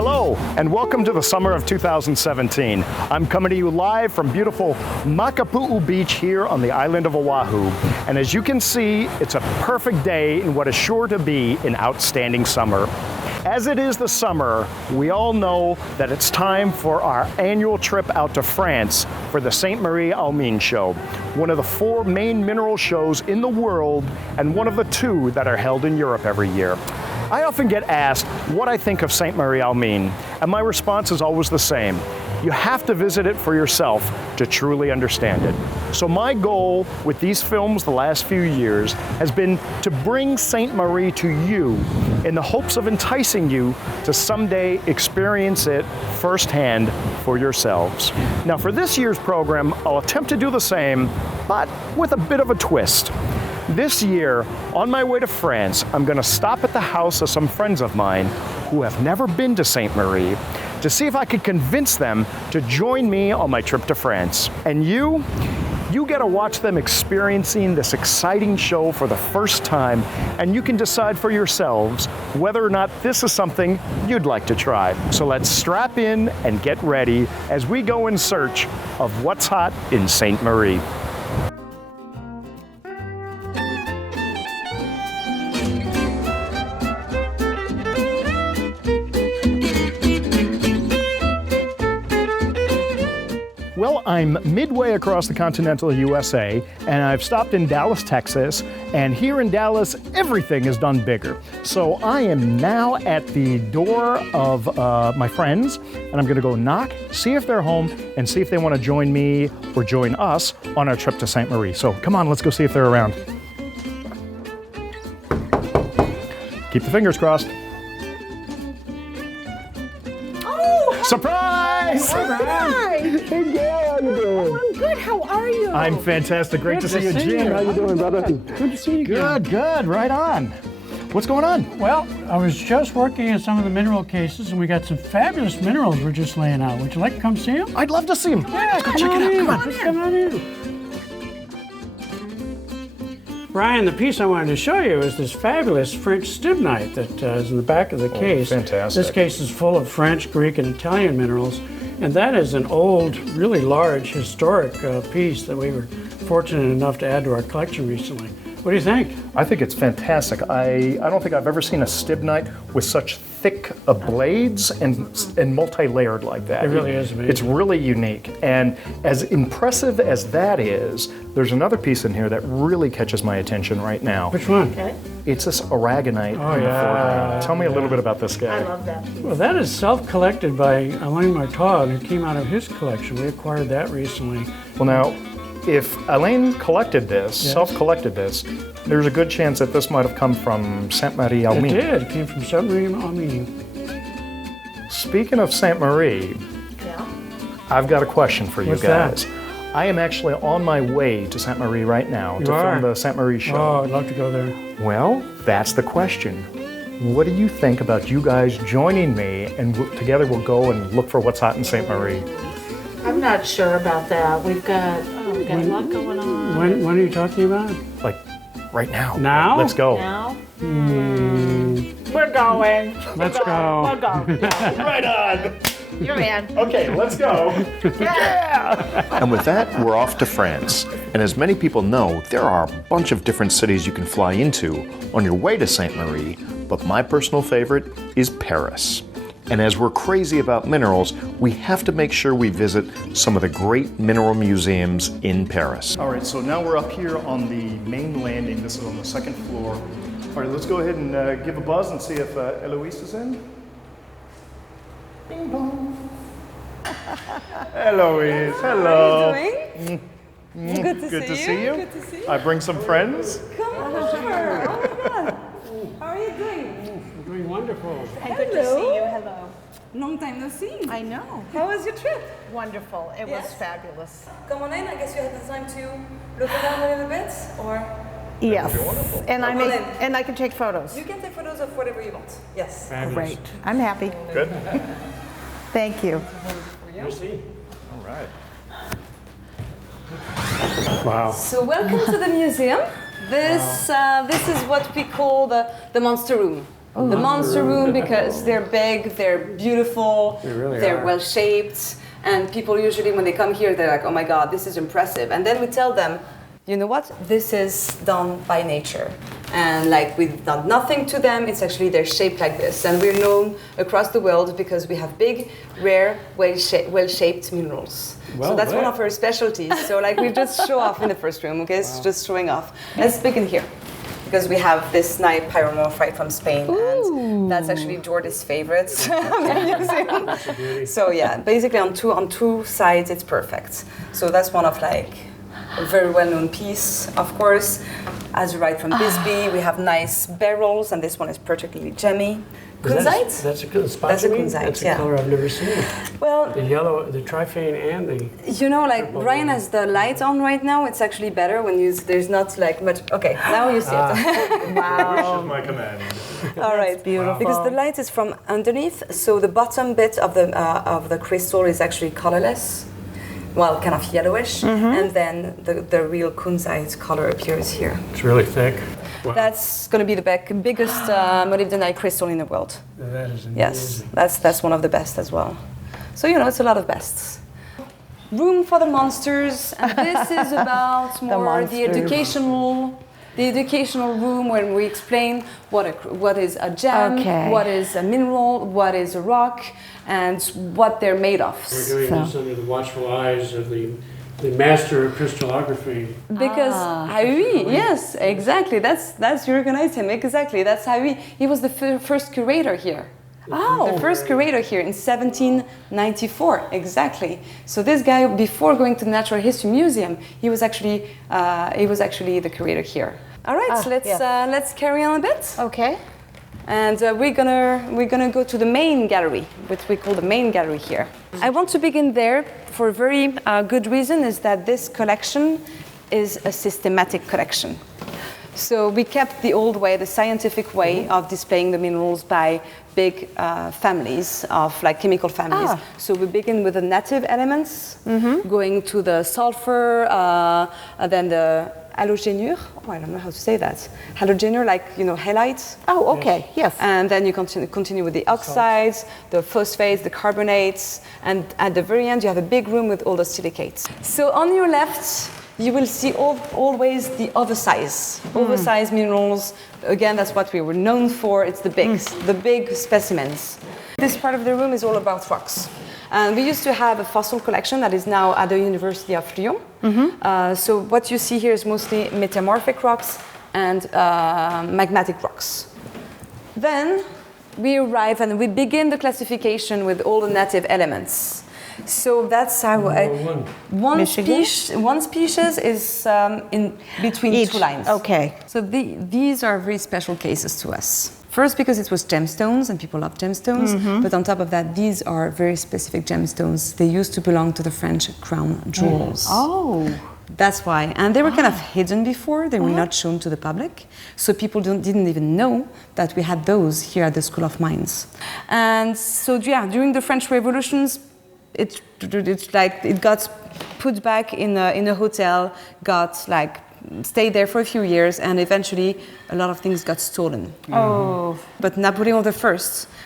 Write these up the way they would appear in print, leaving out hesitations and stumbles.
Hello, and welcome to the summer of 2017. I'm coming to you live from beautiful Makapu'u Beach here on the island of Oahu. And as you can see, it's a perfect day in what is sure to be an outstanding summer. As it is the summer, we all know that it's time for our annual trip out to France for the Sainte-Marie-aux-Mines show, one of the 4 main mineral shows in the world and one of the 2 that are held in Europe every year. I often get asked what I think of Sainte-Marie-aux-Mines, and my response is always the same. You have to visit it for yourself to truly understand it. So my goal with these films the last few years has been to bring Sainte-Marie to you in the hopes of enticing you to someday experience it firsthand for yourselves. Now for this year's program, I'll attempt to do the same, but with a bit of a twist. This year, on my way to France, I'm going to stop at the house of some friends of mine who have never been to Sainte-Marie to see if I could convince them to join me on my trip to France. And you get to watch them experiencing this exciting show for the first time, and you can decide for yourselves whether or not this is something you'd like to try. So let's strap in and get ready as we go in search of what's hot in Sainte-Marie. Well, I'm midway across the continental USA, and I've stopped in Dallas, Texas, and here in Dallas, everything is done bigger. So I am now at the door of my friends, and I'm gonna go knock, see if they're home, and see if they wanna join me or join us on our trip to Sainte-Marie. So come on, let's go see if they're around. Keep the fingers crossed. Surprise! Hi! Hey, Gail, how you doing? Oh, I'm good. How are you? I'm fantastic. Great to see you, Jim. How you doing, brother? Good to see you again. Good. Right on. What's going on? Well, I was just working on some of the mineral cases, and we got some fabulous minerals we're just laying out. Would you like to come see them? I'd love to see them. Yeah, Let's go check it out. Come on in. Brian, the piece I wanted to show you is this fabulous French stibnite that is in the back of the case. Fantastic. This case is full of French, Greek, and Italian minerals, and that is an old, really large, historic piece that we were fortunate enough to add to our collection recently. What do you think? I think it's fantastic. I don't think I've ever seen a stibnite with such thick blades and multi-layered like that. It really is amazing. It's really unique. And as impressive as that is, there's another piece in here that really catches my attention right now. Which one? Okay. It's this aragonite in the yeah. foreground. Tell me a little bit about this guy. I love that piece. Well, that is self-collected by Alain Martaud, who came out of his collection. We acquired that recently. Well, now, if Alain collected this, Yes. self-collected this, there's a good chance that this might have come from Sainte-Marie-aux-Mines. It did. It came from Sainte-Marie-aux-Mines. Speaking of Sainte-Marie, Yeah. I've got a question for you What's guys. that? I am actually on my way to Sainte-Marie right now You to are? film the Sainte-Marie show. Oh, I'd love to go there. Well, that's the question. What do you think about you guys joining me and together we'll go and look for what's hot in Sainte-Marie? I'm not sure about that. We've got a lot going on. When are you talking about? Like, right now. Now? Let's go. Now? We're going. Let's go. We're going. Right on. You're in. Okay, let's go. And with that, we're off to France. And as many people know, there are a bunch of different cities you can fly into on your way to Sainte-Marie, but my personal favorite is Paris. And as we're crazy about minerals, we have to make sure we visit some of the great mineral museums in Paris. All right, so now we're up here on the main landing. This is on the 2nd floor. All right, let's go ahead and give a buzz and see if Eloïse is in. Bing bong. Eloïse, hello. How are you doing? Good to see you. Good to see you. I bring some friends. Come over. Oh my God. How are you doing? We're doing wonderful. Good to see you. Hello. Long time no see. I know. How was your trip? Wonderful. It was Yes? fabulous. Come on in. I guess you had the time to look around a little bit, or Yes. And I Come on make, in. and I can take photos. you can take photos of whatever you want. Yes. Fabulous. Great. I'm happy. Good. Thank you. Merci. All right. Wow. So welcome to the museum. This is what we call the monster room. The monster room because they're big, they're beautiful, really they're are. well shaped, and people usually when they come here they're like, oh my god, this is impressive. And then we tell them, you know what, this is done by nature. And like we've done nothing to them, it's actually they're shaped like this. And we're known across the world because we have big, rare, well-shaped minerals. So that's one of our specialties. So like we just show off in the first room, okay? It's just showing off. Let's begin here. Because we have this nice pyromorphite from Spain, and that's actually Jordi's favorite. So yeah, basically on two sides it's perfect. So that's one of like a very well-known piece, of course. As you write from Bisbee, we have nice barrels, and this one is particularly gemmy. Kunzite? That's a kunzite. That's a kunzite, That's a yeah. color I've never seen. Well, The yellow, the tryphane, and the. you know, like Bryan has the light on right now. It's actually better when there's not like much. Okay, now you see it. Wish is my command. All right, beautiful. Because the light is from underneath, so the bottom bit of the crystal is actually colorless, well, kind of yellowish, and then the real kunzite color appears here. It's really thick. Wow. That's going to be the biggest molybdenite crystal in the world. That is amazing. Yes, that's one of the best as well. So you know, it's a lot of bests. Room for the monsters, and this is about more the educational room when we explain what is a gem, what is a mineral, what is a rock, and what they're made of. We're doing this under the watchful eyes of the master of crystallography. Because Hawai'i, yes, exactly. You recognize him exactly. That's Hawai'i. He was the first curator here. The first curator here in 1794, exactly. So this guy, before going to the Natural History Museum, he was actually the curator here. All right, so let's carry on a bit. Okay. And we're gonna go to the main gallery, what we call the main gallery here. I want to begin there for a very good reason, is that this collection is a systematic collection. So we kept the old way, the scientific way of displaying the minerals by big families of like chemical families. So we begin with the native elements, going to the sulfur, then the halogenure. Oh, I don't know how to say that. Halogenure, like, you know, halite. Oh, okay, yes. And then you continue with the oxides, the phosphates, the carbonates, and at the very end you have a big room with all the silicates. So on your left, you will see always the oversized minerals. Again, that's what we were known for. It's the big specimens. This part of the room is all about rocks. And we used to have a fossil collection that is now at the University of Lyon. So what you see here is mostly metamorphic rocks and magmatic rocks. Then we arrive and we begin the classification with all the native elements. So that's how one species is in between two lines. Okay. So these are very special cases to us. First, because it was gemstones, and people love gemstones. But on top of that, these are very specific gemstones. They used to belong to the French crown jewels. Oh. That's why. And they were kind of hidden before. They were not shown to the public. So people didn't even know that we had those here at the School of Mines. And so, yeah, during the French Revolutions, it's like it got put back in a hotel, stayed there for a few years, and eventually a lot of things got stolen. But Napoleon I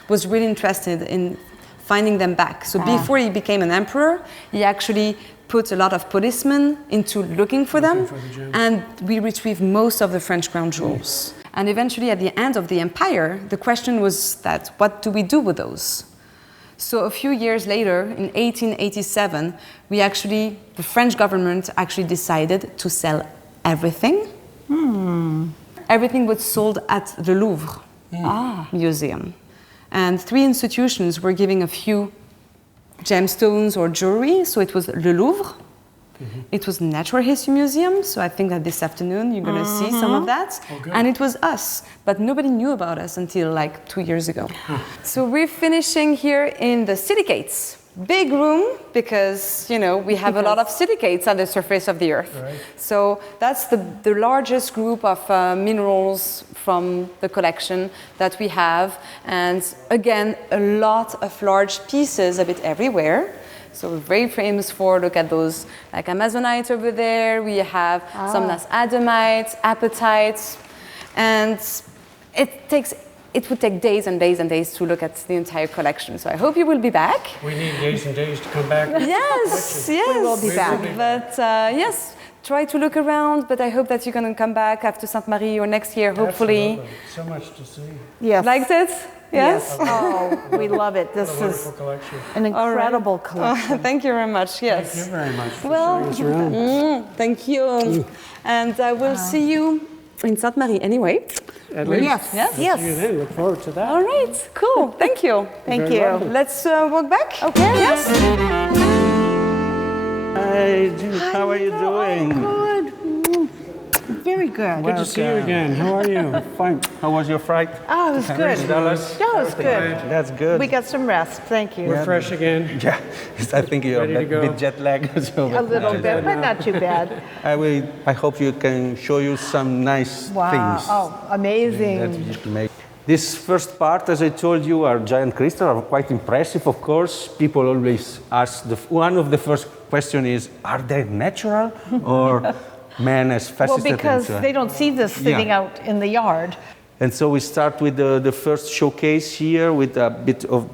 was really interested in finding them back. So before he became an emperor, he actually put a lot of policemen into looking for them, and we retrieved most of the French crown jewels. And eventually at the end of the empire, the question was that, what do we do with those? So a few years later, in 1887, the French government actually decided to sell everything. Everything was sold at the Louvre Museum. And 3 institutions were giving a few gemstones or jewelry. So it was Le Louvre, it was Natural History Museum. So I think that this afternoon you're going to see some of that. And it was us. But nobody knew about us until like 2 years ago. So we're finishing here in the silicates. Big room because, you know, we have a lot of silicates on the surface of the earth. Right. So that's the largest group of minerals from the collection that we have. And again, a lot of large pieces a bit everywhere. So we're very famous for, look at those, like amazonites over there. We have some nice adamites, apatites. And it takes it would take days and days and days to look at the entire collection. So I hope you will be back. We need days and days to come back. Yes, yes. We will be back. But yes, try to look around, but I hope that you're going to come back after Sainte-Marie or next year, hopefully. Absolutely. So much to see. Yes. Liked it? Yes? Oh, we love it. This What a is wonderful collection. an incredible collection. Thank you very much, yes. Thank you very much for Well, showing us around. thank you. And I will see you in Sainte-Marie anyway. At least. Yes, Yes. yes. See you then. Look forward to that. All right, cool. Thank you. Thank Very you. welcome. Let's walk back. Okay. Yes. Hi, Jim. How are you doing? Good. Very good. Good to see you again. How are you? Fine. How was your flight? Oh, it was good. Dallas? Yeah, it was good. That's good. We got some rest. Thank you. We're fresh again. Yeah, I think you're Ready to a go. bit jet lagged. So A little bit, but not too bad. I hope you can show you some nice Wow. things. Oh, amazing. that you make. This first part, as I told you, are giant crystals, are quite impressive, of course. People always ask, one of the first question is, are they natural or man has Well, fascinated because them? they don't see this sitting Yeah. out in the yard. And so we start with the first showcase here with a bit of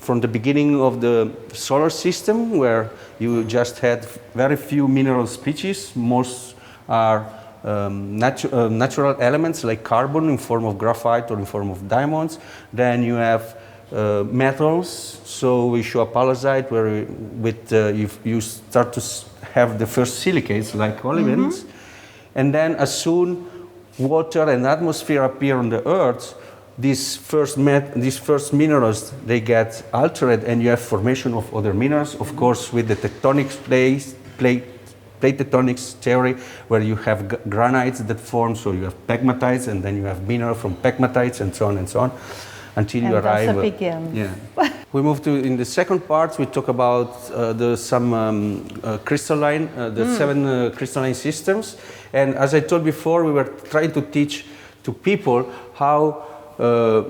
from the beginning of the solar system, where you just had very few mineral species. Most are natural elements like carbon in form of graphite or in form of diamonds. Then you have metals. So we show a pallasite where you start to have the first silicates like olivines. And then as soon water and atmosphere appear on the Earth, these first minerals, they get altered and you have formation of other minerals. Of course, with the tectonic plate tectonics theory, where you have granites that form, so you have pegmatites, and then you have mineral from pegmatites, and so on, until you And arrive. thus it begins. Yeah. We move to, in the second part, we talk about some crystalline, the 7 crystalline systems. And as I told before, we were trying to teach to people how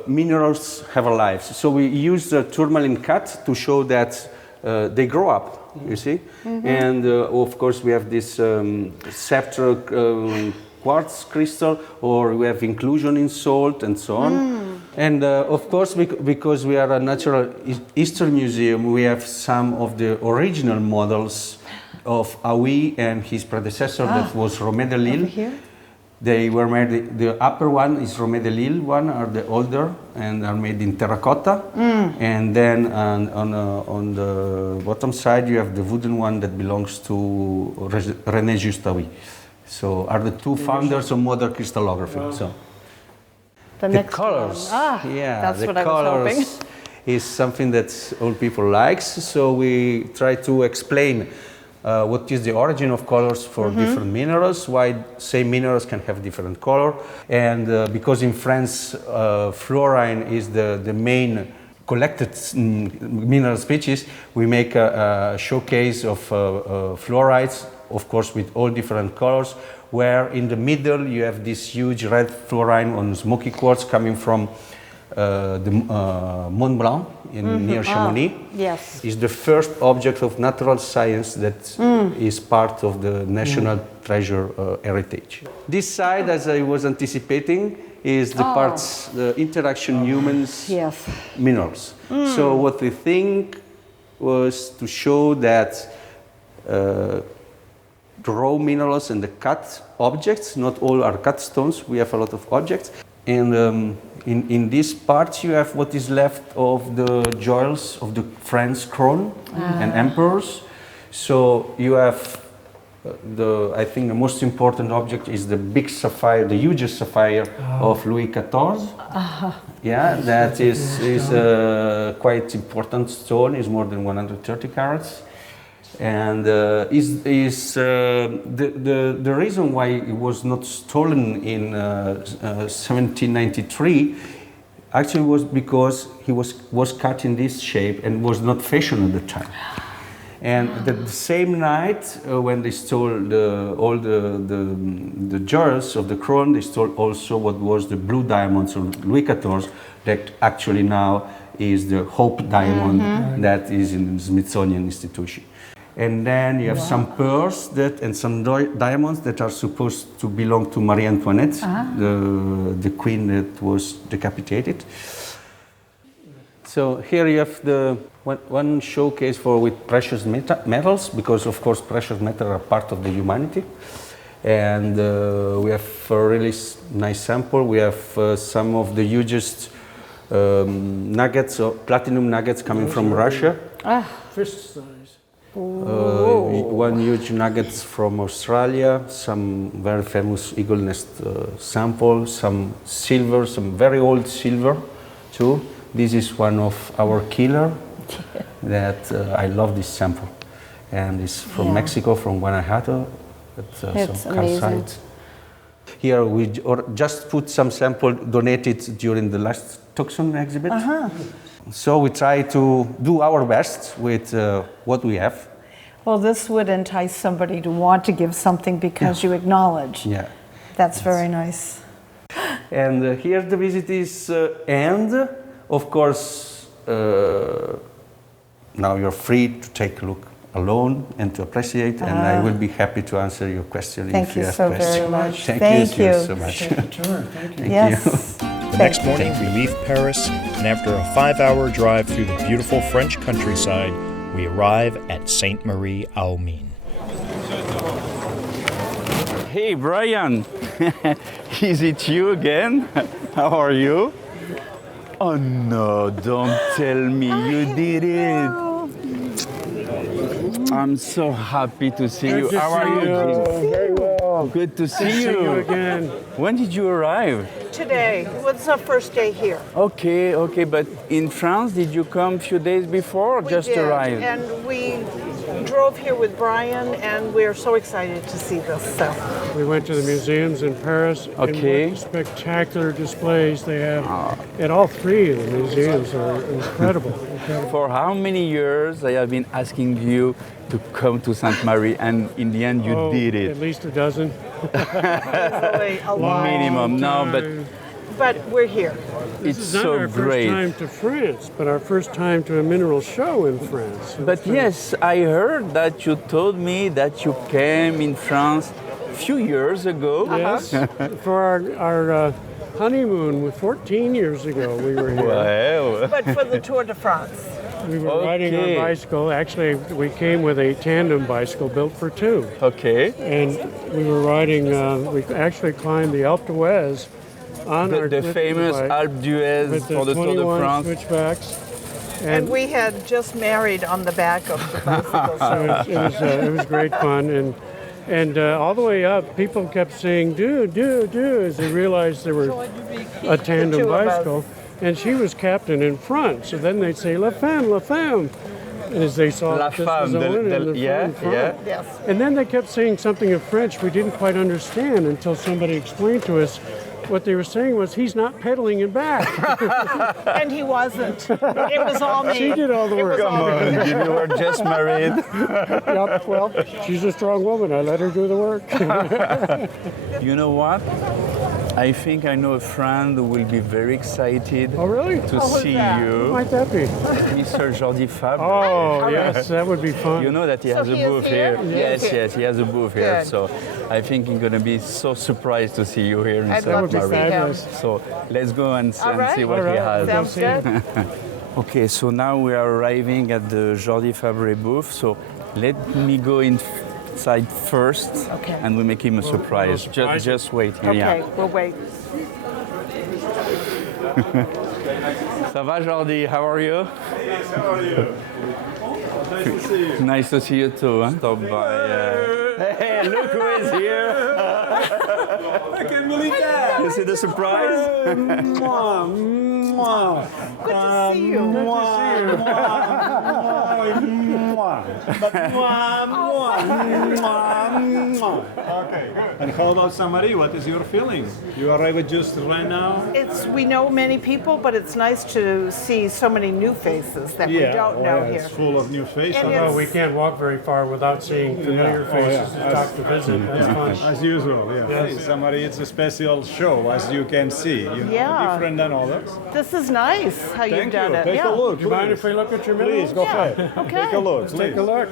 minerals have a life. So we use the tourmaline cut to show that they grow up, you see. And of course, we have this scepter quartz crystal, or we have inclusion in salt, and so on. And of course, because we are a natural history museum, we have some of the original models of Hawai'i and his predecessor, that was Romé de Lille. Over here? They were made, the upper one is Romé de Lille one, are the older, and are made in terracotta. And then on the bottom side, you have the wooden one that belongs to René Juste. So are the two founders of modern crystallography. So The the next colors, one. yeah, That's the what I was hoping. colors is something that old people likes. So we try to explain what is the origin of colors for different minerals, why same minerals can have different color. And because in France, fluorine is the main collected mineral species, we make a showcase of fluorides, of course with all different colors, where in the middle you have this huge red fluorine on smoky quartz coming from the Mont Blanc near Chamonix. Yes. Is the first object of natural science that is part of the National Treasure heritage. This side, as I was anticipating, is the parts, the interaction humans, Yes. minerals. So what we think was to show that the raw minerals and the cut objects, not all are cut stones, we have a lot of objects. And in this part you have what is left of the jewels of the French crown and emperors. So you have I think the most important object is the big sapphire, the hugest sapphire of Louis XIV. Yeah, that is a quite important stone, is more than 130 carats. And the reason why it was not stolen in 1793 actually was because he was cut in this shape and was not fashioned at the time. And the same night when they stole all the jewels of the crown, they stole also what was the blue diamonds of Louis XIV, that actually now is the Hope diamond that is in the Smithsonian Institution. And then you have some pearls and some diamonds that are supposed to belong to Marie Antoinette, the queen that was decapitated. So here you have the one showcase with precious metals, because of course precious metals are part of the humanity. And we have a really nice sample. We have some of the hugest nuggets, platinum nuggets coming from Russia. Fist size. One huge nuggets from Australia, some very famous eagle nest sample, some silver, some very old silver too. This is one of our killer that I love this sample. And it's from Mexico, from Guanajuato. It's some amazing. calcite. Here we just put some sample donated during the last Tucson exhibit. So we try to do our best with what we have. Well, this would entice somebody to want to give something because you acknowledge. Yeah. That's very nice. And here the visit is end. Of course, now you're free to take a look alone and to appreciate, and I will be happy to answer your question if you have so questions. very much. Thank you so much. Thank you. Yes. The next morning, we leave Paris, and after a 5-hour drive through the beautiful French countryside, we arrive at Sainte-Marie-aux-Mines. Hey, Bryan. Is it you again? How are you? Oh no, don't tell me you did it. I'm so happy to see you. How are you? Very well. Good to see See you you. again. When did you arrive? Today was our first day here. Okay, but in France, did you come a few days before or just arrived? And we drove here with Bryan, and we're so excited to see this. So. We went to the museums in Paris. Okay. And what spectacular displays they have at all three of the museums are incredible. For how many years I have been asking you to come to Sainte-Marie, and in the end you did it. At least a dozen. Easily a lot. Minimum, no, But we're here. it's This is not so our great. first time to France, but our first time to a mineral show in France. So But it's been- yes, I heard that you told me that you came in France a few years ago. Yes, for our honeymoon 14 years ago we were here. Wow. But for the Tour de France. We were riding our bicycle. Actually, we came with a tandem bicycle built for two. Okay. And we were riding, we actually climbed the Alpe d'Huez on our The lifting famous bike Alpe d'Huez with the for the Tour de 21 France. switchbacks. And we had just married on the back of the bicycle. So It was great fun. And all the way up, people kept saying, do, as they realized there were a tandem two of us. bicycle. And she was captain in front. So then they'd say, la femme. And as they saw La that this femme, was a woman in the yeah, front. yeah. yes. And then they kept saying something in French we didn't quite understand until somebody explained to us what they were saying was, he's not pedaling in back. And he wasn't. It was all me. She did all the work. Come on, you were just married. Yep, well, she's a strong woman. I let her do the work. You know what? I think I know a friend who will be very excited Oh, really? to see Who you, might that be? Mr. Jordi Fabre. Oh, yes, that would be fun. You know that he has So a he is booth here? here. Yes. Yes, he has a booth here. Good. So I think he's gonna be so surprised to see you here in I'd love to see Sainte-Marie. him. So let's go and All right. see what All right. he has. Sounds good. Okay, so now we are arriving at the Jordi Fabre booth. So let me go inside first, Okay. and we make him a surprise. surprise. Just wait here. Okay, Yeah. we'll wait. Ça va, Jordi? How are you? Yes, how are you? Nice to see you. Nice to see you too. Huh? Stop by. Hey, look who is here! I can't believe that. You see the surprise? Mwah, mwah. Good to see you. Mwah, mwah, mwah. Okay, good. And how about Sainte-Marie? What is your feeling? You arrived just right now? We know many people, but it's nice to see so many new faces that we don't know here. It's full of new faces. Although we can't walk very far without seeing familiar faces to talk to visit. That's fun. As usual, Sainte-Marie, it's a special show, as you can see. Different than others. This is nice how you've done it. Take a look. Do you mind if we look at your minerals? Please, go ahead. Okay. Take a look. Take a look.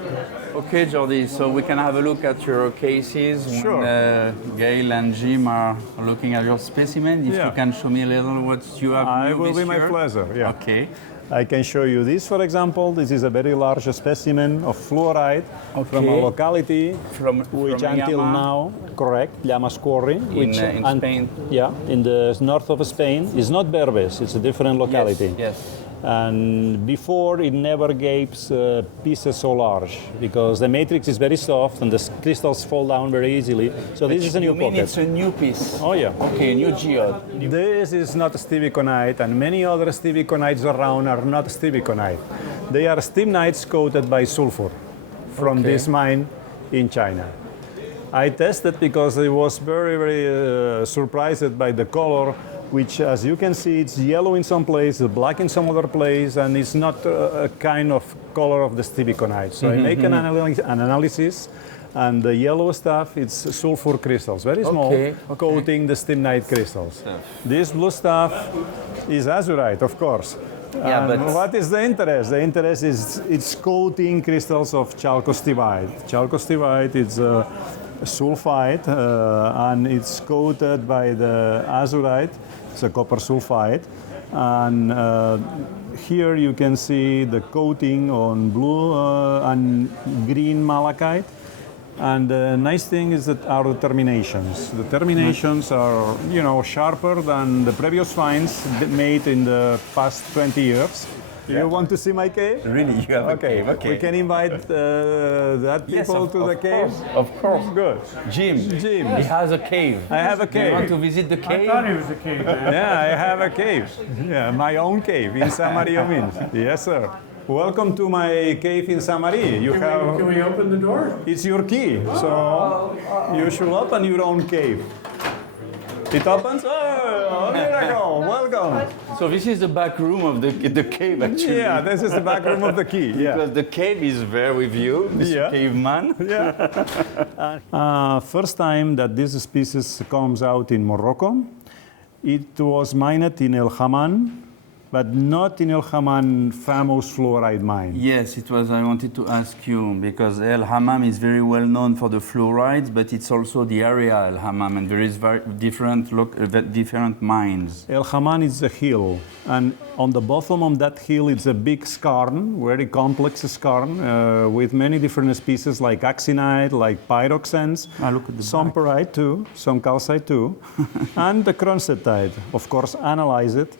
Okay, Jordi, so we can have a look at your cases. Sure. When Gail and Jim are looking at your specimen, if you can show me a little what you have. It will be my pleasure, Okay. I can show you this, for example. This is a very large specimen of fluorite from a locality which until now, correct, Llamas Quarry, which in Spain. Yeah, in the north of Spain. It's not Burmese, it's a different locality. Yes. And before it never gave pieces so large because the matrix is very soft and the crystals fall down very easily. So this is a new pocket. It's a new piece. Oh yeah. Okay, new geode. This is not steviconite, and many other steviconites around are not steviconite. They are stibnites coated by sulfur from this mine in China. I tested because I was very, very surprised by the color, which, as you can see, it's yellow in some places, black in some other place, and it's not a kind of color of the steviconite. So I make an analysis, and the yellow stuff, it's sulfur crystals, very small, coating the stibnite crystals. This blue stuff is azurite, of course. Yeah, but what is the interest? The interest is it's coating crystals of chalcostivite. Chalcostivite is sulfide, and it's coated by the azurite. It's a copper sulfide, and here you can see the coating on blue and green malachite. And the nice thing is that our terminations. The terminations are, sharper than the previous finds made in the past 20 years. You want to see my cave? Really, you have a cave. Okay. We can invite that people to the cave. Of course. Good. Jim. Jim. He has a cave. I have a cave. You want to visit the cave? I thought he was a cave man. Yeah, I have a cave. Yeah, my own cave in Sainte-Marie-aux-Mines. Yes, sir. Welcome to my cave in Sainte-Marie. Can we open the door? It's your key, so you should open your own cave. It opens. Oh, miracle! Welcome. So this is the back room of the cave, actually. Yeah, this is the back room of the key. Yeah. Because the cave is there with you, Mr. Caveman. Yeah. First time that this species comes out in Morocco, it was mined in El Hammam, but not in El Hammam famous fluoride mine. Yes, it was. I wanted to ask you because El Hammam is very well known for the fluorides, but it's also the area El Hammam, and there is different mines. El Hammam is a hill, and on the bottom of that hill it's a big skarn, very complex skarn, with many different species like axinite, like pyroxenes, some pyrite too, some calcite too, and the cronstedtite. Of course, analyze it.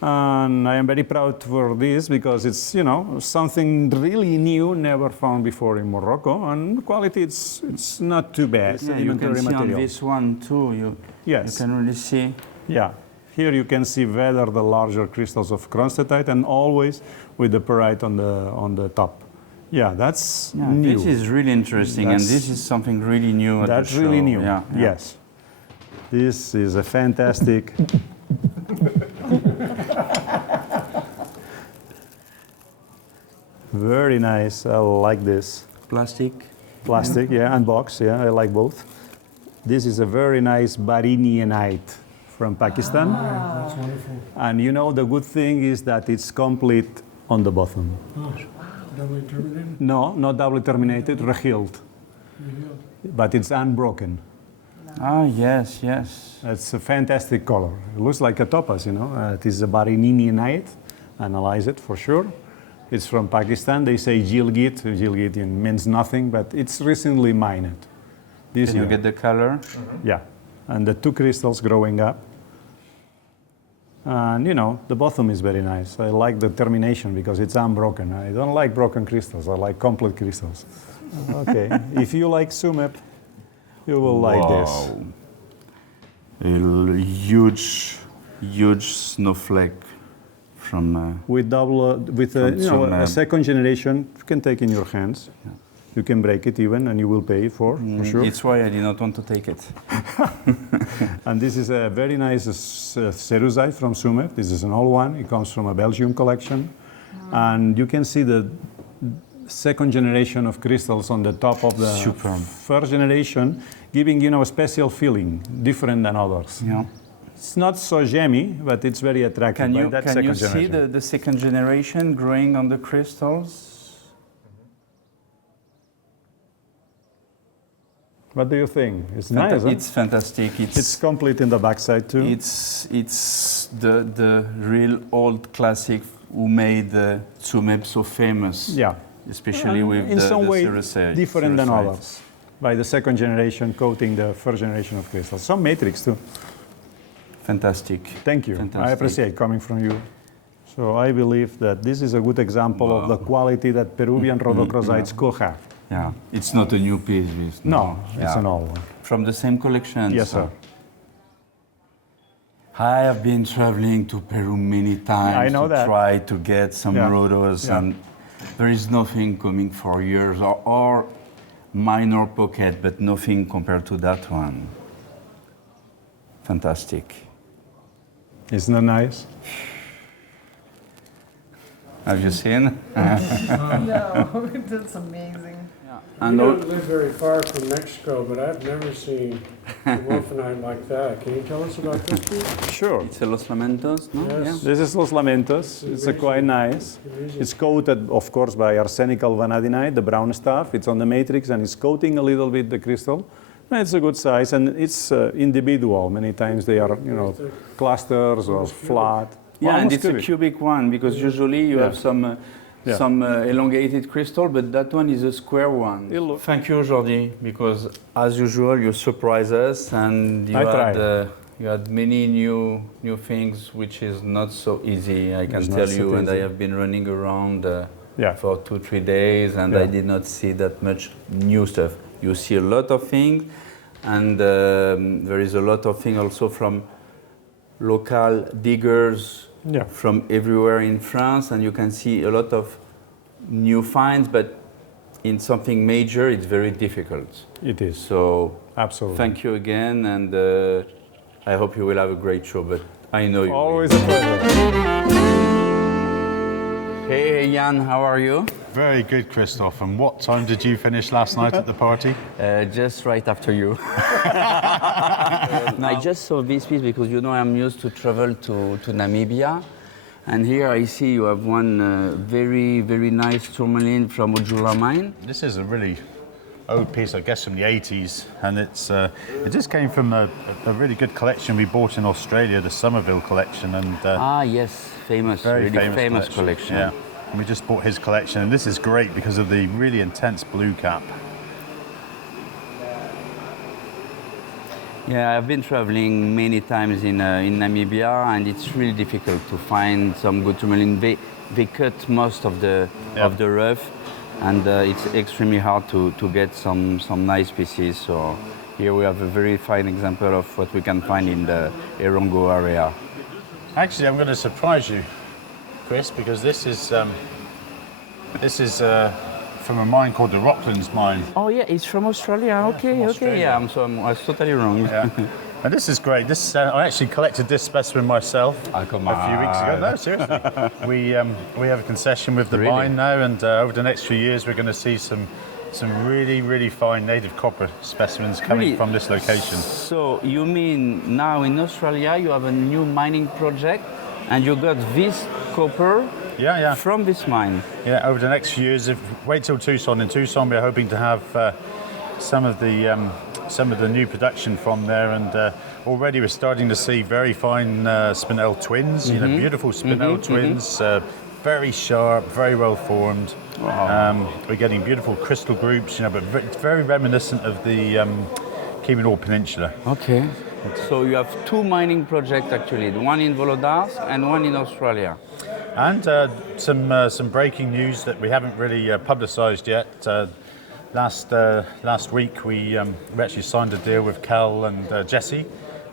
And I am very proud for this because it's, something really new, never found before in Morocco, and quality it's not too bad. Yeah, you can see on this one too. Yes. You can really see. Yeah. Here you can see whether the larger crystals of cronstedtite, and always with the pyrite on the top. Yeah, that's new. This is really interesting, and this is something really new. That's really new. Yeah. Yes. This is a fantastic. Very nice. I like this. Plastic, yeah, and box. Yeah, I like both. This is a very nice barinianite from Pakistan. That's wonderful. And the good thing is that it's complete on the bottom. Oh, doubly terminated? No, not doubly terminated, rehealed. But it's unbroken. Ah, yes. It's a fantastic color. It looks like a topaz, It is a barinianite. Analyze it for sure. It's from Pakistan. They say Gilgit. Gilgit means nothing, but it's recently mined. Can you get the color? Yeah. And the two crystals growing up. And, the bottom is very nice. I like the termination because it's unbroken. I don't like broken crystals. I like complete crystals. Okay. If you like Sumep, you will like this. A huge snowflake from. With a second generation, you can take in your hands. You can break it even, and you will pay for sure. It's why I did not want to take it. And this is a very nice cerusite from Sumer. This is an old one. It comes from a Belgium collection. And you can see the second generation of crystals on the top of the first generation, giving a special feeling, different than others. Yeah. It's not so gemmy, but it's very attractive. Can by that second you see generation. the second generation growing on the crystals? What do you think? It's nice, huh? It's fantastic. It's complete in the backside too. It's the real old classic who made the Tsumeb so famous. Yeah. Especially with in some way cerusite, different than others. By the second generation coating the first generation of crystals. Some matrix too. Fantastic. Thank you. Fantastic. I appreciate coming from you. So I believe that this is a good example of the quality that Peruvian rhodochrosites could have. Yeah, it's not a new piece. It's an old one. From the same collection? Yes, sir. I have been traveling to Peru many times to try to get some rhodos, and there is nothing coming for years, or minor pocket, but nothing compared to that one. Fantastic. Isn't that nice? Have you seen? No, it's amazing. I don't live very far from Mexico, but I've never seen a wolfenite like that. Can you tell us about this piece? Sure. It's a Los Lamentos, no? Yes. Yeah. This is Los Lamentos. It's quite nice. It's coated, of course, by arsenical vanadinite, the brown stuff. It's on the matrix and it's coating a little bit the crystal. It's a good size and it's individual. Many times they are, clusters or flat. Yeah, and it's a cubic one because usually you have some elongated crystal, but that one is a square one. Thank you, Jordi, because as usual you surprise us and you had many new things, which is not so easy. I can tell you, and I have been running around for 2-3 days, and I did not see that much new stuff. You see a lot of things, and there is a lot of things also from local diggers from everywhere in France, and you can see a lot of new finds, but in something major, it's very difficult. It is. So, absolutely. Thank you again, and I hope you will have a great show, but I know you Always will. a pleasure. Hey, Jan, how are you? Very good, Christophe. And what time did you finish last night at the party? Just right after you. I just saw this piece because I'm used to travel to Namibia, and here I see you have one very, very nice tourmaline from Ojula mine. This is a really old piece, I guess, from the 80s, and it just came from a really good collection we bought in Australia, the Somerville collection, and yes, famous, very really famous collection. Yeah, and we just bought his collection, and this is great because of the really intense blue cap. Yeah, I've been traveling many times in Namibia, and it's really difficult to find some good tourmaline. They cut most of the rough, and it's extremely hard to get some nice pieces. So here we have a very fine example of what we can find in the Erongo area. Actually, I'm going to surprise you, Chris, because this is from a mine called the Rocklands mine. Oh yeah, it's from Australia. Okay, okay, yeah, I was totally wrong. Yeah. And this is great. This I actually collected this specimen myself a few weeks ago. No, seriously. We have a concession with the mine now, and over the next few years we're going to see some really, really fine native copper specimens coming from this location. So you mean now in Australia you have a new mining project, and you got this copper from this mine? Yeah, over the next few years. Wait till Tucson. In Tucson we're hoping to have some of the new production from there, and already we're starting to see very fine spinel twins, beautiful spinel twins, very sharp, very well formed. Wow. We're getting beautiful crystal groups, but very reminiscent of the Keweenaw Peninsula. Okay. So you have two mining projects actually, one in Volodars and one in Australia. And some breaking news that we haven't really publicised yet. Last week we actually signed a deal with Cal and Jesse,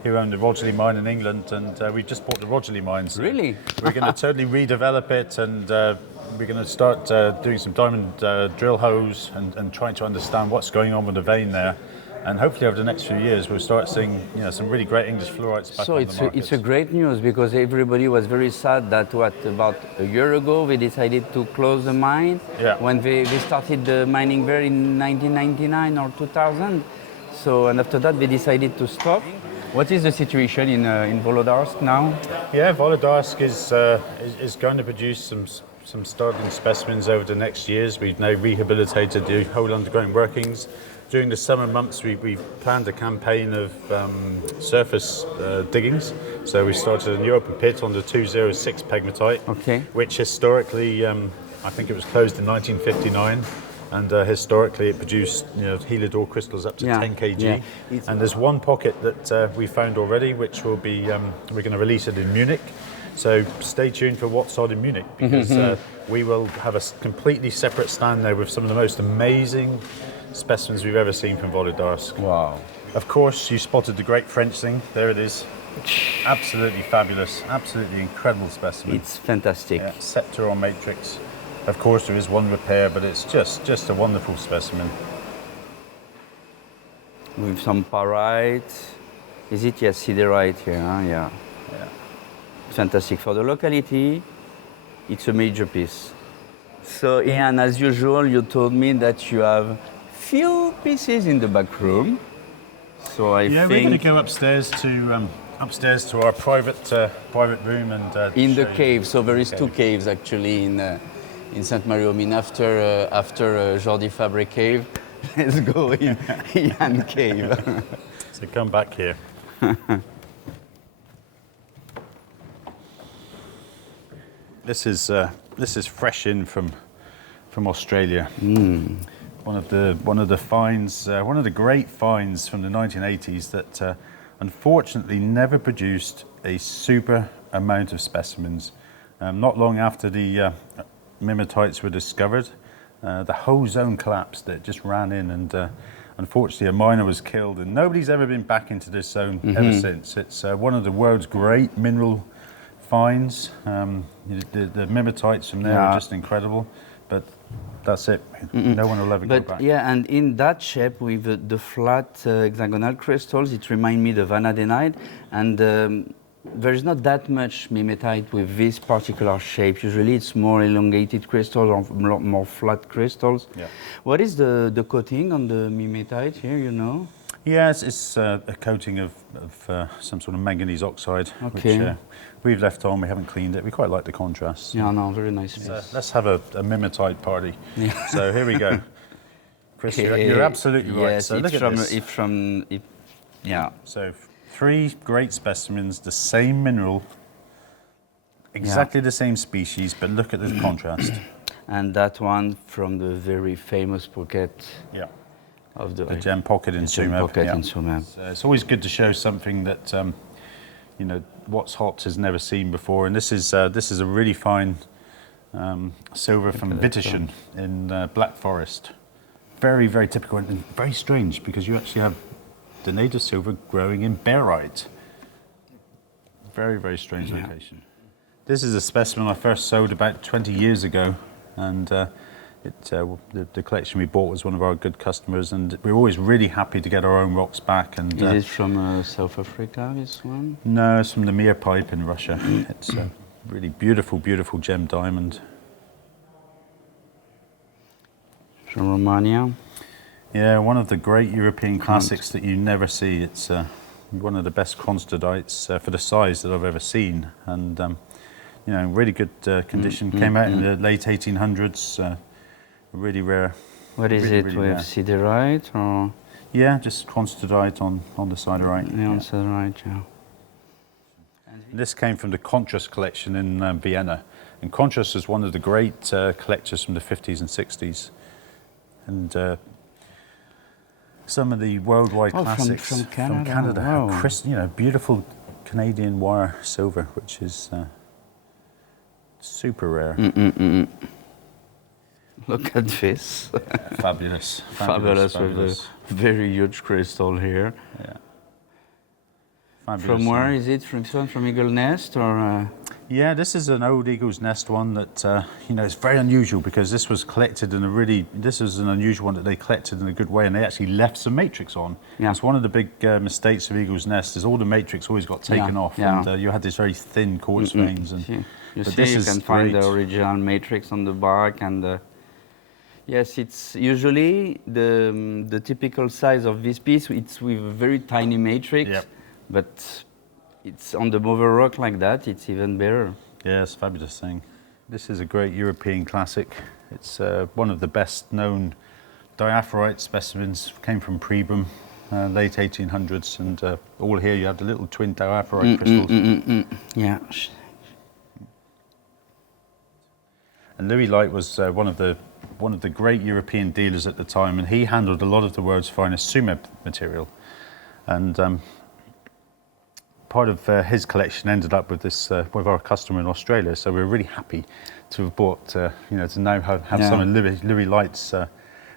who own the Rogerley mine in England, and we just bought the Rogerley mine. So really? We're going to totally redevelop it and we're going to start doing some diamond drill holes and trying to understand what's going on with the vein there. And hopefully over the next few years we'll start seeing some really great English fluorites back on the market. It's a great news because everybody was very sad that about a year ago they decided to close the mine when they started the mining there in 1999 or 2000. So and after that they decided to stop. What is the situation in Volodarsk now? Yeah, Volodarsk is going to produce some startling specimens over the next years. We've now rehabilitated the whole underground workings. During the summer months, we've planned a campaign of surface diggings. So we started a new open pit on the 206 pegmatite, which historically, I think it was closed in 1959. And historically, it produced helidor crystals up to 10 kg. Yeah. And there's one pocket that we found already, which will be we're going to release it in Munich. So stay tuned for what's hot in Munich, because we will have a completely separate stand there with some of the most amazing specimens we've ever seen from Volodarsk. Wow. Of course, you spotted the great French thing. There it is. Absolutely fabulous, absolutely incredible specimen. It's fantastic. Yeah, scepter on matrix. Of course, there is one repair, but it's just a wonderful specimen. With some pyrite. Is it? Yes, siderite here, huh? Yeah. Fantastic. For the locality, it's a major piece. So, Ian, as usual, you told me that you have few pieces in the back room. So I think we're going to go upstairs to our private room and in the cave. So there is two caves actually in Sainte-Marie-aux-Mines after Jordi Fabre cave. Let's go in Ian cave. So come back here. This is fresh in from Australia. One of the finds, one of the great finds from the 1980s that unfortunately never produced a super amount of specimens. Not long after the mimetites were discovered, the whole zone collapsed. It just ran in, and unfortunately a miner was killed, and nobody's ever been back into this zone ever since. It's one of the world's great mineral finds. The mimetites from there are just incredible, but that's it. No one will ever go back. Yeah, and in that shape with the flat hexagonal crystals, it reminds me of vanadenite, and there is not that much mimetite with this particular shape. Usually it's more elongated crystals or more flat crystals. Yeah. What is the coating on the mimetite here, you know? Yeah, it's a coating of some sort of manganese oxide, which we've left on. We haven't cleaned it. We quite like the contrast. Yeah, no, very nice. Let's have a mimetite party. Yeah. So here we go. Chris, you're absolutely right. Yes, so look at this. Yeah. So 3 great specimens, the same mineral, exactly the same species, but look at the contrast. And that one from the very famous pocket. Yeah. Of the gem pocket in Sumab. So it's always good to show something that what's hot has never seen before, and this is a really fine silver from Witterchen in Black Forest. Very, very typical and very strange, because you actually have the native silver growing in barite. Very, very strange location. This is a specimen I first sold about 20 years ago, and the collection we bought was one of our good customers, and we're always really happy to get our own rocks back. And is it from South Africa, this one? No, it's from the Mir Pipe in Russia. It's a really beautiful, beautiful gem diamond. From Romania? Yeah, one of the great European classics that you never see. It's one of the best constadites for the size that I've ever seen, and really good condition. Came out in the late 1800s. Really rare. What is it, really with siderite or? Yeah, just constadite on the siderite. Yeah, on siderite, yeah. This came from the Contrast collection in Vienna. And Contrast is one of the great collectors from the 50s and 60s. And some of the worldwide classics from Canada. Wow. Beautiful Canadian wire silver, which is super rare. Look at this. Fabulous. Fabulous with a very huge crystal here. Yeah. Fabulous. From where is it? From Eagle Nest or? Yeah, this is an old eagle's nest one that, it's very unusual because this was collected in this is an unusual one that they collected in a good way and they actually left some matrix on. Yeah. It's one of the big mistakes of eagle's nest is all the matrix always got taken off and you had this very thin quartz veins. And, you can find the original matrix on the bark and yes, it's usually the typical size of this piece, it's with a very tiny matrix, but it's on the mover rock like that, it's even better. Yeah, it's a fabulous thing. This is a great European classic. It's one of the best known diaphragmite specimens, came from Pribram, late 1800s, and all here you have the little twin diaphragmite crystals. Yeah. And Louis Light was one of the great European dealers at the time, and he handled a lot of the world's finest Sumed material. And part of his collection ended up with this with our customer in Australia, so we're really happy to have bought, to now have some of Louis Light's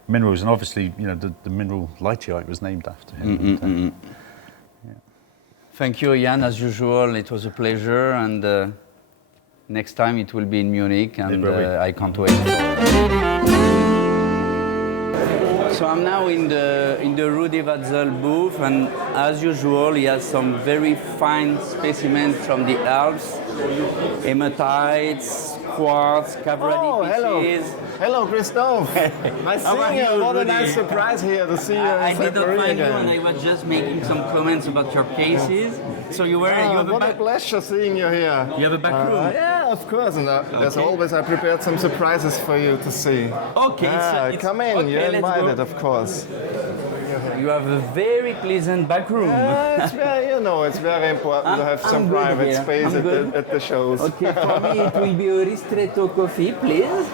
minerals, and obviously, the mineral Lightite was named after him. Thank you, Ian, as usual. It was a pleasure, and next time it will be in Munich, and I can't wait. So I'm now in the Rudi Watzel booth, and as usual, he has some very fine specimens from the Alps, hematites, quartz, cabradi pieces. Hello, Christophe. Nice seeing you. What a nice surprise here to see you. I did not find you, and I was just making some comments about your cases. So you have what a pleasure seeing you here. You have a back room. Yeah, of course. And as always, I prepared some surprises for you to see. Okay. Come in. Okay, You're invited, of course. You have a very pleasant back room. It's very important to have some private space at the shows. Okay, for me it will be a ristretto coffee, please.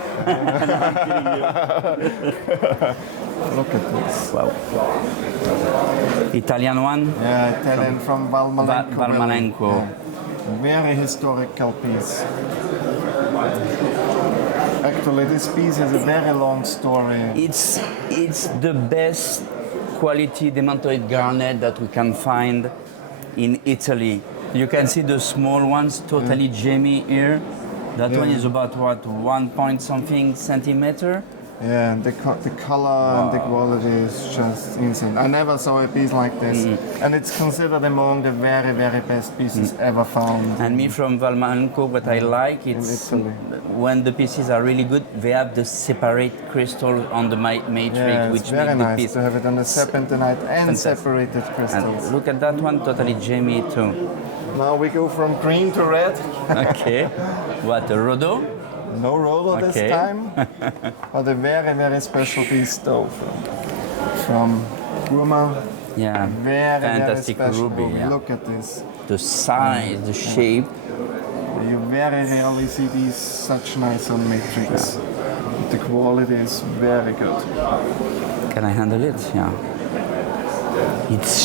Look at this. Wow. Italian one? Yeah, Italian from Valmalenco. Valmalenco. Yeah. Very historical piece. Actually, this piece has a very long story. It's the best quality demantoid garnet that we can find in Italy. You can see the small ones, totally gemmy here. That one is about what, 1 point something centimeter? Yeah, and the color and the quality is just insane. I never saw a piece like this, and it's considered among the very, very best pieces ever found. And me from Valmalenco, what I like is when the pieces are really good, they have the separate crystal on the matrix, which it's very makes the nice piece to have it on the serpentinite and separated crystals. And look at that one, totally gemmy too. Now we go from green to red. Okay. What, a Rodo? No roller this time, but a very, very special piece though from Burma. Yeah, very, fantastic very special ruby. Yeah. Look at this. The size, the shape. You very rarely see these such nice on matrix. The quality is very good. Can I handle it? Yeah. It's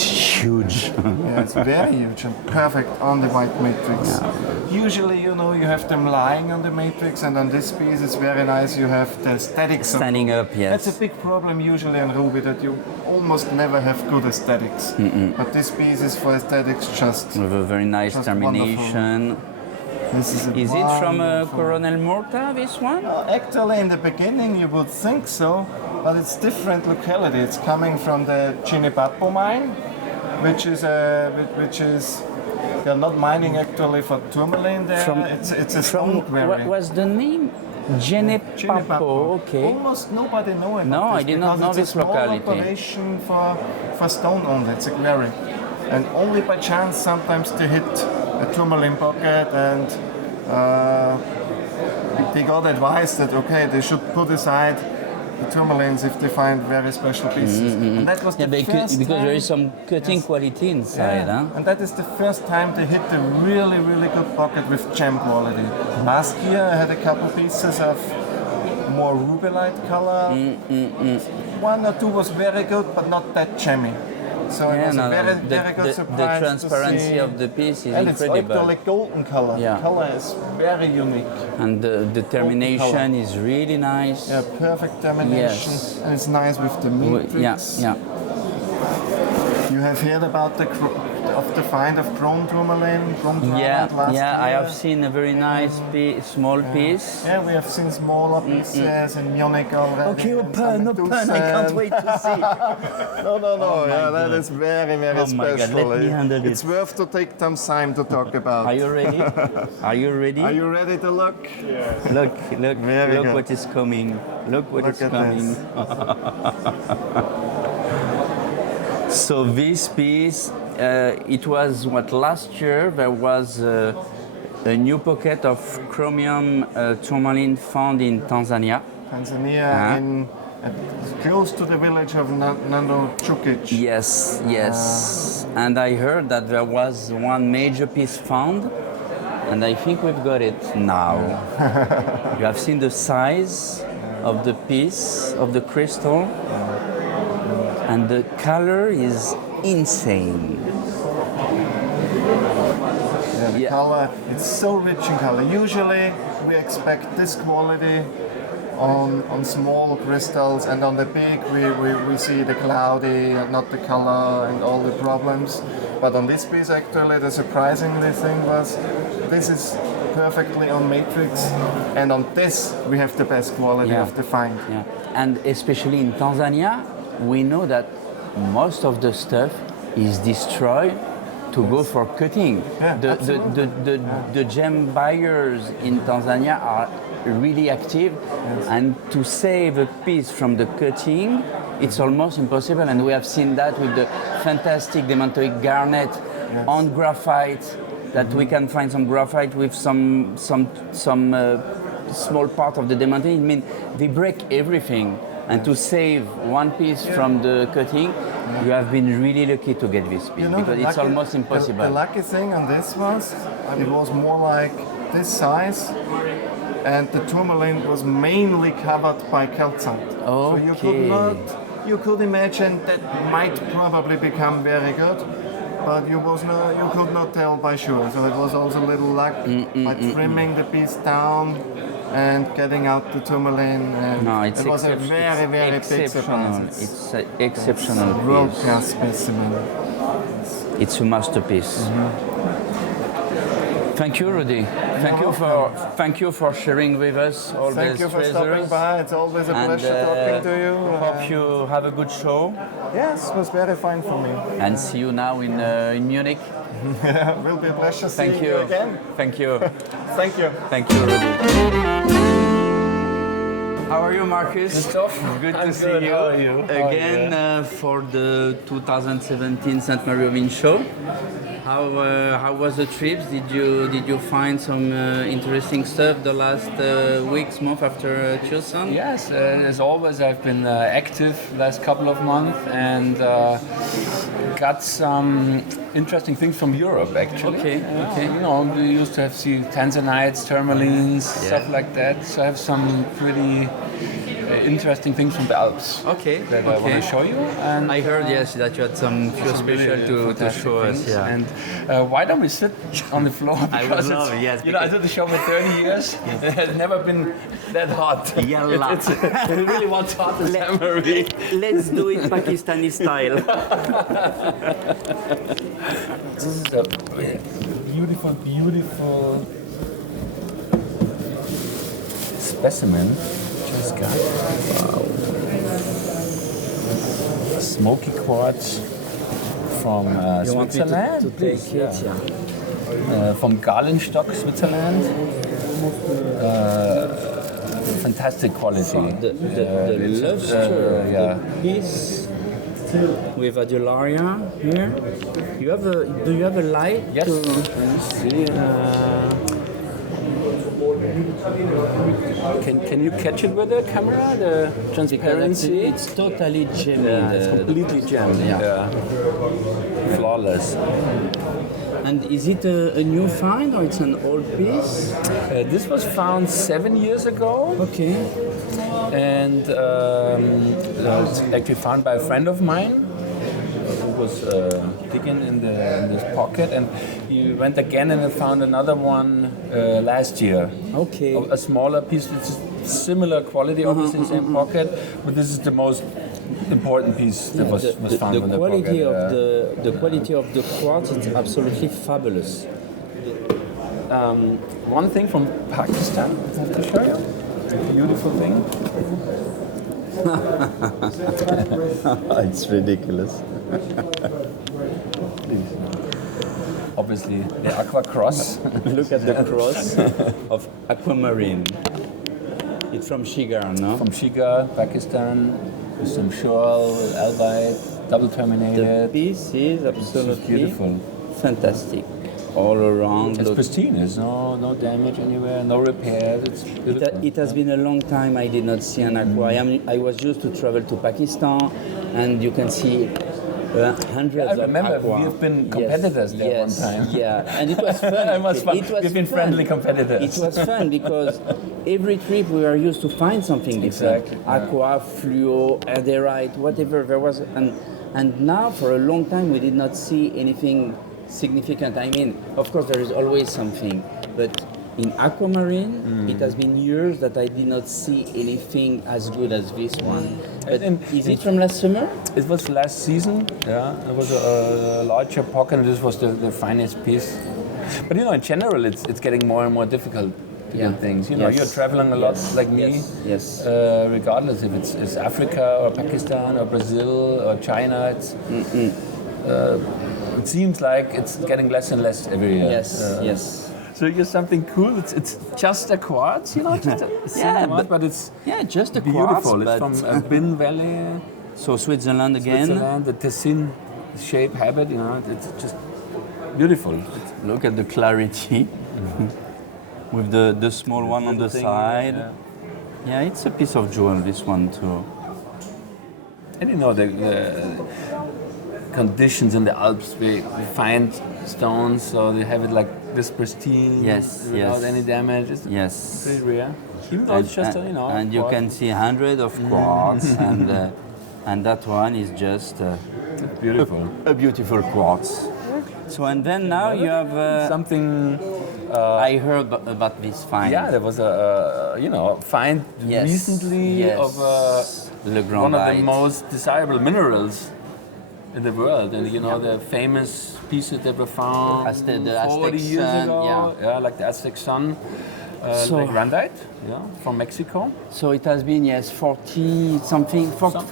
huge. Yeah, it's very huge and perfect on the white matrix. Yeah. Usually, you have them lying on the matrix, and on this piece it's very nice you have the aesthetics. Standing up, yes. That's a big problem usually in ruby, that you almost never have good aesthetics. But this piece is for aesthetics just with a very nice termination. This is it from Coronel Morta, this one? Actually, in the beginning you would think so, but it's different locality. It's coming from the Chinipapo mine, which is they're not mining actually for tourmaline there. It's a stone quarry. What was the name? Chinipapo. Okay. Almost nobody knows about No, this I did not know this locality. It's a small operation for stone only. It's a quarry, and only by chance sometimes they hit a tourmaline pocket, and they got advice that they should put aside the tourmalines if they find very special pieces. And that was the first because time, there is some cutting quality inside. Huh? And that is the first time they hit a really, really good pocket with gem quality. Last year I had a couple pieces of more ruby-light color. One or two was very good, but not that gemmy. So it was a very good surprise. The transparency of the piece is incredible. And it's actually golden color. Yeah. The color is very unique. And the termination is really nice. Yeah, perfect termination. Yes. And it's nice with the matrix. Yeah. You have heard about of the find of chrome tourmaline last year. I have seen a very nice small piece. Yeah, we have seen smaller pieces in Munich already. Okay, open, I can't wait to see. No, that is very, very special. My God, let me handle it. It's worth to take some time to talk about. Are you ready? Are you ready? Are you ready to look? Yes. Look what is coming. Look what is coming. So this piece, it was last year there was a new pocket of chromium tourmaline found in Tanzania. Close to the village of Nandochukic. Yes. And I heard that there was one major piece found, and I think we've got it now. You have seen the size of the piece, of the crystal, and the color is insane. The color, it's so rich in color. Usually we expect this quality on small crystals, and on the big we see the cloudy, not the color and all the problems. But on this piece actually the surprisingly thing was this is perfectly on matrix, and on this we have the best quality of the find. Yeah. And especially in Tanzania, we know that most of the stuff is destroyed to go for cutting. Yeah, the gem buyers in Tanzania are really active, and to save a piece from the cutting, it's almost impossible. And we have seen that with the fantastic demantoid garnet on graphite, that we can find some graphite with some small part of the demantoid. I mean, they break everything. And to save one piece from the cutting, you have been really lucky to get this piece, because it's almost impossible. The lucky thing on this was, it was more like this size, and the tourmaline was mainly covered by calcite. Okay. So you could imagine that might probably become very good, but you could not tell by sure. So it was also a little luck by trimming the piece down and getting out the tourmaline. It was a very, very big surprise. It's an exceptional piece. World-class specimen. It's a masterpiece. Thank you, Rudy. Thank you for sharing with us all these treasures. Thank you for stopping by. It's always a pleasure talking to you. Hope you have a good show. Yes, it was very fine for me. And see you now in Munich. It will be a pleasure seeing you again. Thank you. Thank you. Thank you, Rudy. How are you, Marcus? Christophe? Good to see good. you. How are you? Again for the 2017 Sainte-Marie-aux-Mines show. How was the trips? Did you find some interesting stuff the last weeks, month after Tucson? Yes, as always, I've been active last couple of months and got some interesting things from Europe, actually. Okay. You know, we used to have tanzanites, tourmalines, stuff like that. So I have some pretty interesting things from the Alps. That I want to show you. And I heard that you had some special really to show us. Yeah. And why don't we sit on the floor? I would love it. Yes. You know, I did the show for 30 years. It has never been that hot. Yalla. It's really what's hot in Sainte-Marie. Let's do it Pakistani style. This is a beautiful, beautiful specimen. Just got. Wow. Smoky quartz from Switzerland. To take it, from Garlenstock, Switzerland. Fantastic quality. The luster piece with adularia here. Do you have a light? Yes. Can you catch it with the camera? The transparency? It's totally gemmy. It's completely gemmed. Yeah. Flawless. And is it a new find or it's an old piece? This was found 7 years ago. Okay. And it's actually found by a friend of mine who was digging in this pocket, and he went again and found another one last year. Okay. A smaller piece, which is similar quality, obviously same pocket, but this is the most important piece that was found in the quality pocket. The quality of the quartz is absolutely fabulous. One thing from Pakistan, I have to show you. Beautiful thing. It's ridiculous. Obviously, the aqua cross. Look at the cross of aquamarine. It's from Shigar, no? From Shigar, Pakistan, with some shoal, albite, double terminated. The piece is absolutely beautiful. Fantastic. All around. It's pristine. There's no damage anywhere, no repairs. It's beautiful. It has been a long time I did not see an aqua. I was used to travel to Pakistan, and you can see hundreds I remember of aqua. we have been competitors there one time. Yeah, and it was fun. It was fun. We've been friendly competitors. It was fun because every trip we were used to find something different. Exactly. Aqua, fluo, aderite, whatever there was. And now for a long time we did not see anything significant. I mean, of course there is always something, but in aquamarine, it has been years that I did not see anything as good as this one. But is it from last summer? It was last season, yeah. It was a larger pocket, and this was the finest piece. But you know, in general, it's getting more and more difficult to get things. You know, you're traveling a lot like me. Yes. Regardless if it's Africa or Pakistan or Brazil or China, it seems like it's getting less and less every year. Yes. So here's something cool. It's just a quartz, you know, just a but it's just a beautiful. quartz. It's from Bin Valley. So Switzerland again. Switzerland, the Tessin shape habit, you know, it's just beautiful. Look at the clarity with the small one on the side. Yeah, it's a piece of jewel, this one too. And you know, the conditions in the Alps, we find stones, so they have it like this pristine, without any damage. It's pretty rare. Even though it's just and you can see hundreds of quartz, and that one is just beautiful. A beautiful quartz. So and then now you have something. I heard about this find. Yeah, there was a find recently of one of the most desirable minerals in the world, and you know the famous pieces that were found 40 years ago, like the Aztec sun, like grandite, from Mexico. So it has been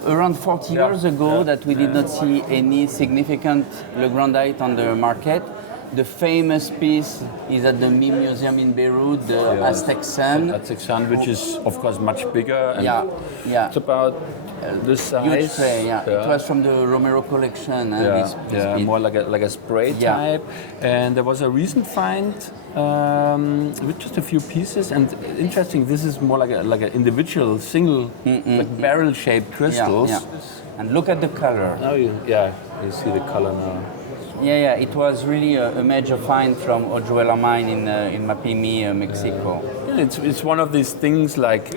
around 40 years ago that we did not see any significant Le Grandite on the market. The famous piece is at the Mime Museum in Beirut, the Aztec sun. Aztec sun, which is of course much bigger. And it's about this size. Huge tray, It was from the Romero collection. This more like a spray type. And there was a recent find with just a few pieces. And interesting, this is more like an individual, single, like barrel-shaped crystals. And look at the color. Oh, you see the color now. It was really a major find from Ojuela mine in Mapimi, Mexico. It's one of these things like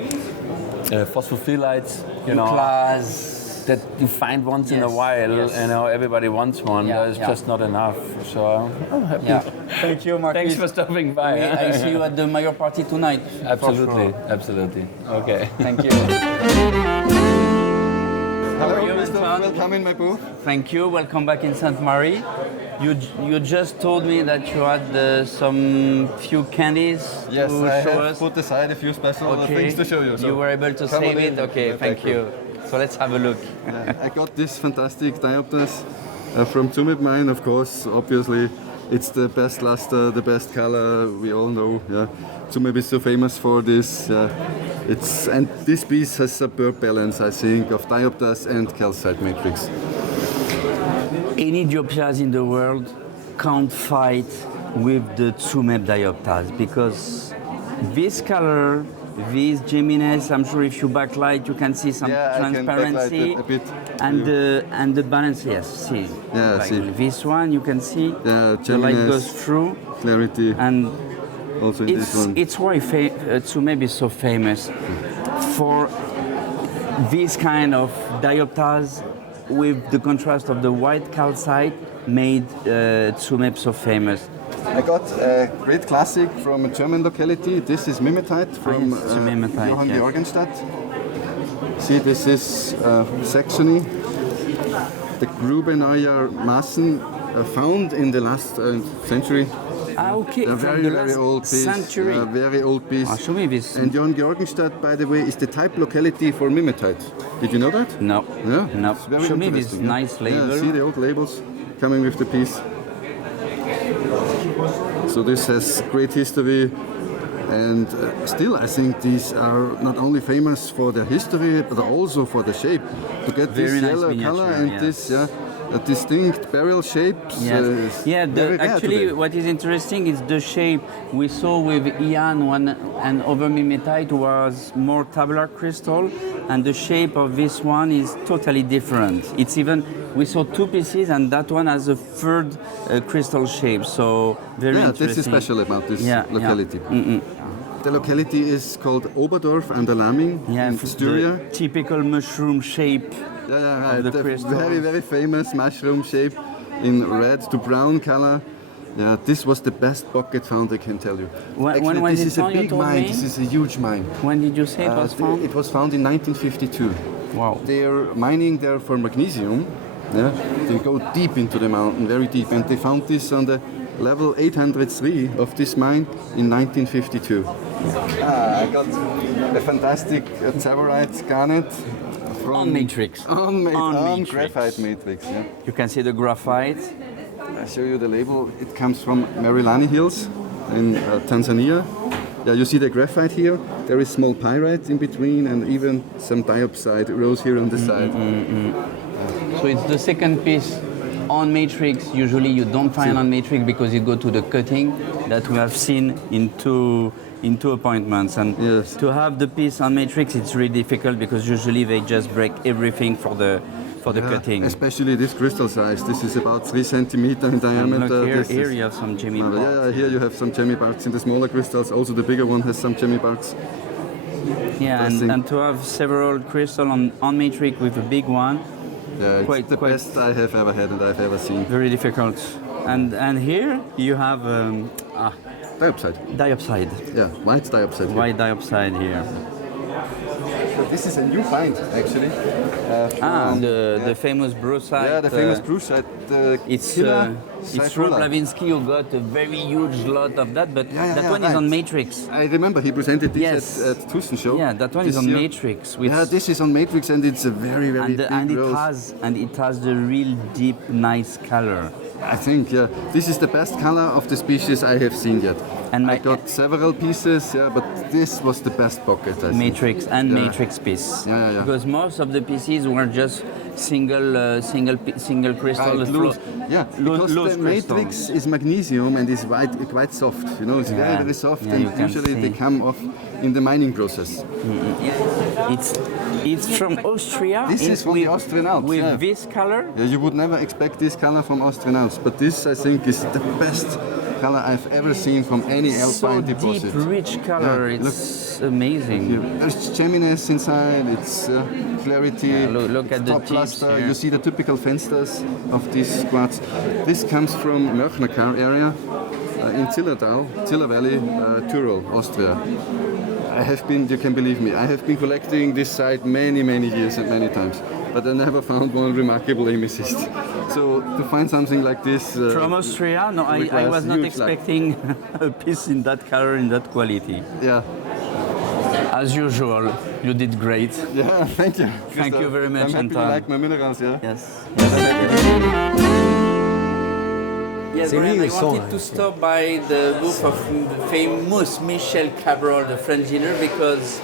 phosphophylites, that you find once in a while. You know, everybody wants one. It's just not enough. So I'm happy. Thank you, Marcus. Thanks for stopping by. I see you at the Mayor party tonight. Absolutely, absolutely. Okay. Thank you. Hello, Christophe. Welcome in my booth. Thank you. Welcome back in Sainte-Marie. You just told me that you had some few candies to show us. Put aside a few special things to show you. So you were able to save it? Okay, thank you. So let's have a look. I got this fantastic diopters from Sainte-Marie, of course. Obviously, it's the best luster, the best color, we all know. Sainte-Marie is so famous for this. And this piece has superb balance, I think, of diopters and calcite matrix. Any diopters in the world can't fight with the Sainte-Marie diopters because this color, these Gemines, I'm sure if you backlight you can see some transparency. I can backlight it a bit. And the balance, see. See. This one you can see the light goes through. Clarity. And also in this one. It's why Sainte-Marie is so famous for this kind of diopters with the contrast of the white calcite made Sainte-Marie so famous. I got a great classic from a German locality. This is mimetite from Johann Georgenstadt. See, this is Saxony. The Grubeneue Massen found in the last century. Okay, a from very old piece. Century. A very old piece. Show me this. And Jon Georgenstadt, by the way, is the type locality for mimetite. Did you know that? No. Yeah. No. It's very Show me this interesting, yeah. nice label. Yeah, see the old labels coming with the piece. So this has great history. And still, I think these are not only famous for their history, but also for the shape. To get Very this nice yellow miniature, color and yes. this a distinct barrel shape. Yes. Actually, what is interesting is the shape we saw with Ian and over mimetite was more tabular crystal, and the shape of this one is totally different. It's even we saw two pieces, and that one has a third crystal shape. So very interesting. This is special about this locality. Yeah. The locality is called Oberdorf an der Lamming in Styria. Typical mushroom shape. Right. The crystal. Very famous mushroom shape in red to brown color. Yeah, this was the best pocket found, I can tell you. When was this it is a found, big mine. This is a huge mine. When did you say it was found? It was found in 1952. Wow. They're mining there for magnesium. Yeah, they go deep into the mountain, very deep, and they found this on the level 803 of this mine in 1952. I got a fantastic Tsavorite garnet. On matrix. On matrix. graphite matrix, yeah. You can see the graphite. I'll show you the label. It comes from Marilani Hills in Tanzania. Yeah, you see the graphite here. There is small pyrite in between and even some diopside rose here on the side. So it's the second piece on matrix. Usually you don't find on matrix because you go to the cutting that we have seen in two appointments. And to have the piece on matrix, it's really difficult because usually they just break everything for the cutting. Especially this crystal size. This is about 3 centimeters in diameter. Look, here you have some Jimmy parts. Yeah, here you have some Jimmy parts in the smaller crystals. Also the bigger one has some Jimmy parts. Yeah, and to have several crystals on matrix with a big one. Yeah, it's the best I have ever had and I've ever seen. Very difficult. And here you have diopside. Diopside. Yeah, white diopside. White diopside here. So this is a new find, actually. The famous brucite. Yeah, the famous brucite. It's Rob Lavinsky who got a very huge lot of that, but that one is on matrix. I remember he presented this at Thyssen show. Yeah, that one is on matrix. Yeah, this is on matrix and it's a very big rose. And it has the real deep, nice color. I think, yeah. This is the best color of the species I have seen yet. And I got several pieces, but this was the best pocket, I think. Matrix and matrix piece. Yeah. Because most of the pieces were just single crystal. Because the matrix is magnesium and is quite soft. You know, it's very soft, and usually they come off in the mining process. It's from Austria. This is from the Austrian Alps. With this color? Yeah, you would never expect this color from Austrian Alps, but this I think is the best color I've ever seen from any alpine deposit. Deep, rich color. Yeah, it's amazing. There's geminess inside. It's clarity. Yeah, look at the tips here. You see the typical fensters of this quartz. This comes from Mörchnerkar area in Ziller Valley, Tyrol, Austria. I have been, you can believe me, I have been collecting this site many years and many times, but I never found one remarkable amethyst. So to find something like this... from Austria? No, I was not expecting a piece in that color, in that quality. Yeah. As usual, you did great. Yeah, thank you. Thank you very much, I'm happy you like my minerals, yeah? Yes. Yes, Brian, I wanted to stop by the booth of the famous Michel Cabral, the French dealer, because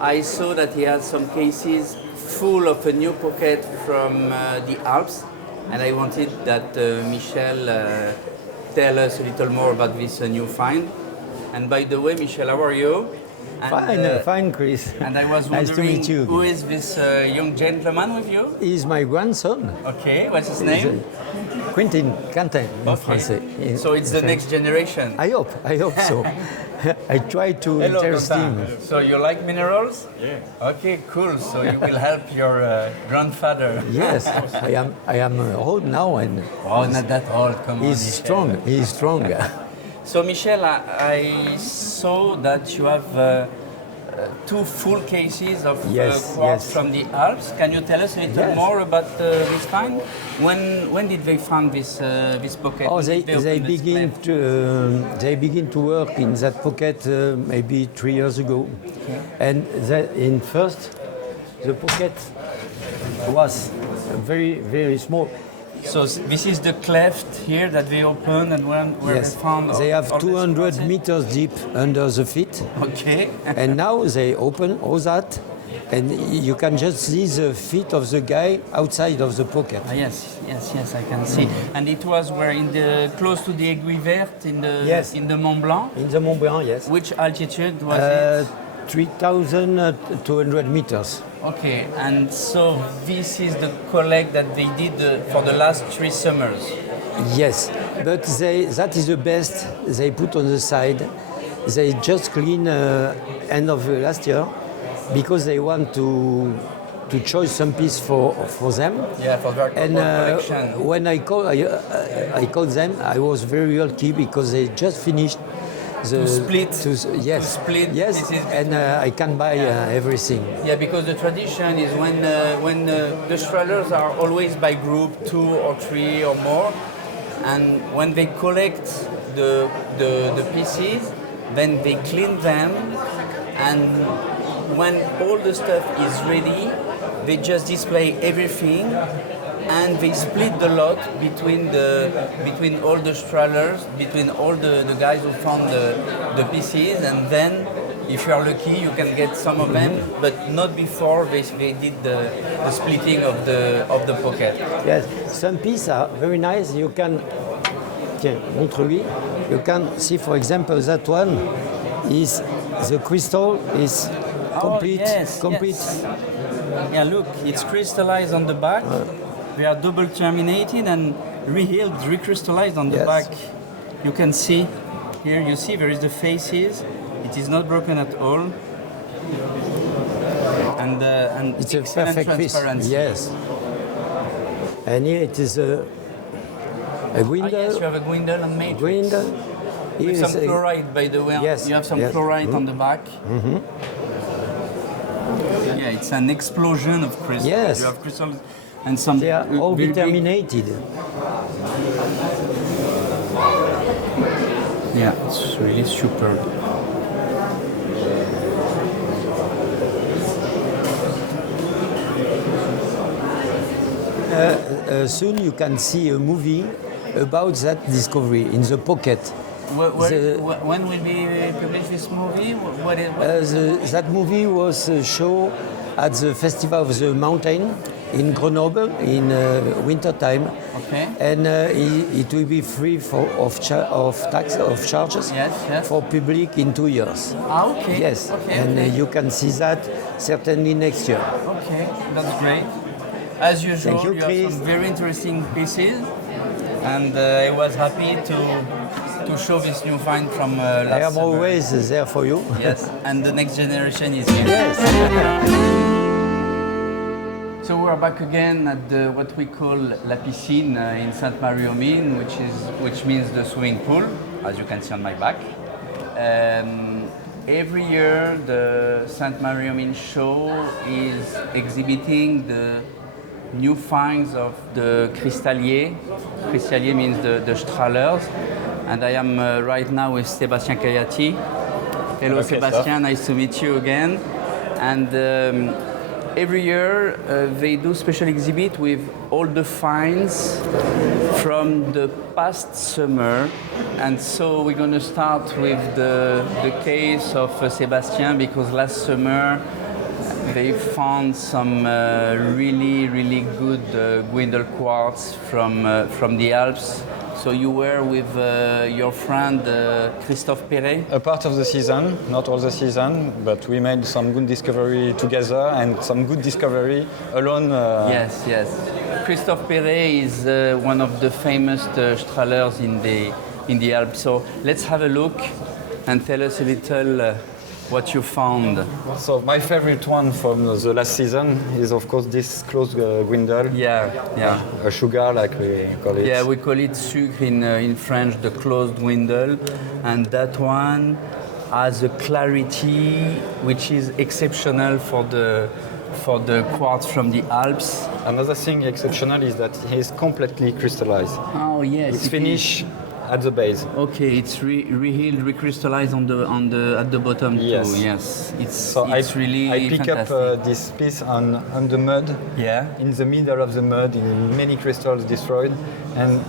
I saw that he had some cases full of a new pocket from the Alps, and I wanted that Michel tell us a little more about this new find. And by the way, Michel, how are you? And, fine, Chris. And I was nice to wondering, meet you. Who is this young gentleman with you? He's my grandson. Okay, what's his name? Quentin Quentin in Francais. So it's the next generation. I hope so. I try to interest him. So you like minerals? Yeah. Okay, cool. So you will help your grandfather. Yes, I am old now and. Oh, not that old. Come on. He's strong. He's strong. So Michel, I saw that you have two full cases of Yes, quartz yes. from the Alps. Can you tell us a little Yes. more about this find? When did they find this pocket? Oh, When they, did they open begin to work in that pocket maybe 3 years ago, and in first the pocket was very small. So this is the cleft here that they opened and where Yes, they found. they have all this 200 quartz? meters deep under the feet. Okay. And now they open all that, and you can just see the feet of the guy outside of the pocket. Yes, I can see. And it was where close to the Aiguille Verte in the Mont Blanc. In the Mont Blanc, yes. Which altitude was it? 3,200 meters. Okay, and so this is the collect that they did for the last 3 summers. Yes, but that is the best they put on the side. They just clean end of last year because they want to choose some piece for them. Yeah, for their collection. When I called them, I was very lucky because they just finished To split. Yes, This is and I can buy everything. Yeah, because the tradition is when the strollers are always by group, 2 or 3 or more, and when they collect the pieces, then they clean them, and when all the stuff is ready, they just display everything, and they split the lot between all the strollers, between all the guys who found the pieces, and then if you are lucky you can get some of them, but not before they did the splitting of the pocket. Yes, some pieces are very nice. You can, montre-lui. You can see, for example, that one is the crystal is complete. Complete. Yes. Yeah, look, it's crystallized on the back. They are double terminated and rehealed, recrystallized on the back. You can see here. You see there is the faces. It is not broken at all. And it's a excellent perfect piece. transparency. Yes. And here it is a Gwindal. Yes, you have a Gwindal and matrix. Gwindal. With some chloride, by the way. Yes. You have some chloride on the back. Yeah, it's an explosion of crystals. Yes. You have crystals and some. They are all very big. determinated. Yeah, it's really superb. Soon you can see a movie about that discovery in the pocket. When will be published this movie? That movie was shown at the Festival of the Mountain in Grenoble in winter time. Okay. And it will be free of charges for public in 2 years. Ah, okay. Yes, Okay, and okay. you can see that certainly next year. Okay, that's great. As usual, Thank you, you have Chris. some very interesting pieces, and I was happy to show this new find from last I am summer. always there for you. Yes, and the next generation is here. Yes. So we're back again at what we call La Piscine in Sainte-Marie-aux-Mines, which means the swimming pool, as you can see on my back. Every year, the Sainte-Marie-aux-Mines show is exhibiting the new finds of the cristalliers. Cristallier means the strahlers. And I am right now with Sébastien Cayati. Hello, Okay, Sébastien, nice to meet you again. And every year they do special exhibit with all the finds from the past summer. And so we're going to start with the case of Sébastien, because last summer they found some really good Gwindal quartz from the Alps. So you were with your friend Christophe Perret? A part of the season, not all the season, but we made some good discovery together and some good discovery alone. Yes. Christophe Perret is one of the famous strahlers in the Alps. So let's have a look and tell us a little what you found. So my favorite one from the last season is of course this closed Gwindal. Yeah. A sugar, like we call it. Yeah, we call it sucre in French, the closed Gwindal. And that one has a clarity which is exceptional for the quartz from the Alps. Another thing exceptional is that it is completely crystallized. Oh yes, it's finished at the base. Okay, it's rehealed, recrystallized at the bottom yes. too. Yes, it's really I pick fantastic. up this piece on the mud. Yeah. In the middle of the mud, in many crystals destroyed, and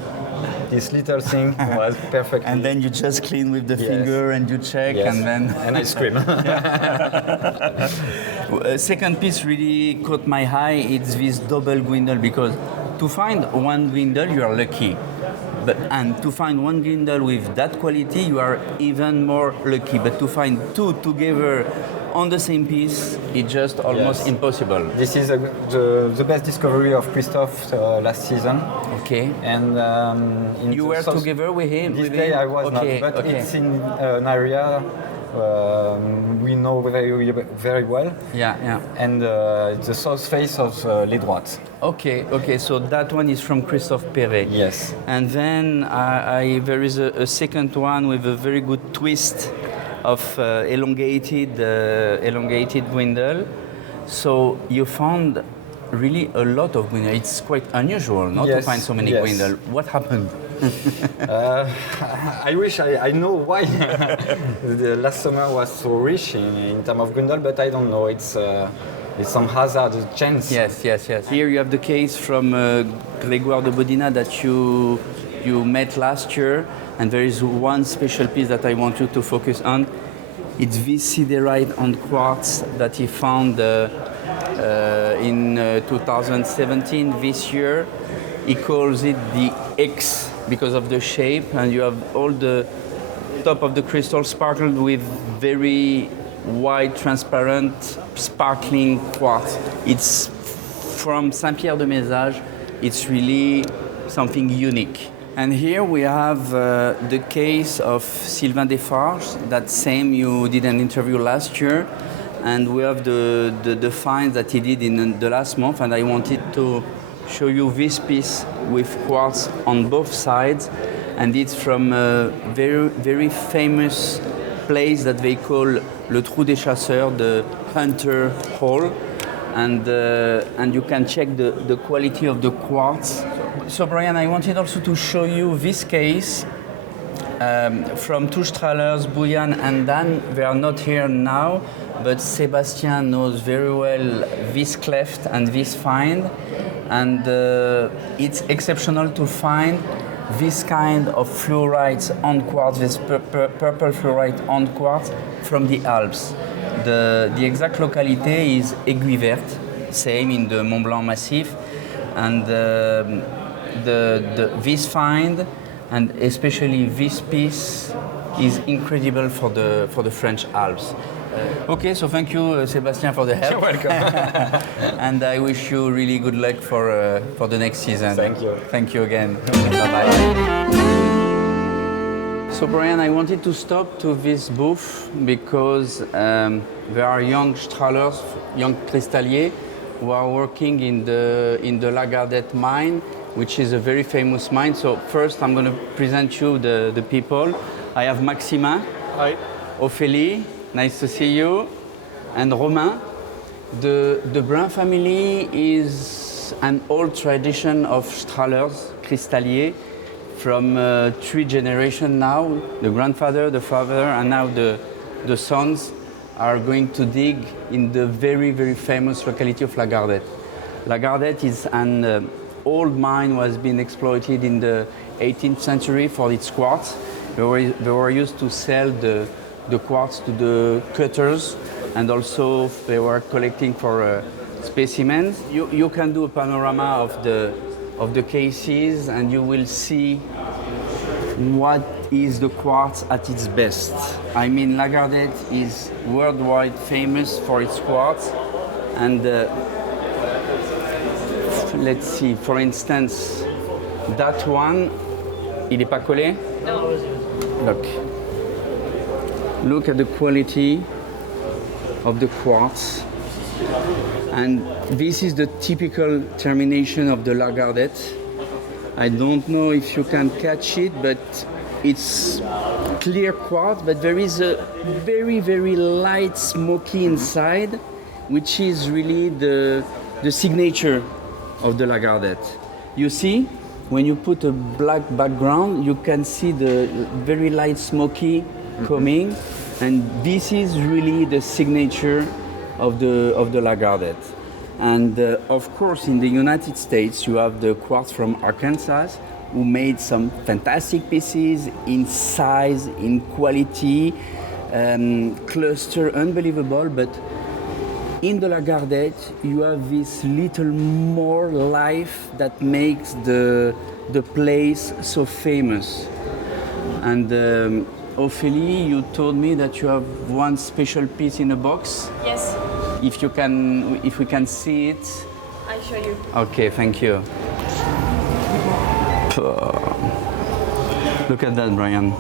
this little thing was perfect. And then you just clean with the finger and you check, yes. and then and I scream. Second piece really caught my eye. It's this double gwindle, because to find one gwindle you are lucky. And to find one gwindle with that quality, you are even more lucky. But to find two together on the same piece, it's just almost impossible. This is the best discovery of Christophe last season. Okay. And you were together with him? This day I was not, but it's in an area we know very well. Yeah, yeah. And it's the south face of Les Droites. Okay, so that one is from Christophe Perret. Yes. And then there is a second one with a very good twist of elongated gwindle. So you found really a lot of gwindle. It's quite unusual not to find so many gwindle. What happened? I wish I know why the last summer was so rich in terms of gwindle, but I don't know. It's some hazard, chance. Yes. Here you have the case from Grégoire de Bodina that you met last year, and there is one special piece that I want you to focus on. It's this siderite on quartz that he found in 2017, this year. He calls it the X because of the shape, and you have all the top of the crystal sparkled with very white, transparent, sparkling quartz. It's from Saint-Pierre-de-Mézage. It's really something unique. And here we have the case of Sylvain Desfarges, that same you did an interview last year, and we have the finds that he did in the last month, and I wanted to show you this piece with quartz on both sides, and it's from a very, very famous place that they call Le Trou des Chasseurs, the hunter hole, and you can check the quality of the quartz. So Bryan, I wanted also to show you this case from two Strahlers, Bouyan and Dan. They are not here now, but Sébastien knows very well this cleft and this find. And it's exceptional to find this kind of fluorites on quartz, this purple fluorite on quartz from the Alps. The exact locality is Aiguille Verte, same in the Mont Blanc Massif. And this find, and especially this piece, is incredible for the French Alps. Okay, so thank you, Sébastien, for the help. You're welcome. And I wish you really good luck for the next season. Thank you. Thank you again. Bye-bye. So, Bryan, I wanted to stop to this booth because there are young Strahlers, young cristalliers, who are working in the Lagardette mine, which is a very famous mine. So first, I'm going to present you the people. I have Maximin. Hi. Ophélie. Nice to see you. And Romain. The Brun family is an old tradition of Strahlers, cristalliers, from 3 generations now. The grandfather, the father, and now the sons are going to dig in the very, very famous locality of Lagardette. Lagardette is an old mine, was being exploited in the 18th century for its quartz. They were used to sell the quartz to the cutters, and also they were collecting for specimens. You can do a panorama of the cases, and you will see what is the quartz at its best. I mean, Lagardette is worldwide famous for its quartz, and let's see, for instance, that one, il n'est pas collé? No. Look at the quality of the quartz. And this is the typical termination of the Lagardette. I don't know if you can catch it, but it's clear quartz, but there is a very, very light smoky inside, which is really the signature of the Lagardette. You see, when you put a black background, you can see the very light smoky coming, and this is really the signature of the Lagardette. And of course, in the United States, you have the quartz from Arkansas, who made some fantastic pieces in size, in quality, cluster, unbelievable. But in the Lagardette, you have this little more life that makes the place so famous. And Ophélie, you told me that you have one special piece in a box. Yes. If we can see it. I'll show you. Okay, thank you. Look at that, Bryan.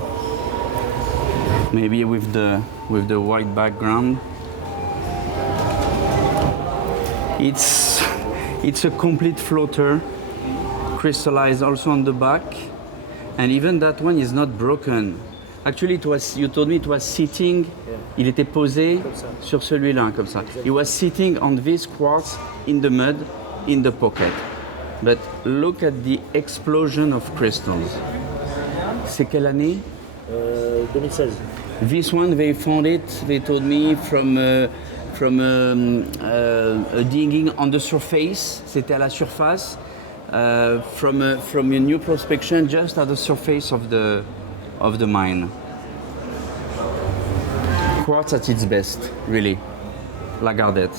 Maybe with the white background. It's a complete floater, crystallized also on the back, and even that one is not broken. Actually, you told me it was sitting, il était posé sur celui-là, comme ça. It was sitting on this quartz in the mud, in the pocket. But look at the explosion of crystals. C'est quelle année? 2016. This one, they found it, they told me, from digging on the surface. C'était à la surface. From a new prospection just at the surface of the mine. Quartz at its best, really. Lagardette.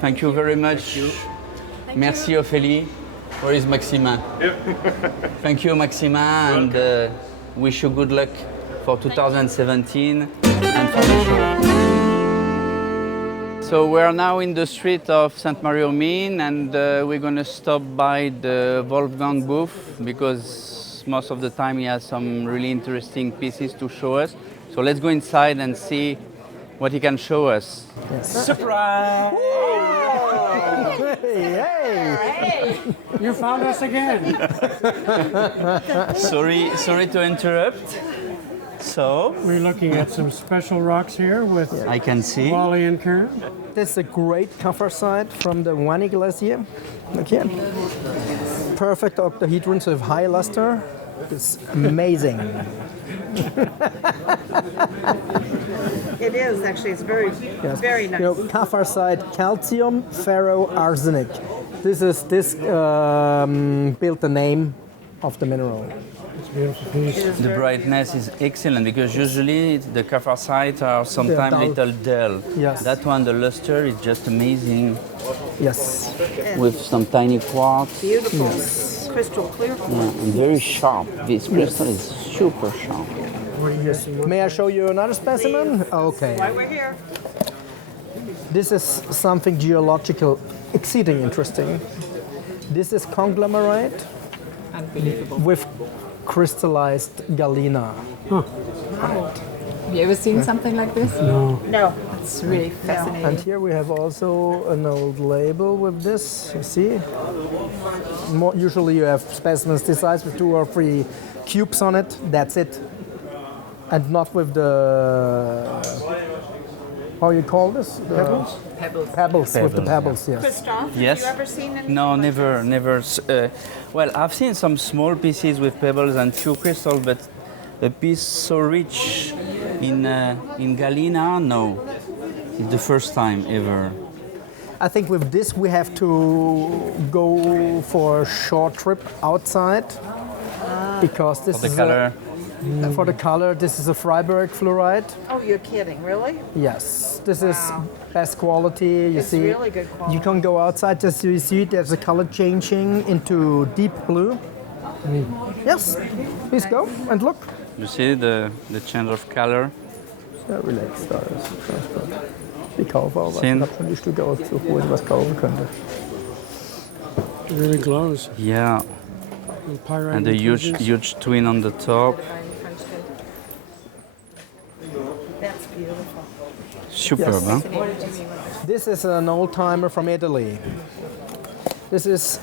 Thank you very much. Merci, Ophélie. Where is Maxima? Thank you, Maxima, and wish you good luck for 2017 and for the show. So we're now in the street of Sainte-Marie-aux-Mines, and we're going to stop by the Wolfgang booth because most of the time he has some really interesting pieces to show us. So let's go inside and see what he can show us. Yes. Surprise! Hey! You found us again. Sorry to interrupt. So we're looking at some special rocks here with I can see Wally and Karen. This is a great Kaffersite from the Hawai'i Glacier. Okay. Perfect octahedrons with high luster. It's amazing. It is actually. It's very, very nice. You know, Kaffersite, calcium, ferro, arsenic. This built the name of the mineral. It's a beautiful piece. The brightness is excellent because usually the Kaffersite are sometimes little dull. Yes. That one, the luster is just amazing. Yes. With some tiny quartz. Beautiful. Yes. Crystal clear. Yeah, and very sharp. This crystal is super sharp. Yes. May I show you another specimen? Okay. Why we're here. This is something geological, exceeding interesting. This is conglomerate. Unbelievable. With crystallized galena. Huh. Right. Have you ever seen something like this? No. No. It's really fascinating. And here we have also an old label with this, you see. Usually you have specimens this size with 2 or 3 cubes on it, that's it. And not with the, how you call this? Pebbles? Pebbles, with the pebbles, yes. Christophe, Yes. have you ever seen anything? No, never. Well, I've seen some small pieces with pebbles and few crystals, but a piece so rich in galena, no. It's the first time ever. I think with this we have to go for a short trip outside because this For the is color. for the color. This is a Freiberg fluoride. Oh, you're kidding, really? Yes, this is best quality. You It's see, really good quality. you can go outside. Just you see, there's a color changing into deep blue. Yes, please go and look. You see the change of color? Sehr relaxed da ist. Ich kaufe auch was. Ich Sehen. habe schon die Stücke ausgesucht, wo ich was kaufen könnte. It really glows. Yeah. And pyrite And the inclusions. huge twin on the top. That's beautiful. Superb, huh? This is an old timer from Italy. This is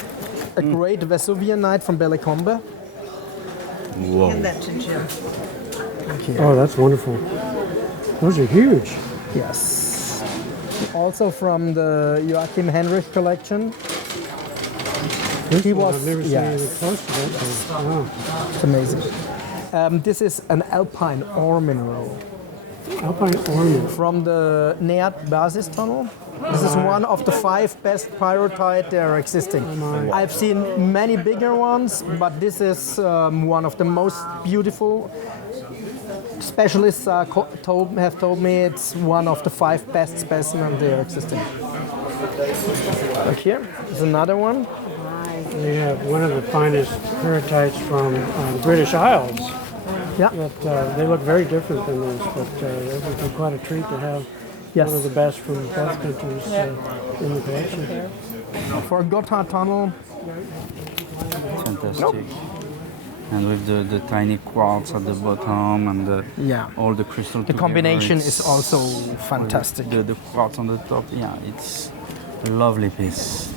a great Vesuvianite from Bellecombe. Whoa. Hand that to Jim. Oh, that's wonderful. Those are huge. Yes. Also from the Joachim Henrich collection. This He one, was, I've never seen yes. anything close to that. Wow. It's amazing. This is an Alpine ore mineral. Alpine ore mineral. From the Neat Basis Tunnel. This is one of the 5 best pyrrhotite that are existing. I've seen many bigger ones, but this is one of the most beautiful. Specialists have told me it's one of the 5 best specimens that are existing. Look here, there's another one. We have one of the finest pyrrhotites from the British Isles. Yeah. But, they look very different than those, but it would be quite a treat to have one of the best from both countries in the collection. For Gotthard Tunnel. Fantastic. Nope. And with the tiny quartz at the bottom and all the crystal The together, combination it's- is also fantastic. The quartz on the top, yeah, it's a lovely piece.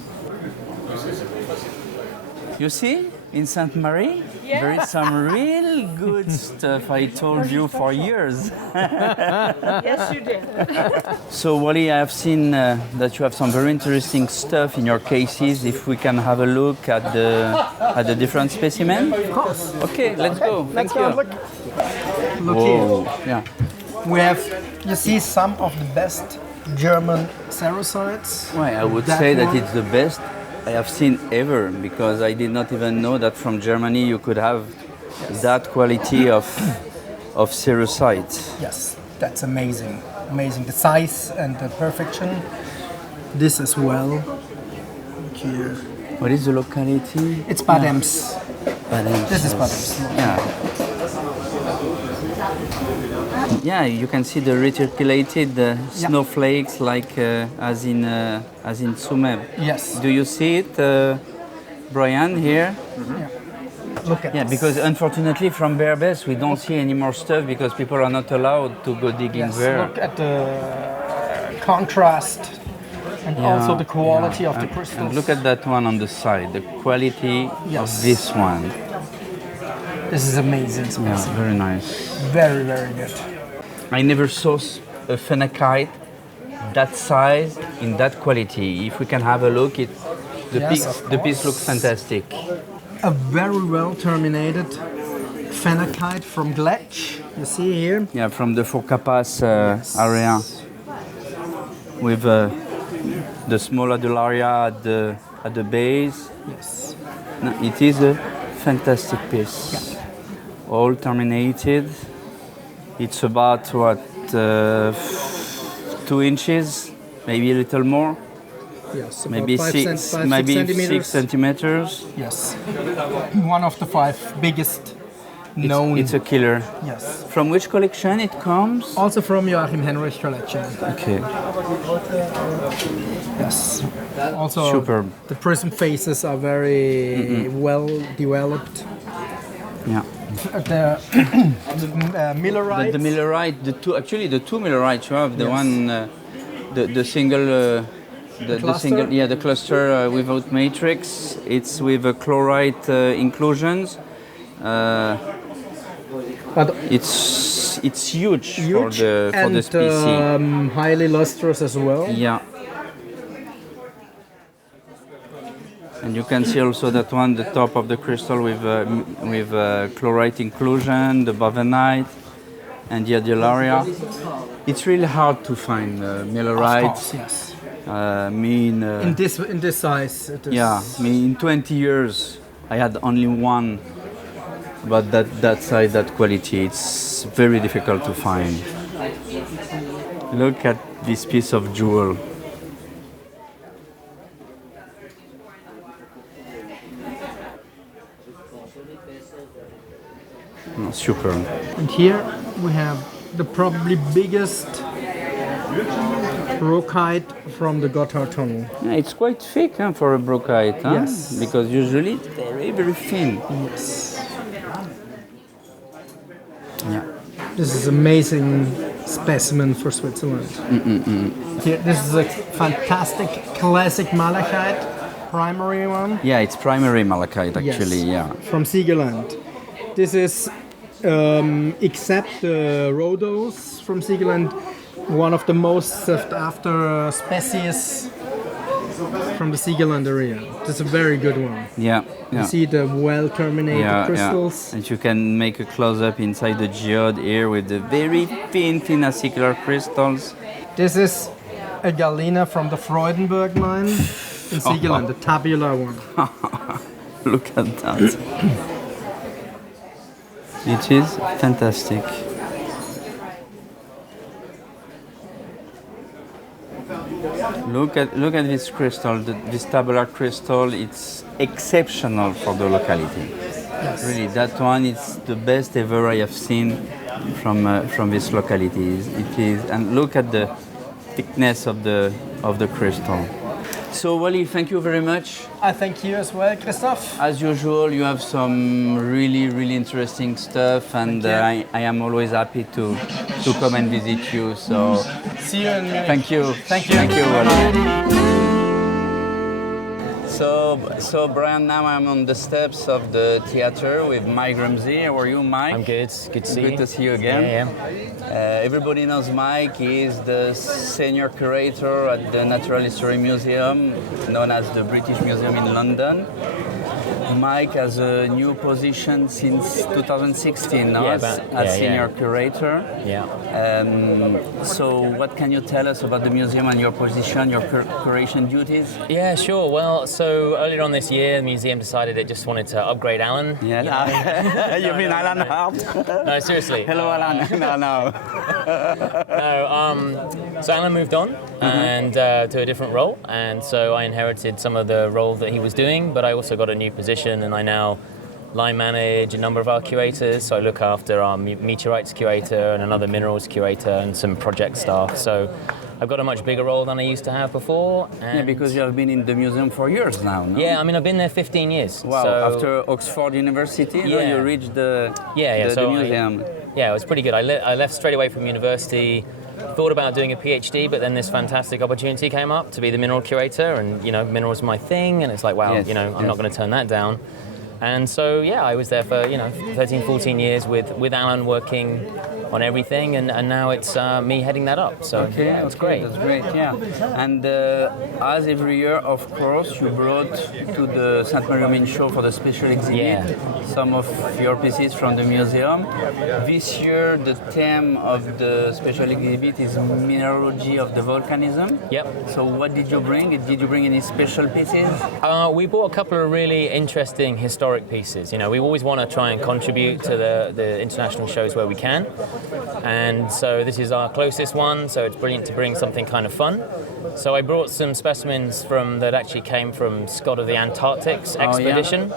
You see, in Sainte-Marie, there is some real good stuff I told you for years. Yes, you did. So, Wally, I have seen that you have some very interesting stuff in your cases. If we can have a look at the different specimens. Of course. Okay, let's go. Let's Thank go you. and look. Look Whoa. here. Yeah. We have, you see, some of the best German cerusites. Well, I would say that it's the best I have seen ever, because I did not even know that from Germany you could have that quality of cerussite. Yes, that's amazing. Amazing. The size and the perfection. This as well. Look here. What is the locality? It's Bad Ems. Bad Ems. This is Bad yes. Ems. Yeah. Yeah, you can see the reticulated snowflakes, like as in Tsumeb. Yes. Do you see it, Bryan, here? Yeah. Look at Yeah, this. because unfortunately from Burmese we don't see any more stuff because people are not allowed to go digging Yes, there. look at the contrast and also the quality of the crystals. And look at that one on the side, the quality of this one. This is amazing Yeah, specimen. very nice. Very, very good. I never saw a phenakite that size in that quality. If we can have a look, Yes, of the piece course. looks fantastic. A very well terminated phenakite from Gletsch. You see here. Yeah, from the Focapas area with the small adularia at the base. Yes. No, it is a fantastic piece. Yeah. All terminated. It's about what 2 inches, maybe a little more. Yes, maybe about 6 centimeters. 6 centimeters. Yes. One of the 5 biggest known. It's a killer. Yes. From which collection it comes? Also from Joachim Henrich collection. Okay. Yes. Also, Superb. the prism faces are very well developed. Yeah. The Millerite. The Millerite, the two Millerites you have, the Yes. one, the single, the cluster? single, yeah, the cluster without matrix. It's with chlorite inclusions. But it's huge for huge the species. and highly lustrous as well. Yeah. And you can see also that one, the top of the crystal with chlorite inclusion, the bovenite, and the adularia. It's really hard to find Millerite. Of course, yes. In this size. It is. Yeah, in 20 years, I had only one, but that size, that quality, it's very difficult to find. Look at this piece of jewel. Oh, super. And here we have the probably biggest brochite from the Gotthard Tunnel. Yeah, it's quite thick for a brochite, huh? Yes. Because usually it's very, very thin. Yes. Yeah. This is amazing specimen for Switzerland. Here, this is a fantastic classic malachite, primary one. Yeah, it's primary malachite actually, Yes, yeah. from Siegerland. This is, except Rhodos from Siegerland, one of the most sought after species from the Siegerland area. It's a very good one. Yeah. You see the well-terminated crystals. Yeah. And you can make a close-up inside the geode here with the very thin acicular crystals. This is a galena from the Freudenberg mine in Siegerland, the tabular one. Look at that. It is fantastic. Look at this crystal, this tabular crystal. It's exceptional for the locality. Yes. Really, that one is the best ever I have seen from this locality. It is, and look at the thickness of the crystal. So Wally, thank you very much. I thank you as well, Christophe. As usual, you have some really interesting stuff, and I am always happy to come and visit you. So see you in Munich. Thank you. Thank you. Thank you, Wally. So Bryan, now I'm on the steps of the theater with Mike Ramsey. How are you, Mike? I'm good. Good to see you. Good to see you again. Yeah. Everybody knows Mike. He is the senior curator at the Natural History Museum, known as the British Museum in London. Mike has a new position since 2016 now as senior curator. Yeah. So what can you tell us about the museum and your position, your curation duties? Yeah, sure. Well, so earlier on this year, the museum decided it just wanted to upgrade Alan. Yeah. You mean Alan Hart? No, seriously. Hello, Alan. No. So Alan moved on and to a different role, and so I inherited some of the role that he was doing, but I also got a new position, and I now line manage a number of our curators. So I look after our meteorites curator and another minerals curator and some project staff. So I've got a much bigger role than I used to have before. Yeah, because you have been in the museum for years now, no? Yeah, I mean, I've been there 15 years. Wow, so after Oxford University, you reached the museum. Yeah, it was pretty good. I left straight away from university, thought about doing a PhD, but then this fantastic opportunity came up to be the mineral curator, and minerals are my thing, and it's like, wow, I'm not going to turn that down. And so, I was there for 13, 14 years with Alan working on everything, and now it's me heading that up. So it's great. That's great, yeah. And as every year, of course, you brought to the Sainte-Marie-aux-Mines show for the special exhibit some of your pieces from the museum. This year, the theme of the special exhibit is mineralogy of the volcanism. Yep. So what did you bring? Did you bring any special pieces? We brought a couple of really interesting historic pieces. We always want to try and contribute to the international shows where we can. And so this is our closest one, so it's brilliant to bring something kind of fun. So I brought some specimens that actually came from Scott of the Antarctic's expedition.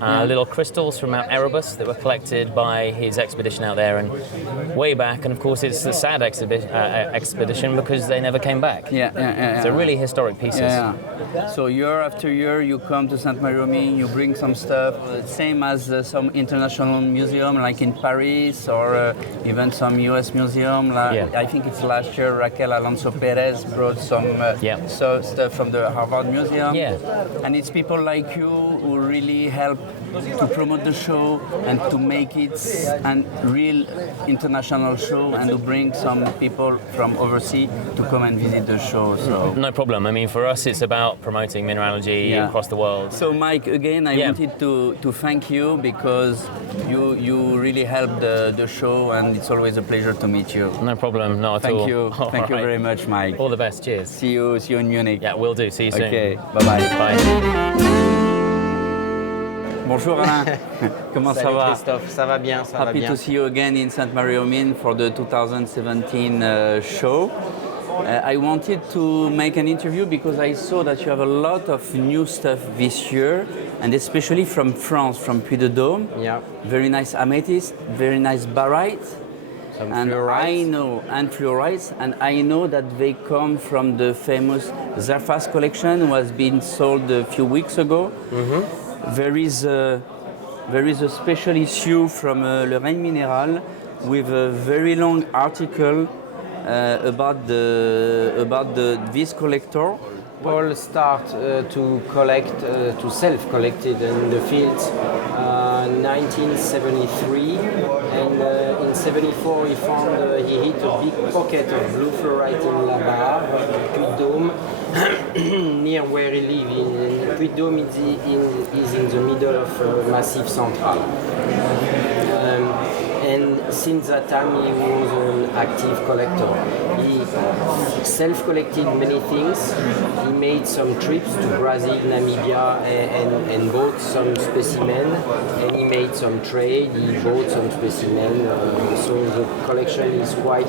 Little crystals from Mount Erebus that were collected by his expedition out there and way back. And of course it's a sad expedition because they never came back. So really historic pieces. So year after year you come to Sainte-Marie-aux-Mines, you bring some stuff, same as some international museum like in Paris or even some US museum. I think it's last year Raquel Alonso Perez brought some stuff from the Harvard Museum. And it's people like you who really help to promote the show and to make it a real international show and to bring some people from overseas to come and visit the show. So no problem. I mean, for us it's about promoting mineralogy across the world. So Mike, again, I wanted to thank you because you really helped the show, and it's always a pleasure to meet you. No problem, not at all. Thank you very much, Mike. All the best, cheers. See you in Munich. Yeah, will do. See you soon. Okay, bye-bye. Bye. Bonjour Alain, comment ça va? Christophe, ça va bien, ça va bien. Happy to see you again in Sainte-Marie-aux-Mines for the 2017 show. I wanted to make an interview because I saw that you have a lot of new stuff this year, and especially from France, from Puy-de-Dôme. Yeah. Very nice amethyst, very nice barite. And fluorites, and I know that they come from the famous Zarfas collection, was being sold a few weeks ago. There is a special issue from Le Règne Minéral with a very long article about this collector. Paul started to collect, to self-collected in the fields in 1973, and in 74 he hit a big pocket of blue fluorite in La Barre, Puy-de-Dôme, near where he lives. Puy-de-Dôme is in the middle of Massif Central. And since that time he was an active collector. He self-collected many things. He made some trips to Brazil, Namibia, and bought some specimens. And he made some trade. He bought some specimens. So the collection is quite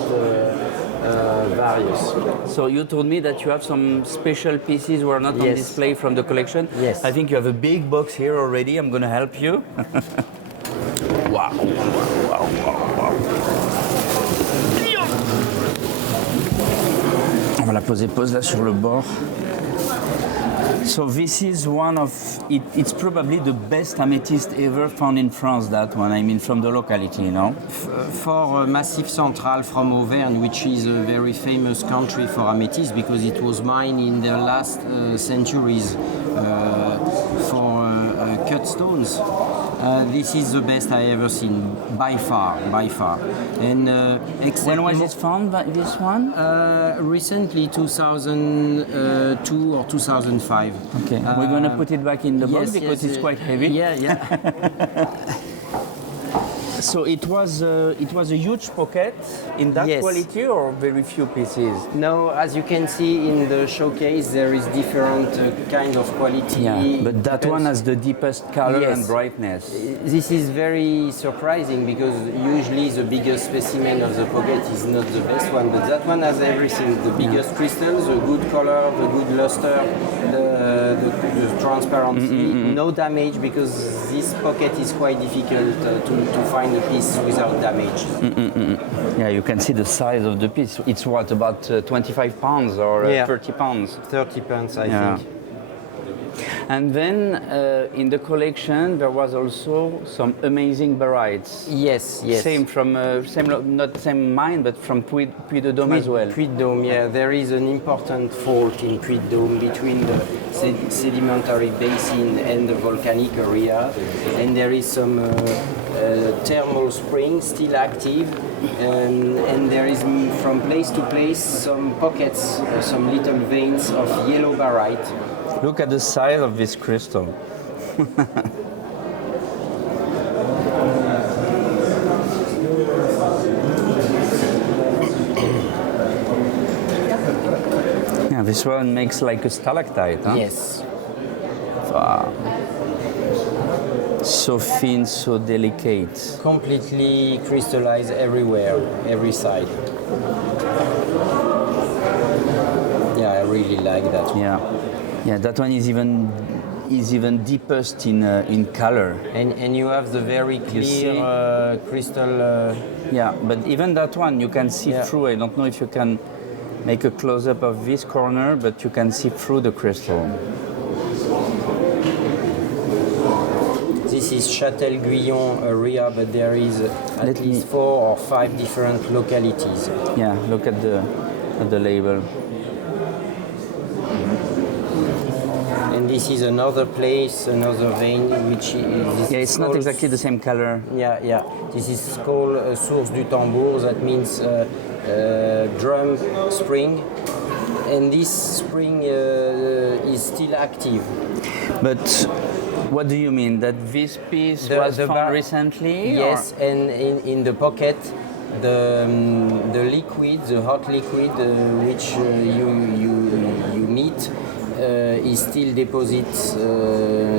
various. So you told me that you have some special pieces were not on display from the collection. Yes. I think you have a big box here already. I'm going to help you. Wow. On va la poser pause là sur le bord. So this is one of, it's probably the best amethyst ever found in France, that one, I mean from the locality, you know? For Massif Central from Auvergne, which is a very famous country for amethyst because it was mined in the last centuries for cut stones. This is the best I ever seen, by far. And when was it found, this one? Recently, 2002 or 2005. Okay, we're going to put it back in the box because it's quite heavy. Yeah. So it was a huge pocket in that quality, or very few pieces? No, as you can see in the showcase, there is different kind of quality. Yeah, but that one has the deepest color and brightness. This is very surprising because usually the biggest specimen of the pocket is not the best one, but that one has everything: the biggest crystals, the good color, the good luster, the transparency, no damage, because this pocket is quite difficult to find a piece without damage. Yeah, you can see the size of the piece. It's what, about 25 pounds or 30 pounds? 30 pounds, I think. And then in the collection there was also some amazing barytes. Yes. Same from not same mine, but from Puy-de-Dôme as well. Puy-de-Dôme, yeah. There is an important fault in Puy-de-Dôme between the sedimentary basin and the volcanic area, and there is some thermal spring still active, and there is from place to place some pockets, some little veins of yellow baryte. Look at the size of this crystal. Yeah, this one makes like a stalactite, huh? Yes. Wow. So thin, so delicate. Completely crystallized everywhere, every side. Yeah, I really like that one. Yeah, that one is even deepest in color. And you have the very clear crystal. Yeah, but even that one you can see through. I don't know if you can make a close-up of this corner, but you can see through the crystal. This is Châtel-Guyon area, but there is at least 4 or 5 different localities. Yeah, look at the label. And this is another place, another vein, which is... Yeah, it's not exactly the same color. Yeah. This is called Source du Tambour, that means drum spring. And this spring is still active. But what do you mean? That this piece was found recently? Yes, and in the pocket, the liquid, the hot liquid, which you meet, is still deposits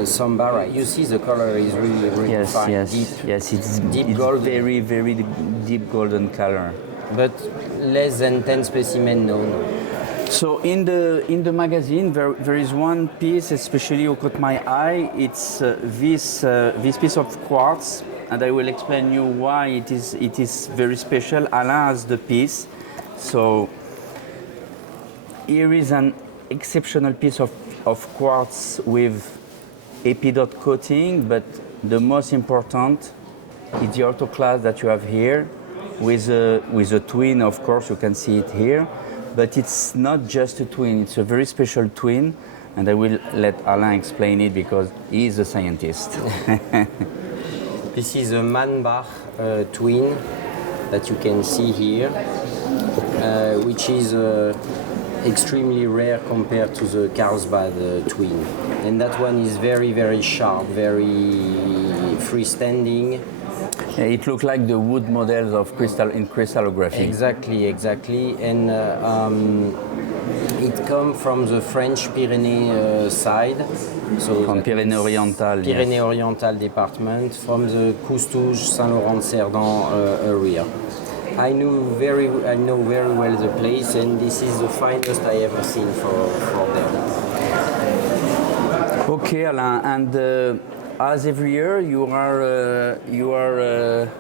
some baryte. You see the color is really fine. Yes, it's golden. Very, very deep golden color. But less than 10 specimens known. So in the magazine there is one piece especially who caught my eye. It's this piece of quartz, and I will explain you why it is very special. Alain has the piece. So here is an exceptional piece of quartz with epidot coating, but the most important is the autoclase that you have here with a twin. Of course, you can see it here, but it's not just a twin, it's a very special twin, and I will let Alain explain it because he is a scientist. This is a Manbach twin that you can see here, which is extremely rare compared to the Carlsbad twin. And that one is very, very sharp, very freestanding. Yeah, it looks like the wood models of crystallography. Exactly, exactly. And it comes from the French Pyrenees side. So from Pyrénées-Orientales. Pyrénées-Orientales department, from the Coustouge, Saint-Laurent-de-Cerdan area. I know very well the place, and this is the finest I ever seen for them. Okay, Alain, and as every year, you are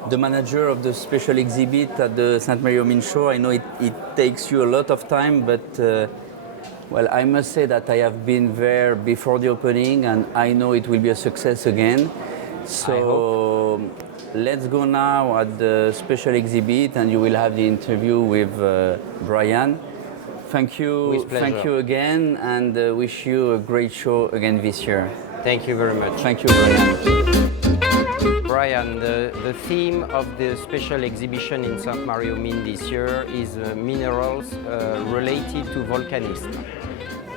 the manager of the special exhibit at the Sainte-Marie-aux-Mines show. I know it takes you a lot of time, but well, I must say that I have been there before the opening, and I know it will be a success again. So let's go now at the special exhibit, and you will have the interview with Bryan. Thank you again, and wish you a great show again this year. Thank you very much. Thank you, Bryan. Bryan, the theme of the special exhibition in Sainte-Marie-aux-Mines this year is minerals related to volcanism.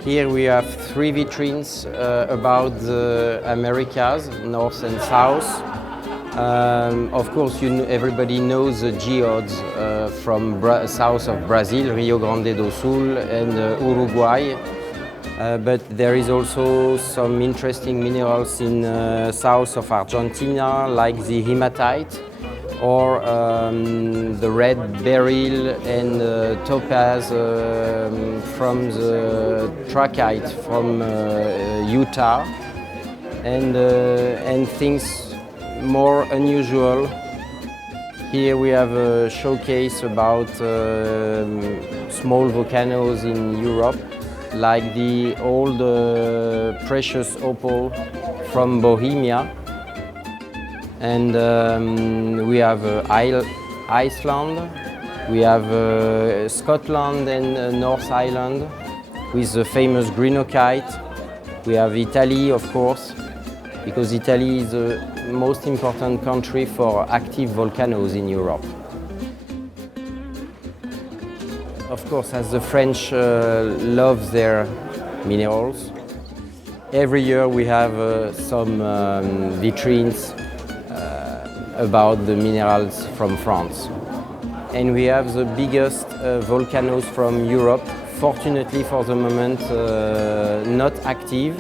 Here we have 3 vitrines about the Americas, North and South. Of course, everybody knows the geodes from south of Brazil, Rio Grande do Sul and Uruguay. But there is also some interesting minerals in south of Argentina, like the hematite, or the red beryl and topaz from the trachyte from Utah, and things more unusual. Here we have a showcase about small volcanoes in Europe, like the old precious opal from Bohemia. And we have Iceland, we have Scotland and North Island with the famous greenockite. We have Italy, of course, because Italy is the most important country for active volcanoes in Europe. Of course, as the French love their minerals, every year we have some vitrines about the minerals from France. And we have the biggest volcanoes from Europe, fortunately for the moment not active,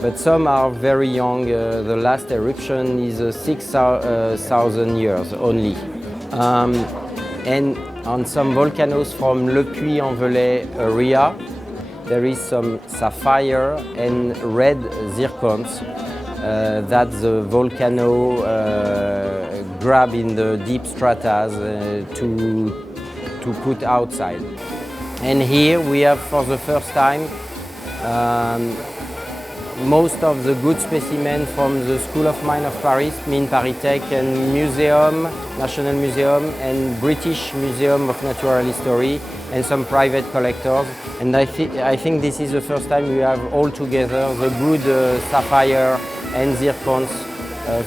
but some are very young. The last eruption is 6,000 years only. And on some volcanoes from Le Puy-en-Velay area, there is some sapphire and red zircons that the volcano grab in the deep stratas to put outside. And here we have for the first time most of the good specimens from the School of Mines of Paris, Mines Paris Tech, and Museum, National Museum, and British Museum of Natural History, and some private collectors. And I think this is the first time we have all together the good sapphire and zircons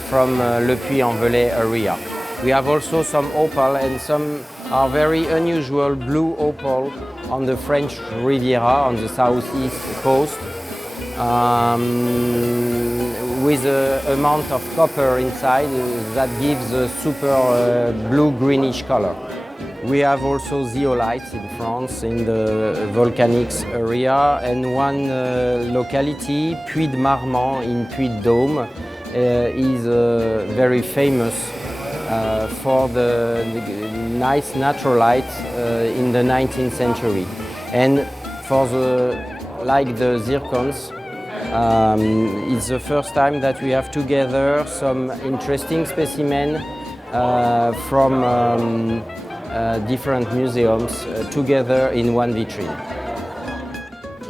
from Le Puy-en-Velay area. We have also some opal, and some are very unusual blue opal on the French Riviera, on the southeast coast, with an amount of copper inside that gives a super blue-greenish color. We have also zeolites in France, in the volcanics area, and one locality, Puy de Marmont in Puy de Dôme, is very famous for the nice naturalites in the 19th century. And for like the zircons, it's the first time that we have together some interesting specimens from different museums together in one vitrine.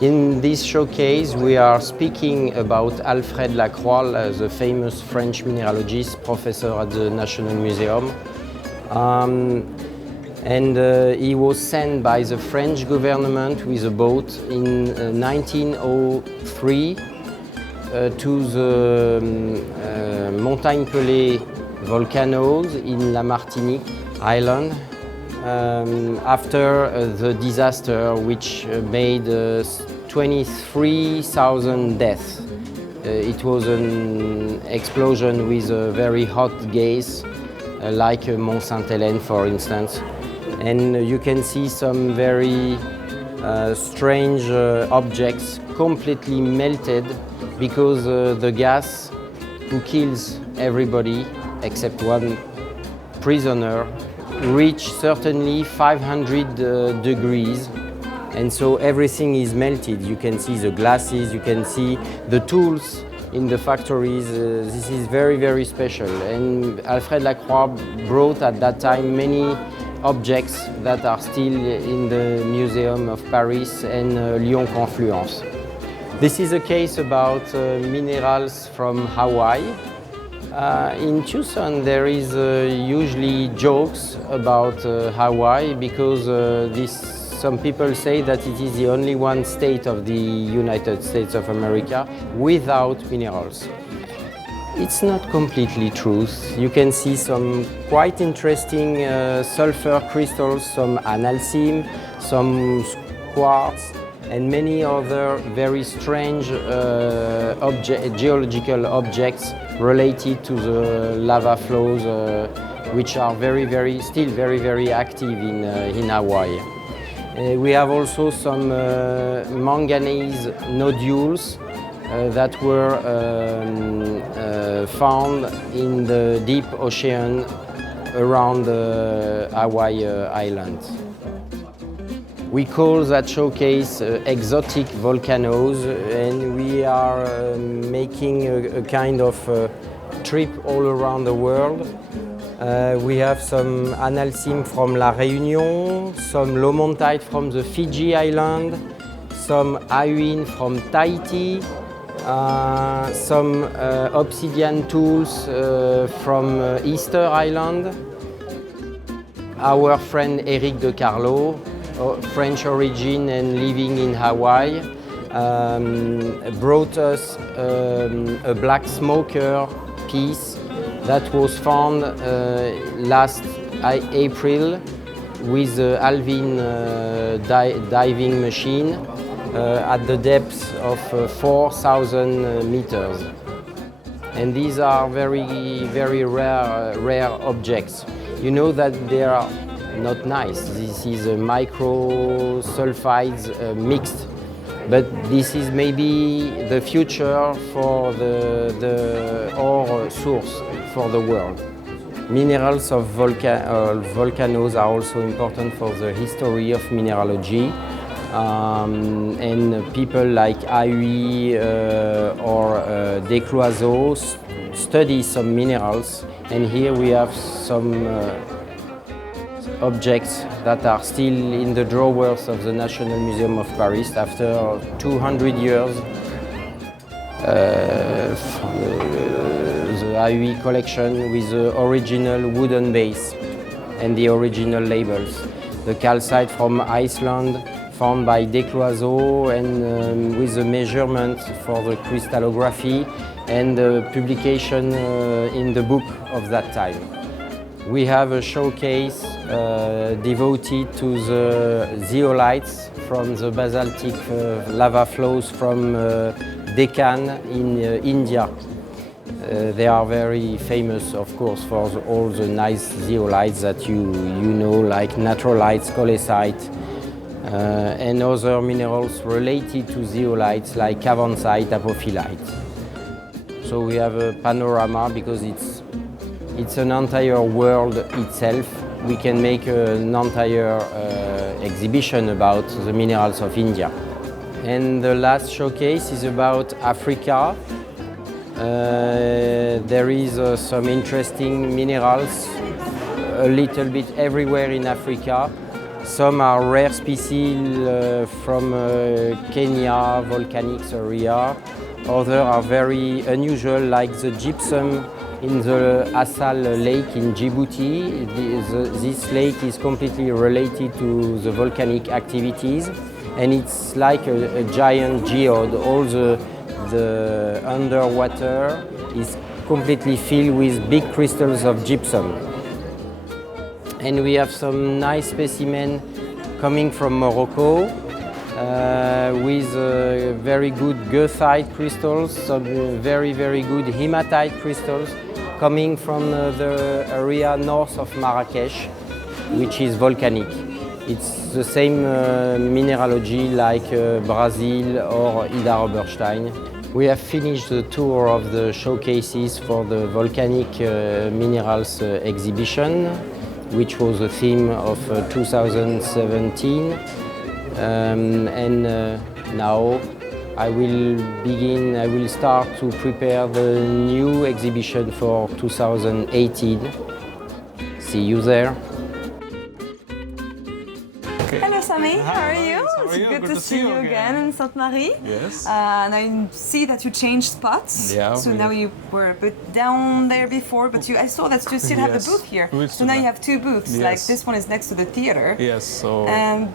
In this showcase, we are speaking about Alfred Lacroix, the famous French mineralogist, professor at the National Museum. He was sent by the French government with a boat in 1903 to the Montagne Pelée volcanoes in La Martinique island after the disaster which made 23,000 deaths. It was an explosion with a very hot gas, like Mont Sainte-Hélène, for instance. And you can see some very strange objects completely melted because the gas who kills everybody except one prisoner reached certainly 500 degrees. And so everything is melted. You can see the glasses, you can see the tools in the factories. This is very, very special. And Alfred Lacroix brought at that time many objects that are still in the Museum of Paris and Lyon Confluence. This is a case about minerals from Hawaii. In Tucson there is usually jokes about Hawaii because some people say that it is the only one state of the United States of America without minerals. It's not completely true. You can see some quite interesting sulfur crystals, some analcime, some quartz, and many other very strange geological objects related to the lava flows, which are still very active in Hawaii. We have also some manganese nodules that were found in the deep ocean around the Hawaii Islands. We call that showcase exotic volcanoes, and we are making a kind of trip all around the world. We have some analcime from La Réunion, some lomontite from the Fiji Island, some Hawai'i from Tahiti, some obsidian tools from Easter Island. Our friend Eric De Carlo, French origin and living in Hawaii, brought us a black smoker piece that was found last April with the Alpine diving machine at the depth of 4,000 meters. And these are very rare objects. You know that they are not nice. This is a micro sulfides mixed, but this is maybe the future for the ore source for the world. Minerals of volcanoes are also important for the history of mineralogy, and people like Hawai'i or Descloiseaux study some minerals, and here we have some objects that are still in the drawers of the National Museum of Paris after 200 years. The Hawai'i collection with the original wooden base and the original labels. The calcite from Iceland found by Descloiseaux and with the measurement for the crystallography and the publication in the book of that time. We have a showcase devoted to the zeolites from the basaltic lava flows from Deccan in India. They are very famous, of course, for all the nice zeolites that you know, like natrolites, colesite, and other minerals related to zeolites like cavansite, apophyllite. So we have a panorama because it's an entire world itself. We can make an entire exhibition about the minerals of India. And the last showcase is about Africa. There is some interesting minerals a little bit everywhere in Africa. Some are rare species from Kenya, volcanic area. Others are very unusual, like the gypsum in the Assal Lake in Djibouti. This lake is completely related to the volcanic activities, and it's like a giant geode. All the underwater is completely filled with big crystals of gypsum. And we have some nice specimens coming from Morocco with very good goethite crystals, some very good hematite crystals coming from the area north of Marrakesh, which is volcanic. It's the same mineralogy like Brazil or Ida Oberstein. We have finished the tour of the showcases for the volcanic minerals exhibition, which was the theme of 2017. Now I will start to prepare the new exhibition for 2018. See you there. Hello Sami, how are you? It's good to see you again in Sainte-Marie. Yes. And I see that you changed spots. Yeah. So now you were a bit down there before, but I saw that you still have the booth here. So now you have two booths. Yes. Like this one is next to the theater. Yes. So. And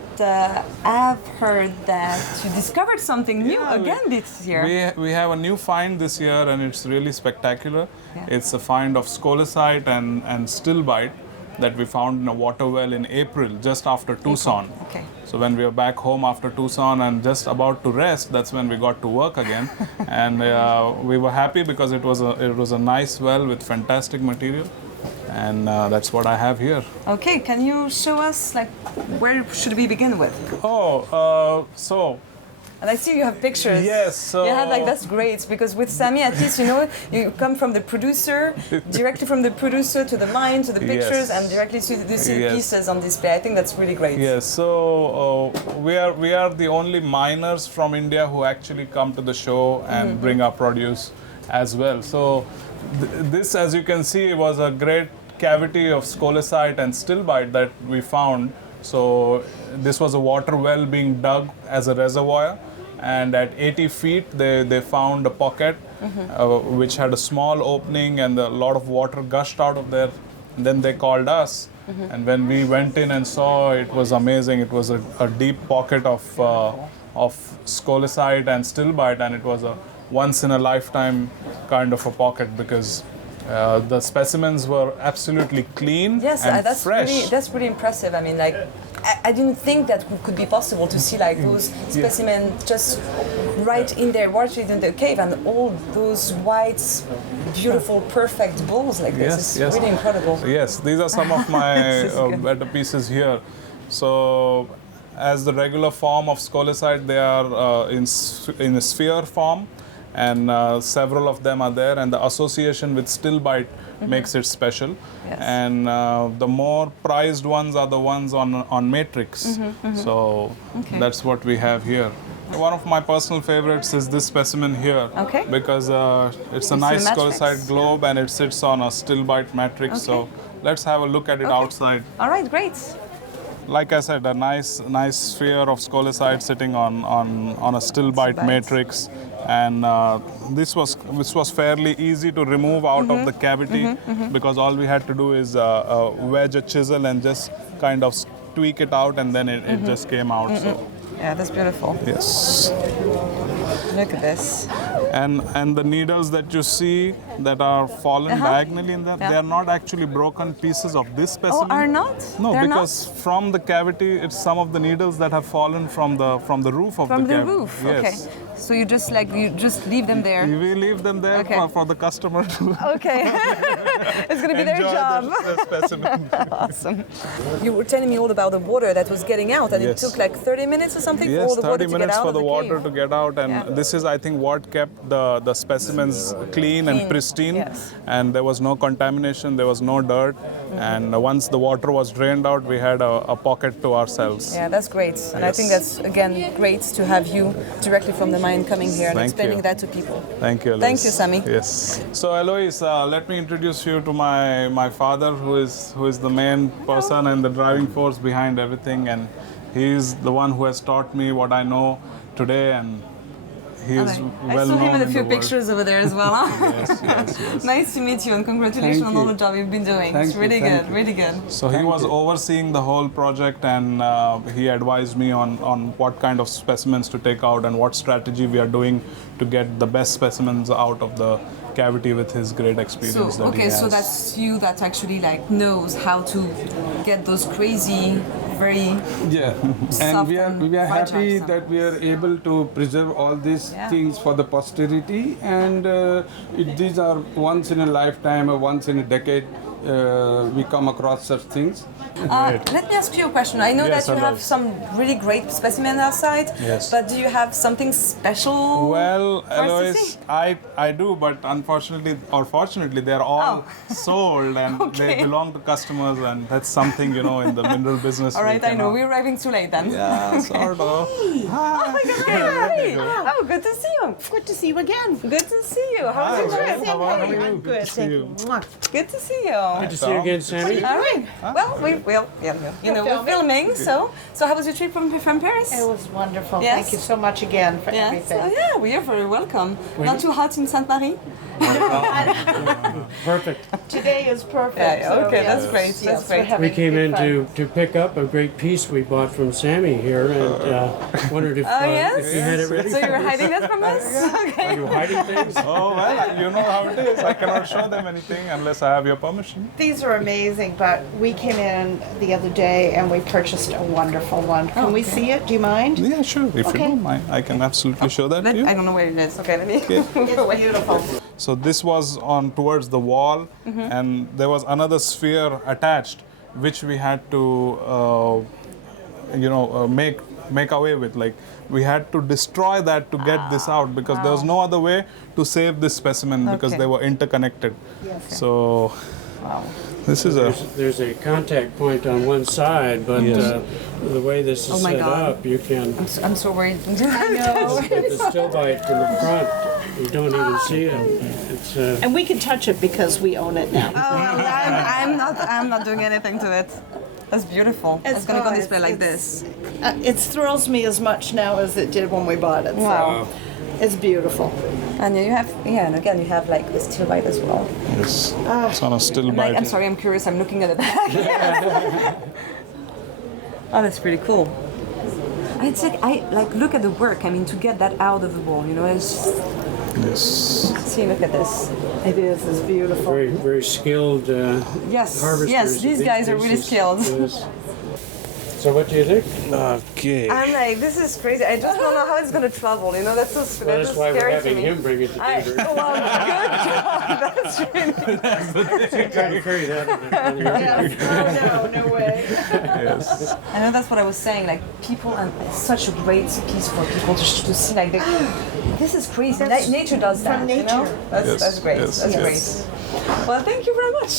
I've heard that you discovered something new again this year. We have a new find this year, and it's really spectacular. Yeah. It's a find of scolecite and stilbite that we found in a water well in April, just after Tucson. Okay. So when we were back home after Tucson and just about to rest, that's when we got to work again. And we were happy because it was a nice well with fantastic material. And that's what I have here. Okay, can you show us, like, where should we begin with? And I see you have pictures. Yes. So that's great, because with Sami, at least, you come from the producer, directly from the producer to the mine, to the pictures, and directly to the pieces on display. I think that's really great. Yes. So we are the only miners from India who actually come to the show and bring our produce as well. So this, as you can see, was a great cavity of scolecite and stilbite that we found. So this was a water well being dug as a reservoir, and at 80 feet they found a pocket which had a small opening and a lot of water gushed out of there. And then they called us, and when we went in and saw, it was amazing. It was a deep pocket of scolecite and stilbite, and it was a once in a lifetime kind of a pocket because the specimens were absolutely clean and fresh. That's really impressive. I mean, like, I didn't think that could be possible to see like those specimens just right in there, right in the cave, and all those white, beautiful, perfect balls like this. It's really incredible. Yes, these are some of my better pieces here. So, as the regular form of scolecite, they are in a sphere form. And several of them are there, and the association with stilbite makes it special. Yes. And the more prized ones are the ones on matrix. So that's what we have here. One of my personal favorites is this specimen here, because it's a nice scolecite globe and it sits on a stilbite matrix. So let's have a look at it outside. All right, great. Like I said, a nice sphere of scolecite sitting on a stilbite matrix, and this was fairly easy to remove out of the cavity because all we had to do is wedge a chisel and just kind of tweak it out, and then it just came out. So. Yeah, that's beautiful. Yes. Look at this. And the needles that you see that are fallen diagonally in there, they are not actually broken pieces of this specimen. Oh, are not? No, They're because from the cavity, it's some of the needles that have fallen from the roof of the cavity. From the roof, yes. Okay. So you just leave them there? We leave them there for the customer to Okay. It's going to be their job. The specimen. Awesome. You were telling me all about the water that was getting out, and it took like 30 minutes or something for all the water to get out. Yes, 30 minutes for the water to get out, and this is, I think, what kept the specimens clean and pristine. Yes. And there was no contamination, there was no dirt, and once the water was drained out, we had a pocket to ourselves. Yeah, that's great, and I think that's again great to have you directly from the mine coming here and explaining that to people. Thank you, Eloise. Thank you, Sami. Yes. So, Eloise, let me introduce you to my father, who is the main person and the driving force behind everything, and he's the one who has taught me what I know today, and he is I well saw him known in a in few the world. pictures over there as well. Huh? Yes. Nice to meet you and congratulations Thank on all you. the job you've been doing. Thank It's you, really thank good, you. really good. So he was overseeing the whole project, and he advised me on what kind of specimens to take out and what strategy we are doing to get the best specimens out of the cavity with his great experience So that he has. so that's you that actually like knows how to get those crazy, very And we are fragile happy stuff. that we are able to preserve all these things for the posterity, and these are once in a lifetime or once in a decade we come across such things. Let me ask you a question. I know Yes, that you have Eloise. some really great specimens outside, Yes. but do you have something special? Well, for us to Eloise, see? I do, but unfortunately or fortunately, they're all sold and they belong to customers, and that's something, in the mineral business. All right, we I know. cannot- We're arriving too late then. Yeah, sort of. Hey. Oh my God, hi. Oh, good to see you. Good to see you again. Good to see you. How was your trip? How are you? I'm good. Thank you. Mwah. Good to see you. Good to see you again, Sammy. All right. Well, we're filming. So how was your trip from Paris? It was wonderful. Yes. Thank you so much again for Yes. everything. Oh, yeah, we are very welcome. Not too hot in Sainte-Marie? Perfect. Today is perfect. Yeah, so okay, yes. that's great. Yes, That's we're great. having We came good in fun. to pick up a great piece we bought from Sammy here, and wondered if, Oh, yes? if you had it ready. So you for were us. hiding that from us? Okay. Are you hiding things? Oh, well, you know how it is. I cannot show them anything unless I have your permission. These are amazing, but we came in the other day and we purchased a wonderful one. Can we see it? Do you mind? Yeah, sure. If you don't mind, I can absolutely show that to you. I don't know where it is. Okay, let me Okay. move away. Beautiful. So this was on towards the wall, and there was another sphere attached, which we had to, make away with. Like we had to destroy that to get this out because there was no other way to save this specimen because Okay. they were interconnected. Yes. So this is There's a contact point on one side, but Yes. the way this is Oh my set God. up, you can I'm so worried. I know. get the still bite from the front. You don't even see it. It's And we can touch it because we own it now. Oh, well, I'm not doing anything to it. That's beautiful. It's going to go on display like this. It thrills me as much now as it did when we bought it. Wow. So it's beautiful. And you have, and again, you have like the steel bite as well. yes. It's on a still Like, bite. I'm sorry, I'm curious. I'm looking at the back. Oh, that's pretty cool. It's like look at the work. I mean, to get that out of the wall, it's just, Yes. see, look at this. It is. It's beautiful. very, very skilled Yes, harvesters. yes, of these guys are really pieces. skilled. Yes. So what do you think? Okay. I'm like, this is crazy. I just don't know how it's gonna travel. That's so Well, that's that's why we're scary to having me. him bring it to Denver. Well, good job. That's really. Trying to carry that. Oh, no way. Yes. I know that's what I was saying. Like people, and it's such a great piece for people to see. Like, this is crazy. Nature does that. from You know? nature. That's Yes, great. yes, That's yes. great. Well, thank you very much.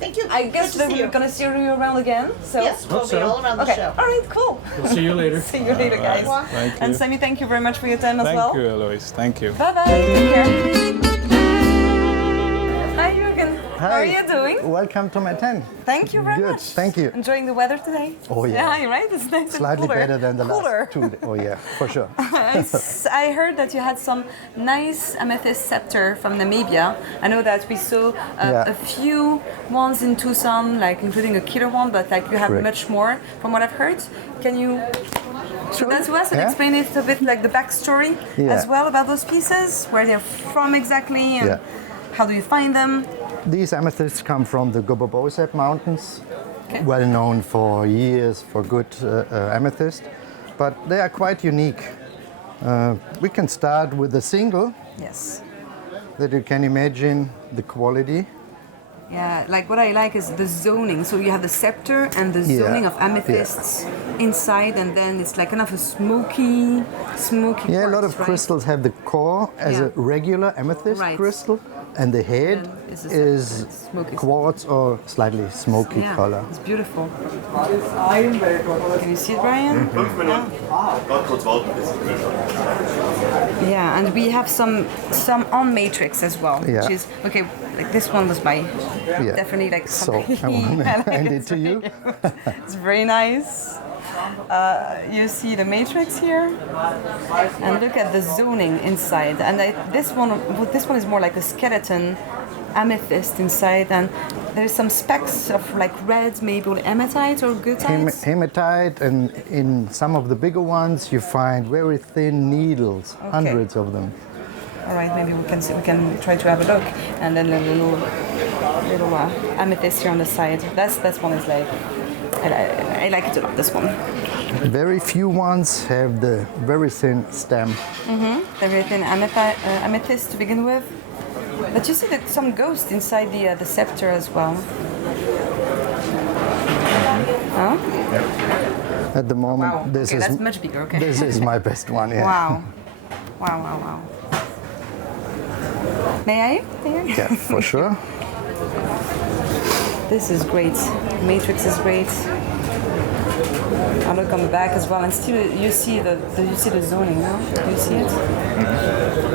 Thank you. I guess Good to that see we're you. gonna see you around again. So Yes, we'll be all around the okay. show. All right. Cool. We'll see you later. See you later, guys. Thank you. And Sammy, thank you very much for your time as Thank well. you, Eloise. Thank you. Bye bye. Take care. Hi, Jürgen. How are you doing? Welcome to my tent. Thank you very Good, much. thank you. Enjoying the weather today? Oh, yeah. Yeah, right? It's nice Slightly and cooler. better than the Cooler. last 2 days. Oh yeah, for sure. I heard that you had some nice amethyst scepter from Namibia. I know that we saw Yeah. a few ones in Tucson, like including a killer one, but like you have Correct. much more from what I've heard. Can you show that to us and Yeah. explain it a bit, like the backstory Yeah. as well about those pieces, where they're from exactly, and Yeah. how do you find them? These amethysts come from the Gobobosep Mountains, well known for years for good amethyst, but they are quite unique. We can start with a single Yes. that you can imagine the quality. Yeah, like what I like is the zoning. So you have the scepter and the Yeah, zoning of amethysts inside, and then it's like kind of a smoky Yeah, a lot quartz, of right? crystals have the core as Yeah. a regular amethyst Right. crystal, and the head And it's a is smoky. quartz or slightly smoky Yeah, color. it's beautiful. Can you see it, Bryan? Yeah, and we have some on matrix as well, Yeah. which is okay. Like this one was my Yeah. definitely like So something. I want to I like hand it it to you. It's very nice. You see the matrix here, and look at the zoning inside. And this one is more like a skeleton amethyst inside, and there's some specks of like red, maybe hematite or goethite. Hematite, and in some of the bigger ones you find very thin needles, hundreds of them. All right, maybe we can try to have a look, and then a little amethyst here on the side. That one is like I like it a lot. This one. Very few ones have the very thin stem. The very thin amethyst to begin with. But you see that some ghost inside the scepter as well. Huh? At the moment, Wow. this Okay, is that's much bigger. Okay. This is my best one. Yeah. Wow. Wow. May I? Yeah, for sure. This is great. Matrix is great. I'll look on the back as well, and still you see the zoning, no? Do you see it?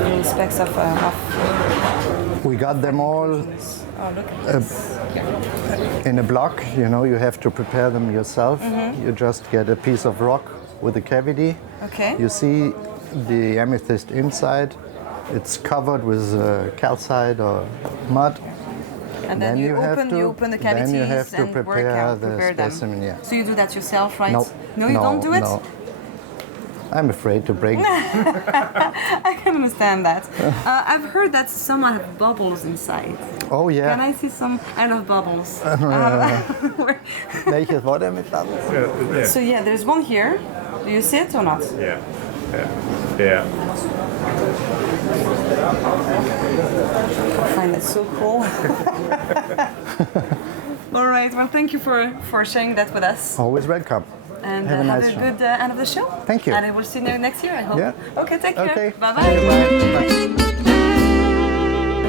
Little specks of. We got them all Oh, look at this. in a block. You know, you have to prepare them yourself. You just get a piece of rock with a cavity. Okay. You see the amethyst inside. It's covered with calcite or mud. And then you open the cavities then you have to and prepare the them. specimen. Yeah. So you do that yourself, right? No, you don't do it? No. I'm afraid to break. I can understand that. I've heard that some have bubbles inside. Oh yeah. Can I see some? I love bubbles. Welches war der mit Bubbles? So yeah, there's one here. Do you see it or not? Yeah. I find that so cool. All right. Well, thank you for sharing that with us. Always welcome. And have a have nice a show. good end of the show. Thank you. And I will see you next year, I hope. Yeah. Okay, take care. Okay. Bye-bye. Bye.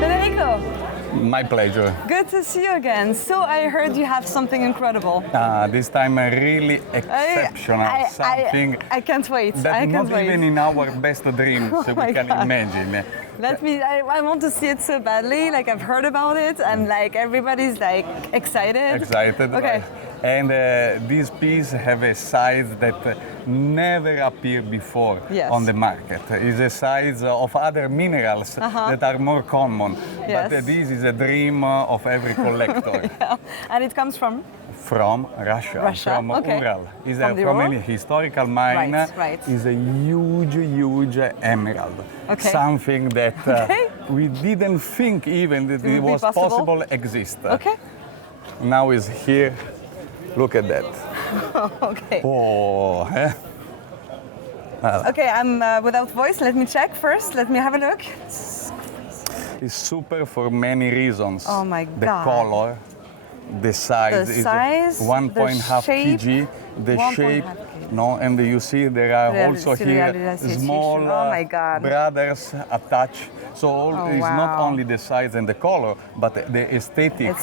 Federico, My pleasure. good to see you again. So I heard you have something incredible. This time really exceptional, something I can't wait. that I can't not wait. even in our best dreams Oh my we can God. imagine. I want to see it so badly. Like I've heard about it, and like everybody's like excited. Excited. Okay. Right? And this piece have a size that never appeared before Yes. on the market. It's a size of other minerals that are more common. Yes. But this is a dream of every collector. Yeah. And it comes from? From Russia, from okay. Ural. It's From the from Ural? a historical mine. Right. It's a huge emerald. Okay. Something that we didn't think even that it would be was possible? exist. Okay. Now it's here. Look at that. Okay. Oh, Okay, I'm without voice. Let me check first. Let me have a look. It's super for many reasons. Oh my The God. color, the size, The size, is 1.5 shape, kg. The 1.5 shape, kg. no, and you see there are also here small Oh my God. brothers attached. So it's not wow. only the size and the color, but the aesthetic.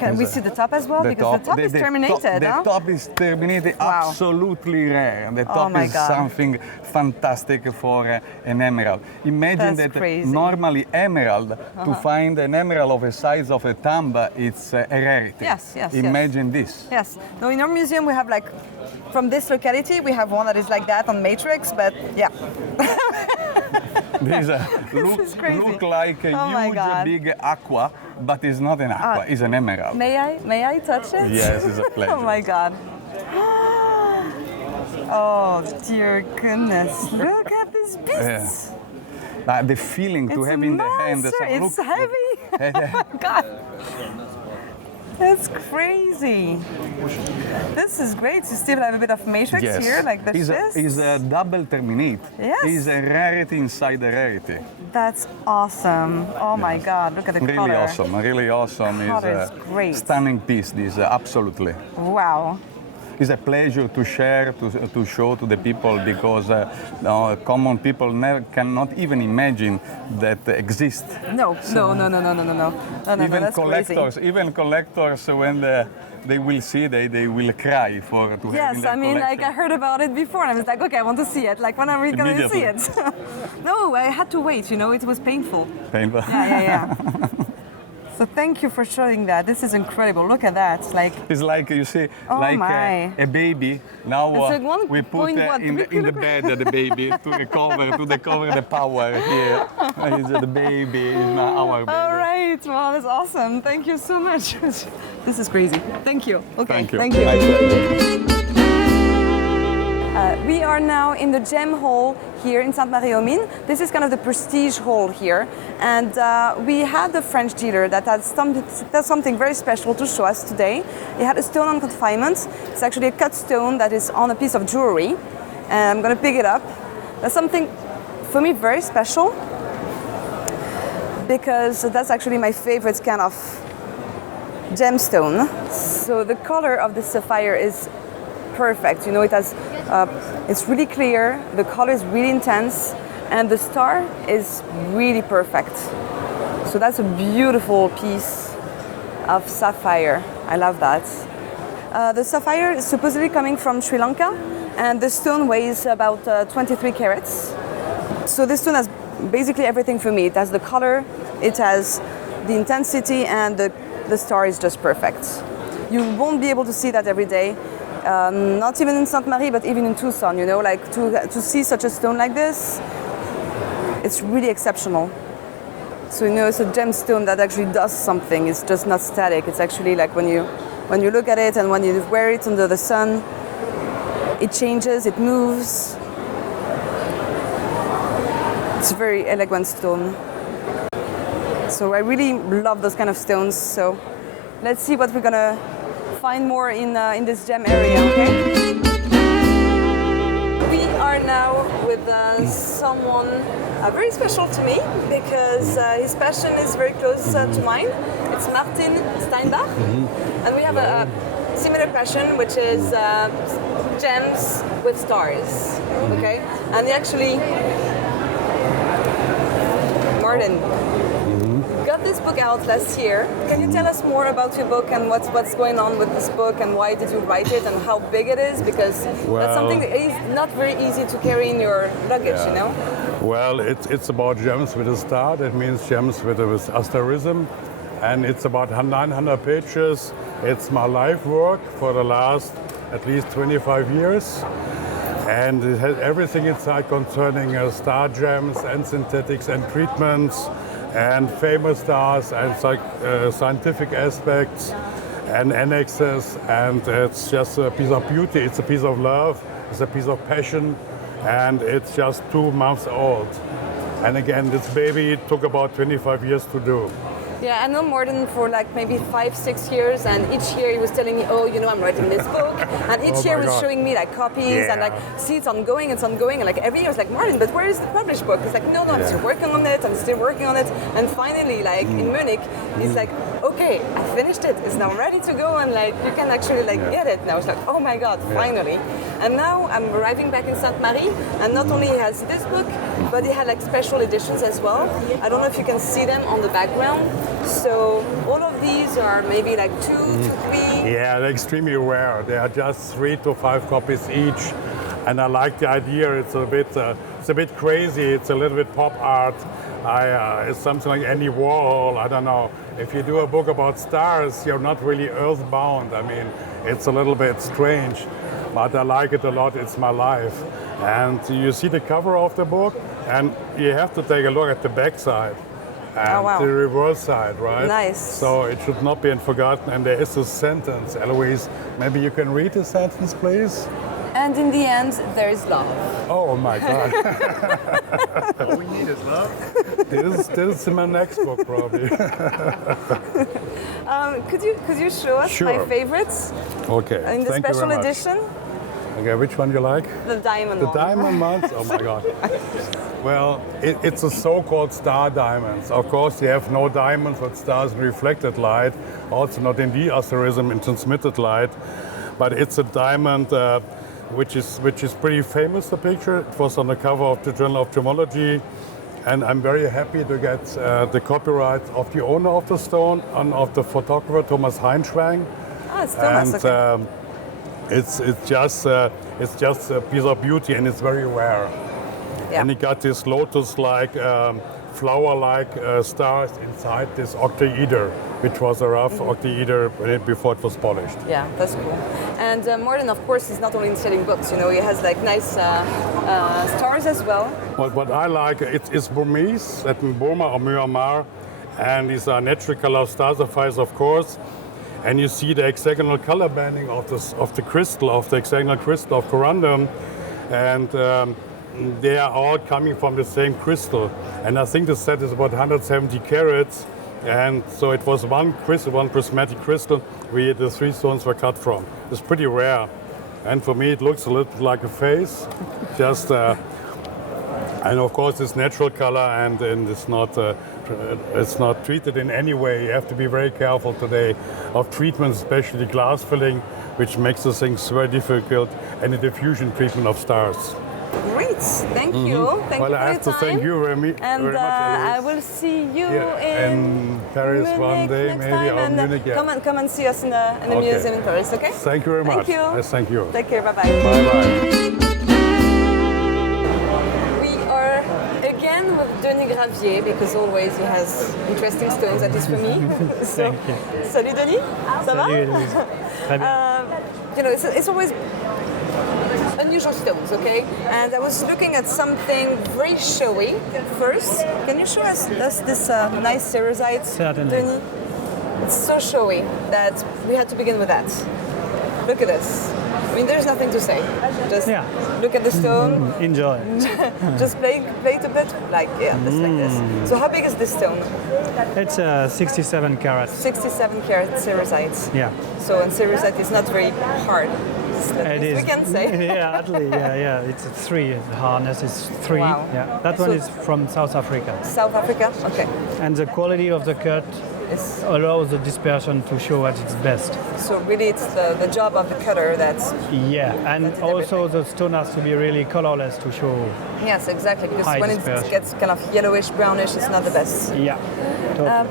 Can we see the top as well? Because the top is terminated, The huh? top is terminated, Wow. absolutely rare. And the Oh top my is God. something fantastic for an emerald. Imagine That's that crazy. normally emerald, to find an emerald of the size of a thumb, it's a rarity. Yes. Imagine this. Yes. Now in our museum we have like, from this locality, we have one that is like that on Matrix, but yeah. These is crazy. look like a Oh my huge, God. big aqua, but it's not an aqua, it's an emerald. May I touch it? Yes, it's a pleasure. Oh my God. Oh dear goodness. Look at this beast. The feeling to It's have in the hand. monster. so It's look- heavy. God. That's crazy. This is great. You still have a bit of matrix Yes. here, like the fist. It's a double terminate. Yes. It's a rarity inside a rarity. That's awesome. Oh my God, look at the Really color. awesome, really awesome. Color It's is a great. stunning piece, this, absolutely. Wow. It's a pleasure to share, to show to the people, because common people cannot even imagine that exist. No. Even That's collectors, crazy. when they will see, they will cry to have in Yes, their I mean, like collection. I heard about it before, and I was like, okay, I want to see it. Like, when are we going to see it? No, I had to wait. It was painful. Painful. Yeah. So thank you for showing that. This is incredible. Look at that. It's like you see, a baby. Now we put in the bed the baby to recover the power here. The baby is not our baby. All right. Wow, that's awesome. Thank you so much. This is crazy. Thank you. Okay. Thank you. Thank you. We are now in the gem hall here in Sainte-Marie-aux-Mines. This is kind of the prestige hall here. And we had the French dealer that had something very special to show us today. He had a stone on confinement. It's actually a cut stone that is on a piece of jewelry. And I'm going to pick it up. That's something, for me, very special. Because that's actually my favorite kind of gemstone. So the color of the sapphire is perfect. You know, it has, it's really clear, the color is really intense, and the star is really perfect. So that's a beautiful piece of sapphire. I love that. The sapphire is supposedly coming from Sri Lanka, and the stone weighs about 23 carats. So this stone has basically everything for me. It has the color, it has the intensity, and the star is just perfect. You won't be able to see that every day. Not even in Sainte-Marie, but even in Tucson, you know, like to see such a stone like this, it's really exceptional. So, you know, it's a gemstone that actually does something. It's just not static. It's actually like when you look at it and when you wear it under the sun, it changes, it moves. It's a very elegant stone. So I really love those kind of stones. So let's see what we're gonna find more in this gem area, okay? We are now with someone very special to me because his passion is very close to mine. It's Martin Steinbach, and we have a similar passion, which is gems with stars, okay? And he actually, Martin, got this book out last year. Can you tell us more about your book and what's going on with this book and why did you write it and how big it is? Because that's something that is not very easy to carry in your luggage, you know? Well, it's about gems with a star. That means gems with asterism. And it's about 900 pages. It's my life work for the last at least 25 years. And it has everything inside concerning star gems and synthetics and treatments and famous stars and scientific aspects and annexes, and it's just a piece of beauty, it's a piece of love, it's a piece of passion, and it's just 2 months old. And again, this baby took about 25 years to do. Yeah, I know Martin for like maybe 5-6 years, and each year he was telling me, oh, you know, I'm writing this book, and each year he was showing me like copies and like, see, it's ongoing, and like every year I was like, Martin, but where is the published book? He's like, no, I'm still working on it, and finally, like in Munich, he's like, okay, I finished it, it's now ready to go, and like you can actually like get it now. It's like, oh my God, finally. And now I'm arriving back in Sainte-Marie, and not only he has this book, but he had like special editions as well. I don't know if you can see them on the background. So all of these are maybe like 2 to 3. Yeah, they're extremely rare. They are just 3 to 5 copies each, and I like the idea. It's a bit crazy. It's a little bit pop art. It's something like Andy Warhol. I don't know. If you do a book about stars, you're not really earthbound. I mean, it's a little bit strange, but I like it a lot. It's my life. And you see the cover of the book, and you have to take a look at the back side. And the reverse side, right? Nice. So it should not be forgotten. And there is a sentence, Eloïse. Maybe you can read the sentence, please? And in the end, there is love. Oh my God. All we need is love. This is my next book, probably. Could you show us my favorites? Okay. In the Thank you special very much. edition? Okay, which one you like? The diamond one. The diamond ones? Oh my God. Well, it's a so-called star diamonds. Of course, you have no diamonds with stars in reflected light, also not in de-asterism in transmitted light. But it's a diamond which is pretty famous, the picture. It was on the cover of the Journal of Gemology. And I'm very happy to get the copyright of the owner of the stone and of the photographer, Thomas Heinschwang. Oh, it's Thomas, and, it's just a piece of beauty, and it's very rare. Yeah. And it got this lotus-like, flower-like stars inside this octaeder, which was a rough octaeder before it was polished. Yeah, that's cool. And Morten, of course, is not only selling books. You know, he has like nice stars as well. What I like, it's Burmese, at Burma or Myanmar, and these are natural color star sapphires, of course. And you see the hexagonal color banding of the crystal, of the hexagonal crystal of corundum, and they are all coming from the same crystal. And I think the set is about 170 carats, and so it was one crystal, one prismatic crystal, where the 3 stones were cut from. It's pretty rare, and for me it looks a little like a face, just. And of course, it's natural color, and it's not treated in any way. You have to be very careful today of treatment, especially glass filling, which makes the things very difficult, and the diffusion treatment of stars. Great, thank you. Thank well, you for I have your to time. thank you very much. And I will see you in Paris Munich one day, next maybe, time, or and Munich. Yeah. come and see us in the Okay. museum in Paris, okay? Thank you very much. Thank you. Yes, thank you. Take care, bye-bye. Bye-bye. We are again with Denis Gravier, because always he has interesting stones, at least for me. So, Thank you. Salut Denis, ça va? Salut Eloïse. Très bien. You know, it's always unusual stones, okay? And I was looking at something very showy first. Can you show us this nice cerussite, Certainly. Denis? It's so showy that we had to begin with that. Look at this. I mean, there's nothing to say. Just look at the stone. Enjoy. Just play it a bit, like this. So how big is this stone? It's 67 carats. 67 carat cerussite. Yeah. So and cerussite is not very hard. It is. We can say. Yeah, actually, yeah. It's 3. The harness is 3. Wow. Yeah. That one is from South Africa. South Africa. Okay. And the quality of the cut allows the dispersion to show at its best. So really, it's the job of the cutter that's. Yeah, and also the stone has to be really colorless to show. Yes, exactly. Because high when dispersion. it gets kind of yellowish, brownish, it's not the best. Yeah. Totally.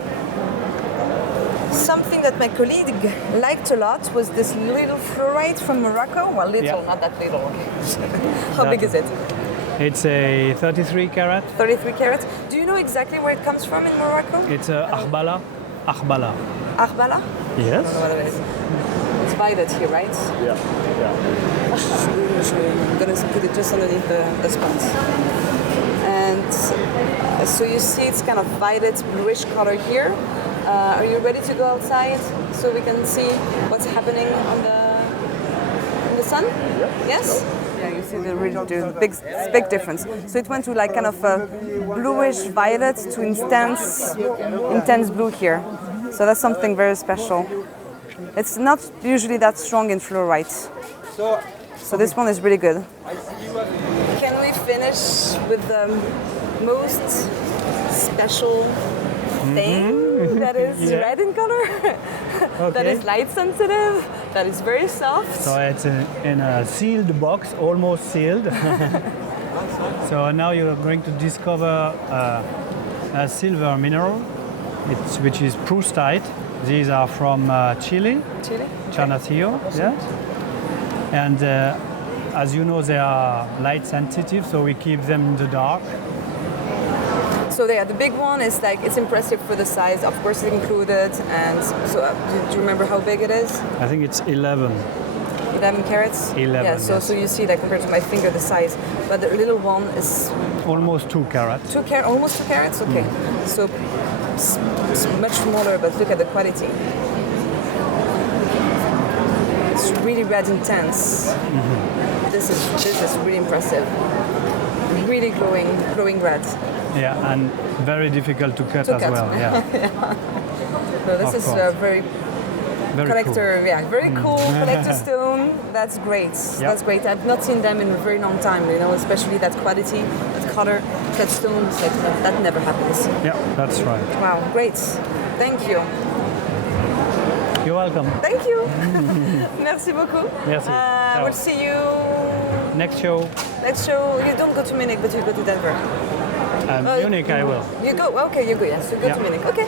Something that my colleague liked a lot was this little fluorite from Morocco. Well, little, not that little. How big is it? It's a 33 carat. 33 carats. Do you know exactly where it comes from in Morocco? It's a Arbala. Arbala. Arbala? Yes. I don't know what it is. It's violet here, right? Yeah. I'm going to put it just underneath the sponge. And so you see it's kind of violet, bluish color here. Are you ready to go outside so we can see what's happening in the sun? Yes? Yeah, you see the big difference. So it went to like kind of a bluish violet to intense blue here. So that's something very special. It's not usually that strong in fluorite. So this one is really good. Can we finish with the most special thing that is red in color? That is light sensitive, that is very soft. So it's in a sealed box, almost sealed. So now you're going to discover a silver mineral, which is proustite. These are from Chile. Charnacillo, yes. And as you know, they are light sensitive, so we keep them in the dark. So the big one is like, it's impressive for the size, of course it's included, and so do you remember how big it is? I think it's 11. 11 carats? 11, yeah, so, yes. so you see like compared to my finger the size, but the little one is... Almost 2 carats. Almost 2 carats? Okay. So it's much smaller, but look at the quality. It's really red intense. This is really impressive. Really glowing red. Yeah, and very difficult to cut as well. Yeah. So this is very collector, cool. very cool collector stone. That's great. That's great. I've not seen them in a very long time. You know, especially that quality, that color, cut stones. Like that never happens. Yeah, that's right. Wow, great. Thank you. You're welcome. Thank you. Merci beaucoup. Merci. We'll see you next show. Next show. You don't go to Munich, but you go to Denver. Munich, I will. You go. Okay, you go. Yes, you go to Munich. Okay.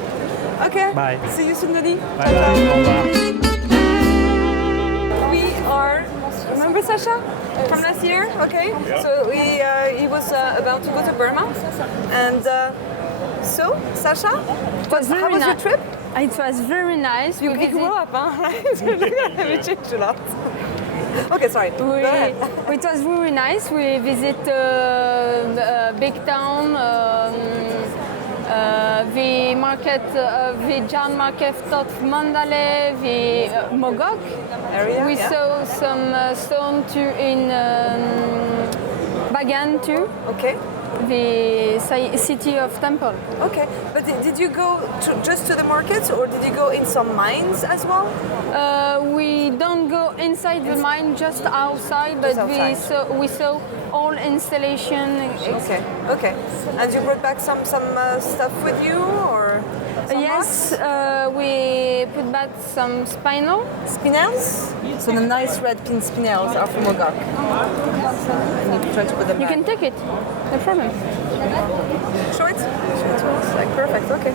Okay. Bye. See you soon, Denis. Bye. Bye. We are. Remember remember Sasha from last year? Okay. Yeah. So he was about to go to Burma, and so Sasha, how was your trip? It was very nice. You grew up, huh? We changed a lot. Okay, sorry. Go ahead. It was really nice. We visit the big town, the market, the Jan market of Mandalay, the Mogok area. We saw some stone too in Bagan too. Okay. The city of temple. Okay, but did you go just to the markets, or did you go in some mines as well? We don't go inside the mine, just outside, but we saw all installation. Okay, okay. And you brought back some stuff with you, or? Yes, we put back some spinel. Spinels? So the nice red pin spinels are from Mogok. I need to try to put them You back. can take it, no problem. Show it? Show it to us. Like, perfect, okay.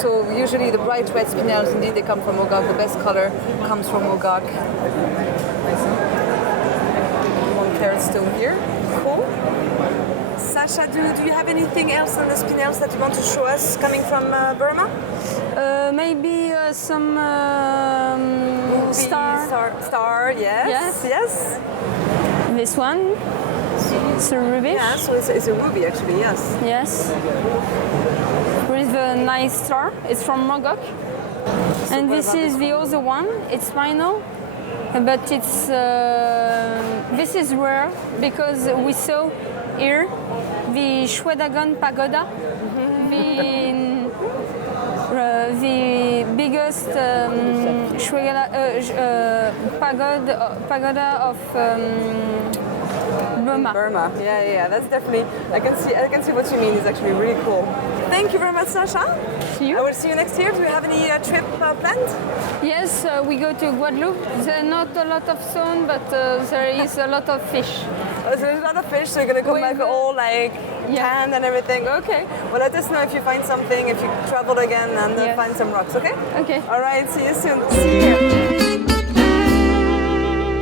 So usually the bright red spinels, indeed, they come from Mogok. The best color comes from Mogok. One carat stone here. Cool. Sasha, do you have anything else on the spinels that you want to show us coming from Burma? Maybe some star, yes. Yes. This one, it's a ruby. Yeah, so it's a ruby actually, yes. Yes. With a nice star. It's from Mogok. And this is the other one. It's final, but it's this is rare because we saw here the Shwedagon Pagoda, the biggest pagoda of Burma. Burma, yeah, that's definitely. I can see what you mean. It's actually really cool. Thank you very much, Sasha. See you. I will see you next year. Do you have any trip planned? Yes, we go to Guadeloupe. There's not a lot of sun, but there is a lot of fish. Oh, so there's a lot of fish, so you're gonna come back all like tanned and everything. Okay. Well, let us know if you find something, if you travel again and find some rocks. Okay. Okay. All right. See you soon. See you.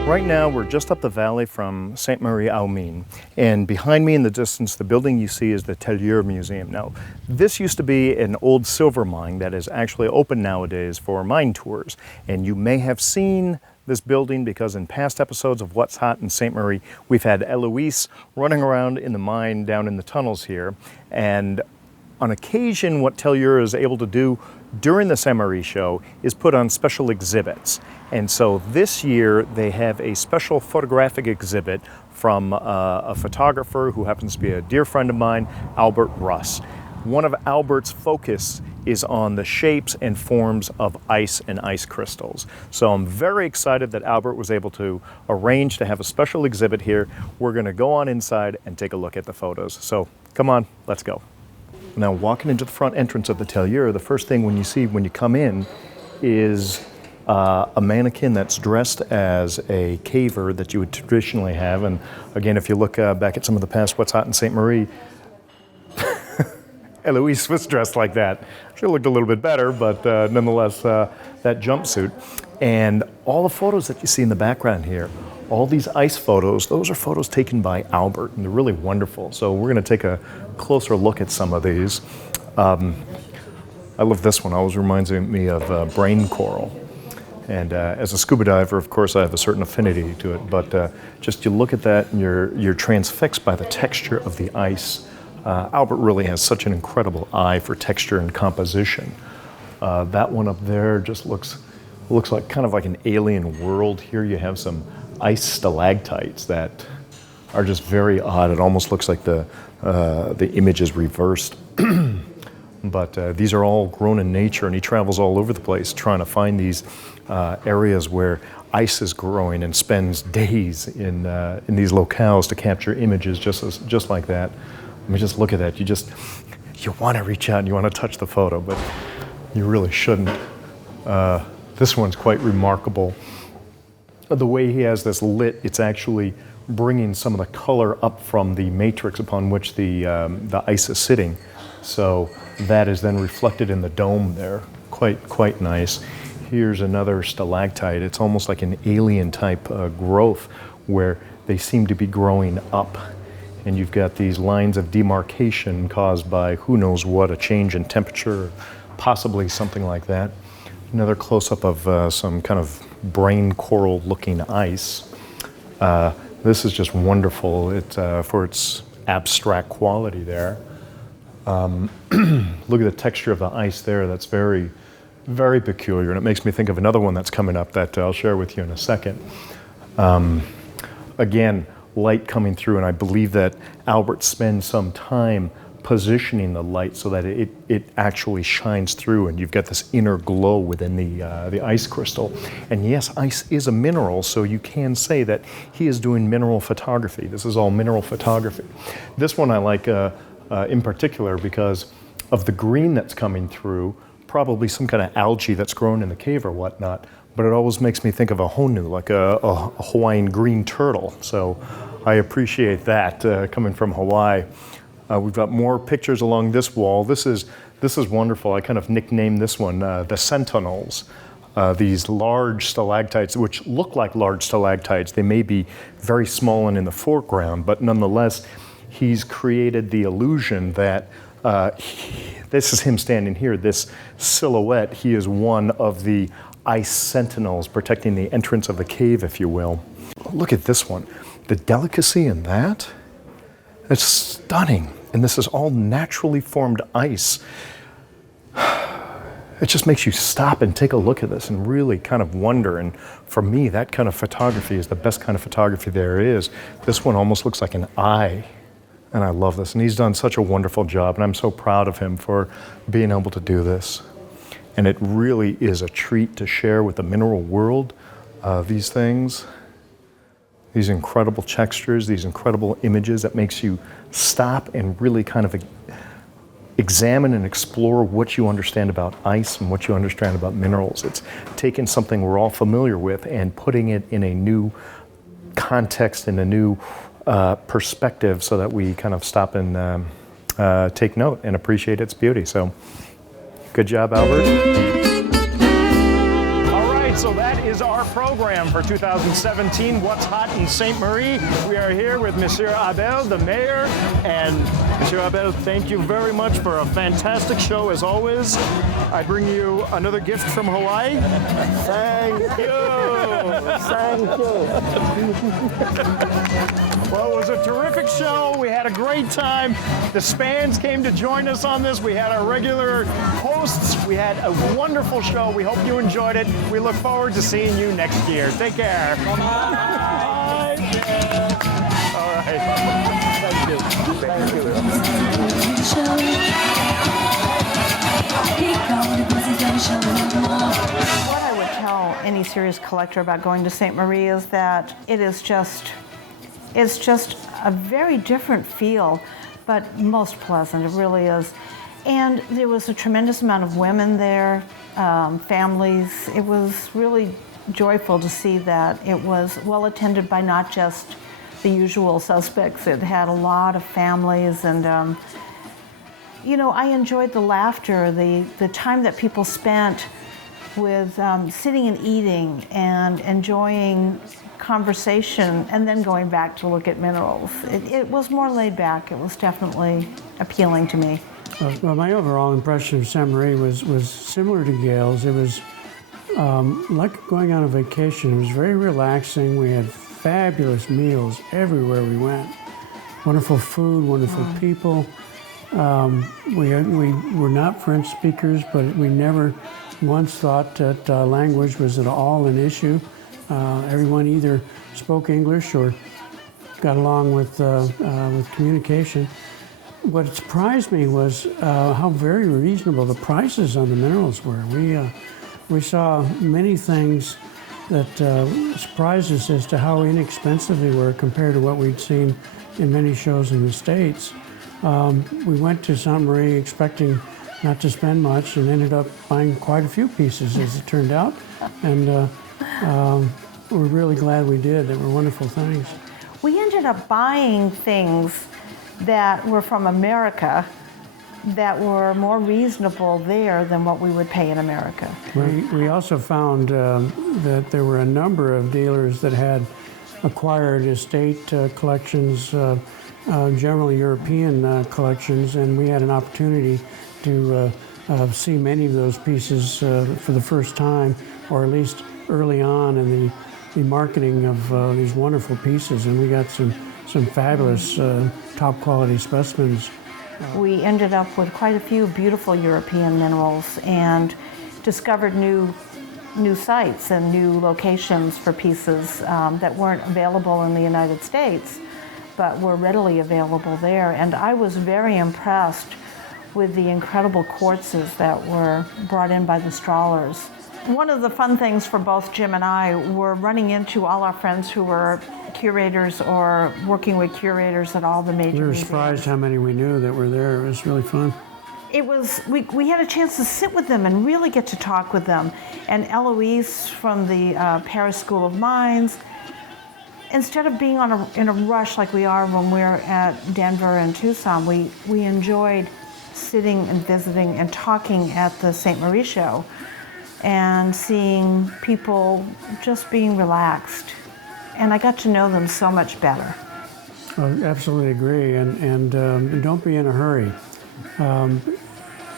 Right now, we're just up the valley from Sainte-Marie-aux-Mines, and behind me in the distance, the building you see is the Tellier Museum. Now, this used to be an old silver mine that is actually open nowadays for mine tours, and you may have seen this building because in past episodes of What's Hot in Ste.Marie, we've had Eloïse running around in the mine down in the tunnels here, and on occasion, what Tellier is able to do during the Sainte-Marie show is put on special exhibits. And so this year they have a special photographic exhibit from a photographer who happens to be a dear friend of mine, Albert Russ. One of Albert's focus is on the shapes and forms of ice and ice crystals. So I'm very excited that Albert was able to arrange to have a special exhibit here. We're gonna go on inside and take a look at the photos. So come on, let's go. Now, walking into the front entrance of the Tellier, the first thing when you come in is a mannequin that's dressed as a caver that you would traditionally have. And again, if you look back at some of the past What's Hot in Ste.Marie, Eloïse was dressed like that. She looked a little bit better, but nonetheless, that jumpsuit. And all the photos that you see in the background here, all these ice photos, those are photos taken by Albert, and they're really wonderful. So we're going to take a closer look at some of these. I love this one. Always reminds me of brain coral. And as a scuba diver, of course, I have a certain affinity to it. But just you look at that, and you're transfixed by the texture of the ice. Albert really has such an incredible eye for texture and composition. That one up there just looks like kind of like an alien world. Here you have some ice stalactites that are just very odd. It almost looks like the image is reversed. But these are all grown in nature, and he travels all over the place trying to find these areas where ice is growing, and spends days in these locales to capture images just like that. I mean, just look at that. You want to reach out and you want to touch the photo, but you really shouldn't. This one's quite remarkable. The way he has this lit, it's actually bringing some of the color up from the matrix upon which the ice is sitting. So that is then reflected in the dome there. Quite nice. Here's another stalactite. It's almost like an alien type growth where they seem to be growing up. And you've got these lines of demarcation caused by who knows what, a change in temperature, possibly something like that. Another close-up of some kind of brain coral looking ice. This is just wonderful for its abstract quality there. Look at the texture of the ice there. That's very, very peculiar. And it makes me think of another one that's coming up that I'll share with you in a second. Again, light coming through, and I believe that Albert spends some time positioning the light so that it actually shines through, and you've got this inner glow within the ice crystal. And yes, ice is a mineral, so you can say that he is doing mineral photography. This is all mineral photography. This one I like in particular because of the green that's coming through, probably some kind of algae that's grown in the cave or whatnot, but it always makes me think of a honu, like a Hawaiian green turtle. So I appreciate that coming from Hawaii. We've got more pictures along this wall. This is wonderful. I kind of nicknamed this one the Sentinels. These large stalactites, which look like large stalactites. They may be very small and in the foreground, but nonetheless, he's created the illusion that this is him standing here, this silhouette. He is one of the ice sentinels protecting the entrance of the cave, if you will. Look at this one. The delicacy in that, it's stunning. And this is all naturally formed ice. It just makes you stop and take a look at this and really kind of wonder. And for me, that kind of photography is the best kind of photography there is. This one almost looks like an eye. And I love this. And he's done such a wonderful job. And I'm so proud of him for being able to do this. And it really is a treat to share with the mineral world these things. These incredible textures, these incredible images that makes you stop and really kind of examine and explore what you understand about ice and what you understand about minerals. It's taking something we're all familiar with and putting it in a new context, in a new perspective, so that we kind of stop and take note and appreciate its beauty. So, good job, Albert. So that is our program for 2017, What's Hot in Ste.Marie. We are here with Monsieur Abel, the mayor. And Monsieur Abel, thank you very much for a fantastic show as always. I bring you another gift from Hawaii. Thank you. Thank you. Well, it was a terrific show. We had a great time. The Spanns came to join us on this. We had our regular hosts. We had a wonderful show. We hope you enjoyed it. We look forward to seeing you next year. Take care. Bye. All right. Thank you. Thank you. What I would tell any serious collector about going to Ste.Marie is that it's just a very different feel, but most pleasant. It really is. And there was a tremendous amount of women there, families. It was really joyful to see that it was well attended by not just the usual suspects. It had a lot of families, and you know, I enjoyed the laughter, the time that people spent with sitting and eating and enjoying conversation, and then going back to look at minerals. It was more laid back. It was definitely appealing to me. Well, my overall impression of Ste.Marie was similar to Gail's. It was like going on a vacation. It was very relaxing. We had fabulous meals everywhere we went. Wonderful food, wonderful people. We were not French speakers, but we never once thought that language was at all an issue. Everyone either spoke English or got along with communication. What surprised me was how very reasonable the prices on the minerals were. We saw many things that surprised us as to how inexpensive they were compared to what we'd seen in many shows in the States. We went to Sainte-Marie expecting not to spend much and ended up buying quite a few pieces, as it turned out. And we're really glad we did. They were wonderful things. We ended up buying things that were from America that were more reasonable there than what we would pay in America. We also found that there were a number of dealers that had acquired estate collections, generally European collections, and we had an opportunity to see many of those pieces for the first time, or at least early on in the marketing of these wonderful pieces, and we got some fabulous top quality specimens. We ended up with quite a few beautiful European minerals and discovered new sites and new locations for pieces that weren't available in the United States, but were readily available there. And I was very impressed with the incredible quartzes that were brought in by the Strawlers. One of the fun things for both Jim and I were running into all our friends who were curators or working with curators at all the major We were museums. surprised how many we knew that were there. It was really fun. It was, we had a chance to sit with them and really get to talk with them. And Eloïse from the Paris School of Mines, instead of being in a rush like we are when we're at Denver and Tucson, we enjoyed sitting and visiting and talking at the Sainte-Marie show and seeing people just being relaxed. And I got to know them so much better. I absolutely agree, and don't be in a hurry.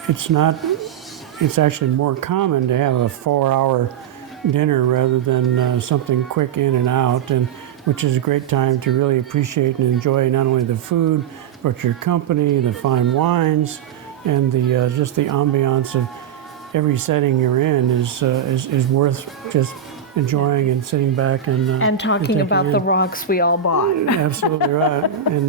It's actually more common to have a 4-hour dinner rather than something quick in and out, and which is a great time to really appreciate and enjoy not only the food, but your company, the fine wines, and the just the ambiance of every setting you're in is worth just enjoying and sitting back and talking taking about in. the rocks we all bought. Absolutely right, and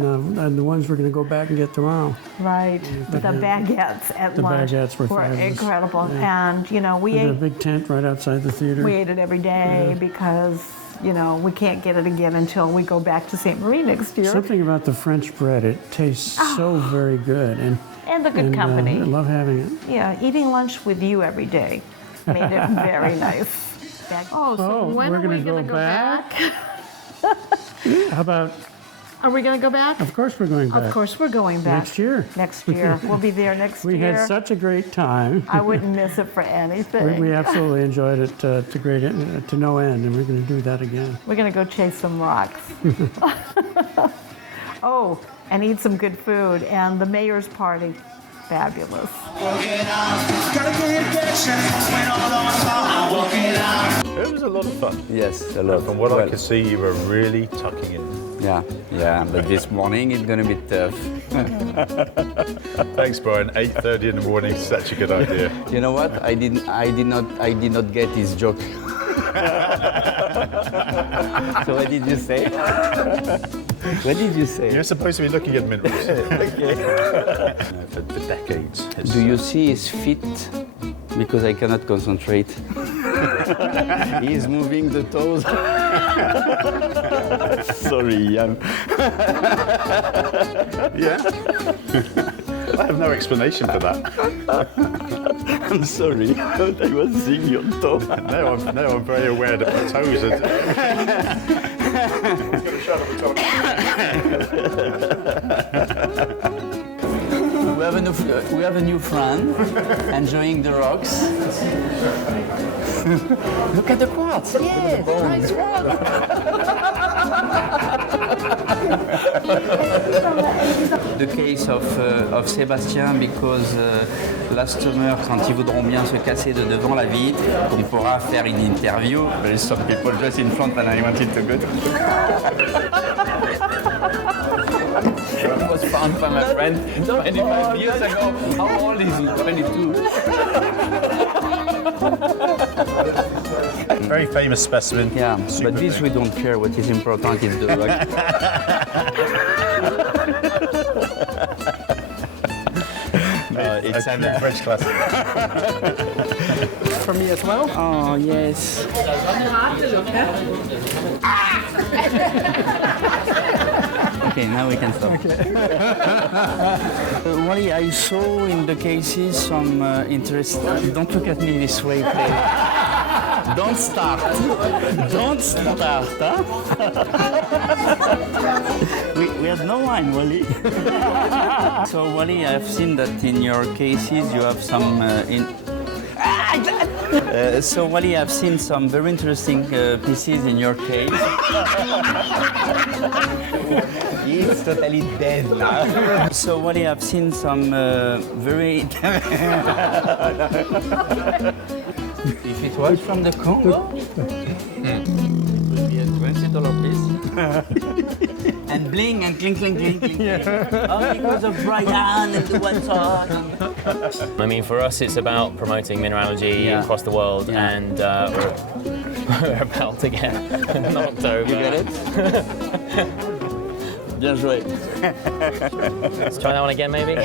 the ones we're going to go back and get tomorrow. Right, the baguettes at lunch The baguettes were fabulous. incredible, Yeah. and we With ate. a big tent right outside the theater. We ate it every day because we can't get it again until we go back to Sainte-Marie next year. Something about the French bread, it tastes so very good. And the good company. I love having it. Yeah, eating lunch with you every day made it very nice. So when we're are we gonna going to go back? How about, Are we going to go back? of course we're going back. Of course we're going back. Next year. Next year. We'll be there next We year. had such a great time. I wouldn't miss it for anything. We absolutely enjoyed it to no end, and we're going to do that again. We're going to go chase some rocks. Oh, and eat some good food. And the mayor's party, fabulous. It was a lot of fun. Yes, a lot. From what I could see, you were really tucking in. Yeah, but this morning it's gonna be tough. Thanks, Brian. 8:30 in the morning, such a good idea. You know what? I did not get his joke. So what did you say? What did you say? You're supposed to be looking at minerals. Okay. For decades. Do you see his feet? Because I cannot concentrate. He is moving the toes. Sorry, Ian. Yeah? I have no explanation for that. I'm sorry, but I was seeing your toe. Now I'm very aware that my toes are... We have a new friend enjoying the rocks. Look at the quartz. Yes, nice one. The case of Sébastien, because last summer, quand ils voudront bien se casser de devant la vitre, on pourra faire une interview. There is some people just in front and I wanted to go to. It was found by my friend 25 years ago. How old is he? 22. Very famous specimen. Yeah, but this we don't care. What is important is the rock. It's a French classic. For me as well? Oh, yes. Okay, now we can stop. Wally, I saw in the cases some interest. Don't look at me this way, please. Don't start. Don't start, huh? we had no wine, Wally. So Wally, I've seen that in your cases you have some so Wally, I've seen some very interesting pieces in your case. He's totally dead now. So Wally, I've seen some very... If it was from the Congo, it would be a $20 piece. And bling and clink, clink, clink, clink. Yeah. All because of Bryan and the one song. I mean, for us, it's about promoting mineralogy across the world, and we're about to get knocked over. You get it? Just wait. Let's try that one again, maybe.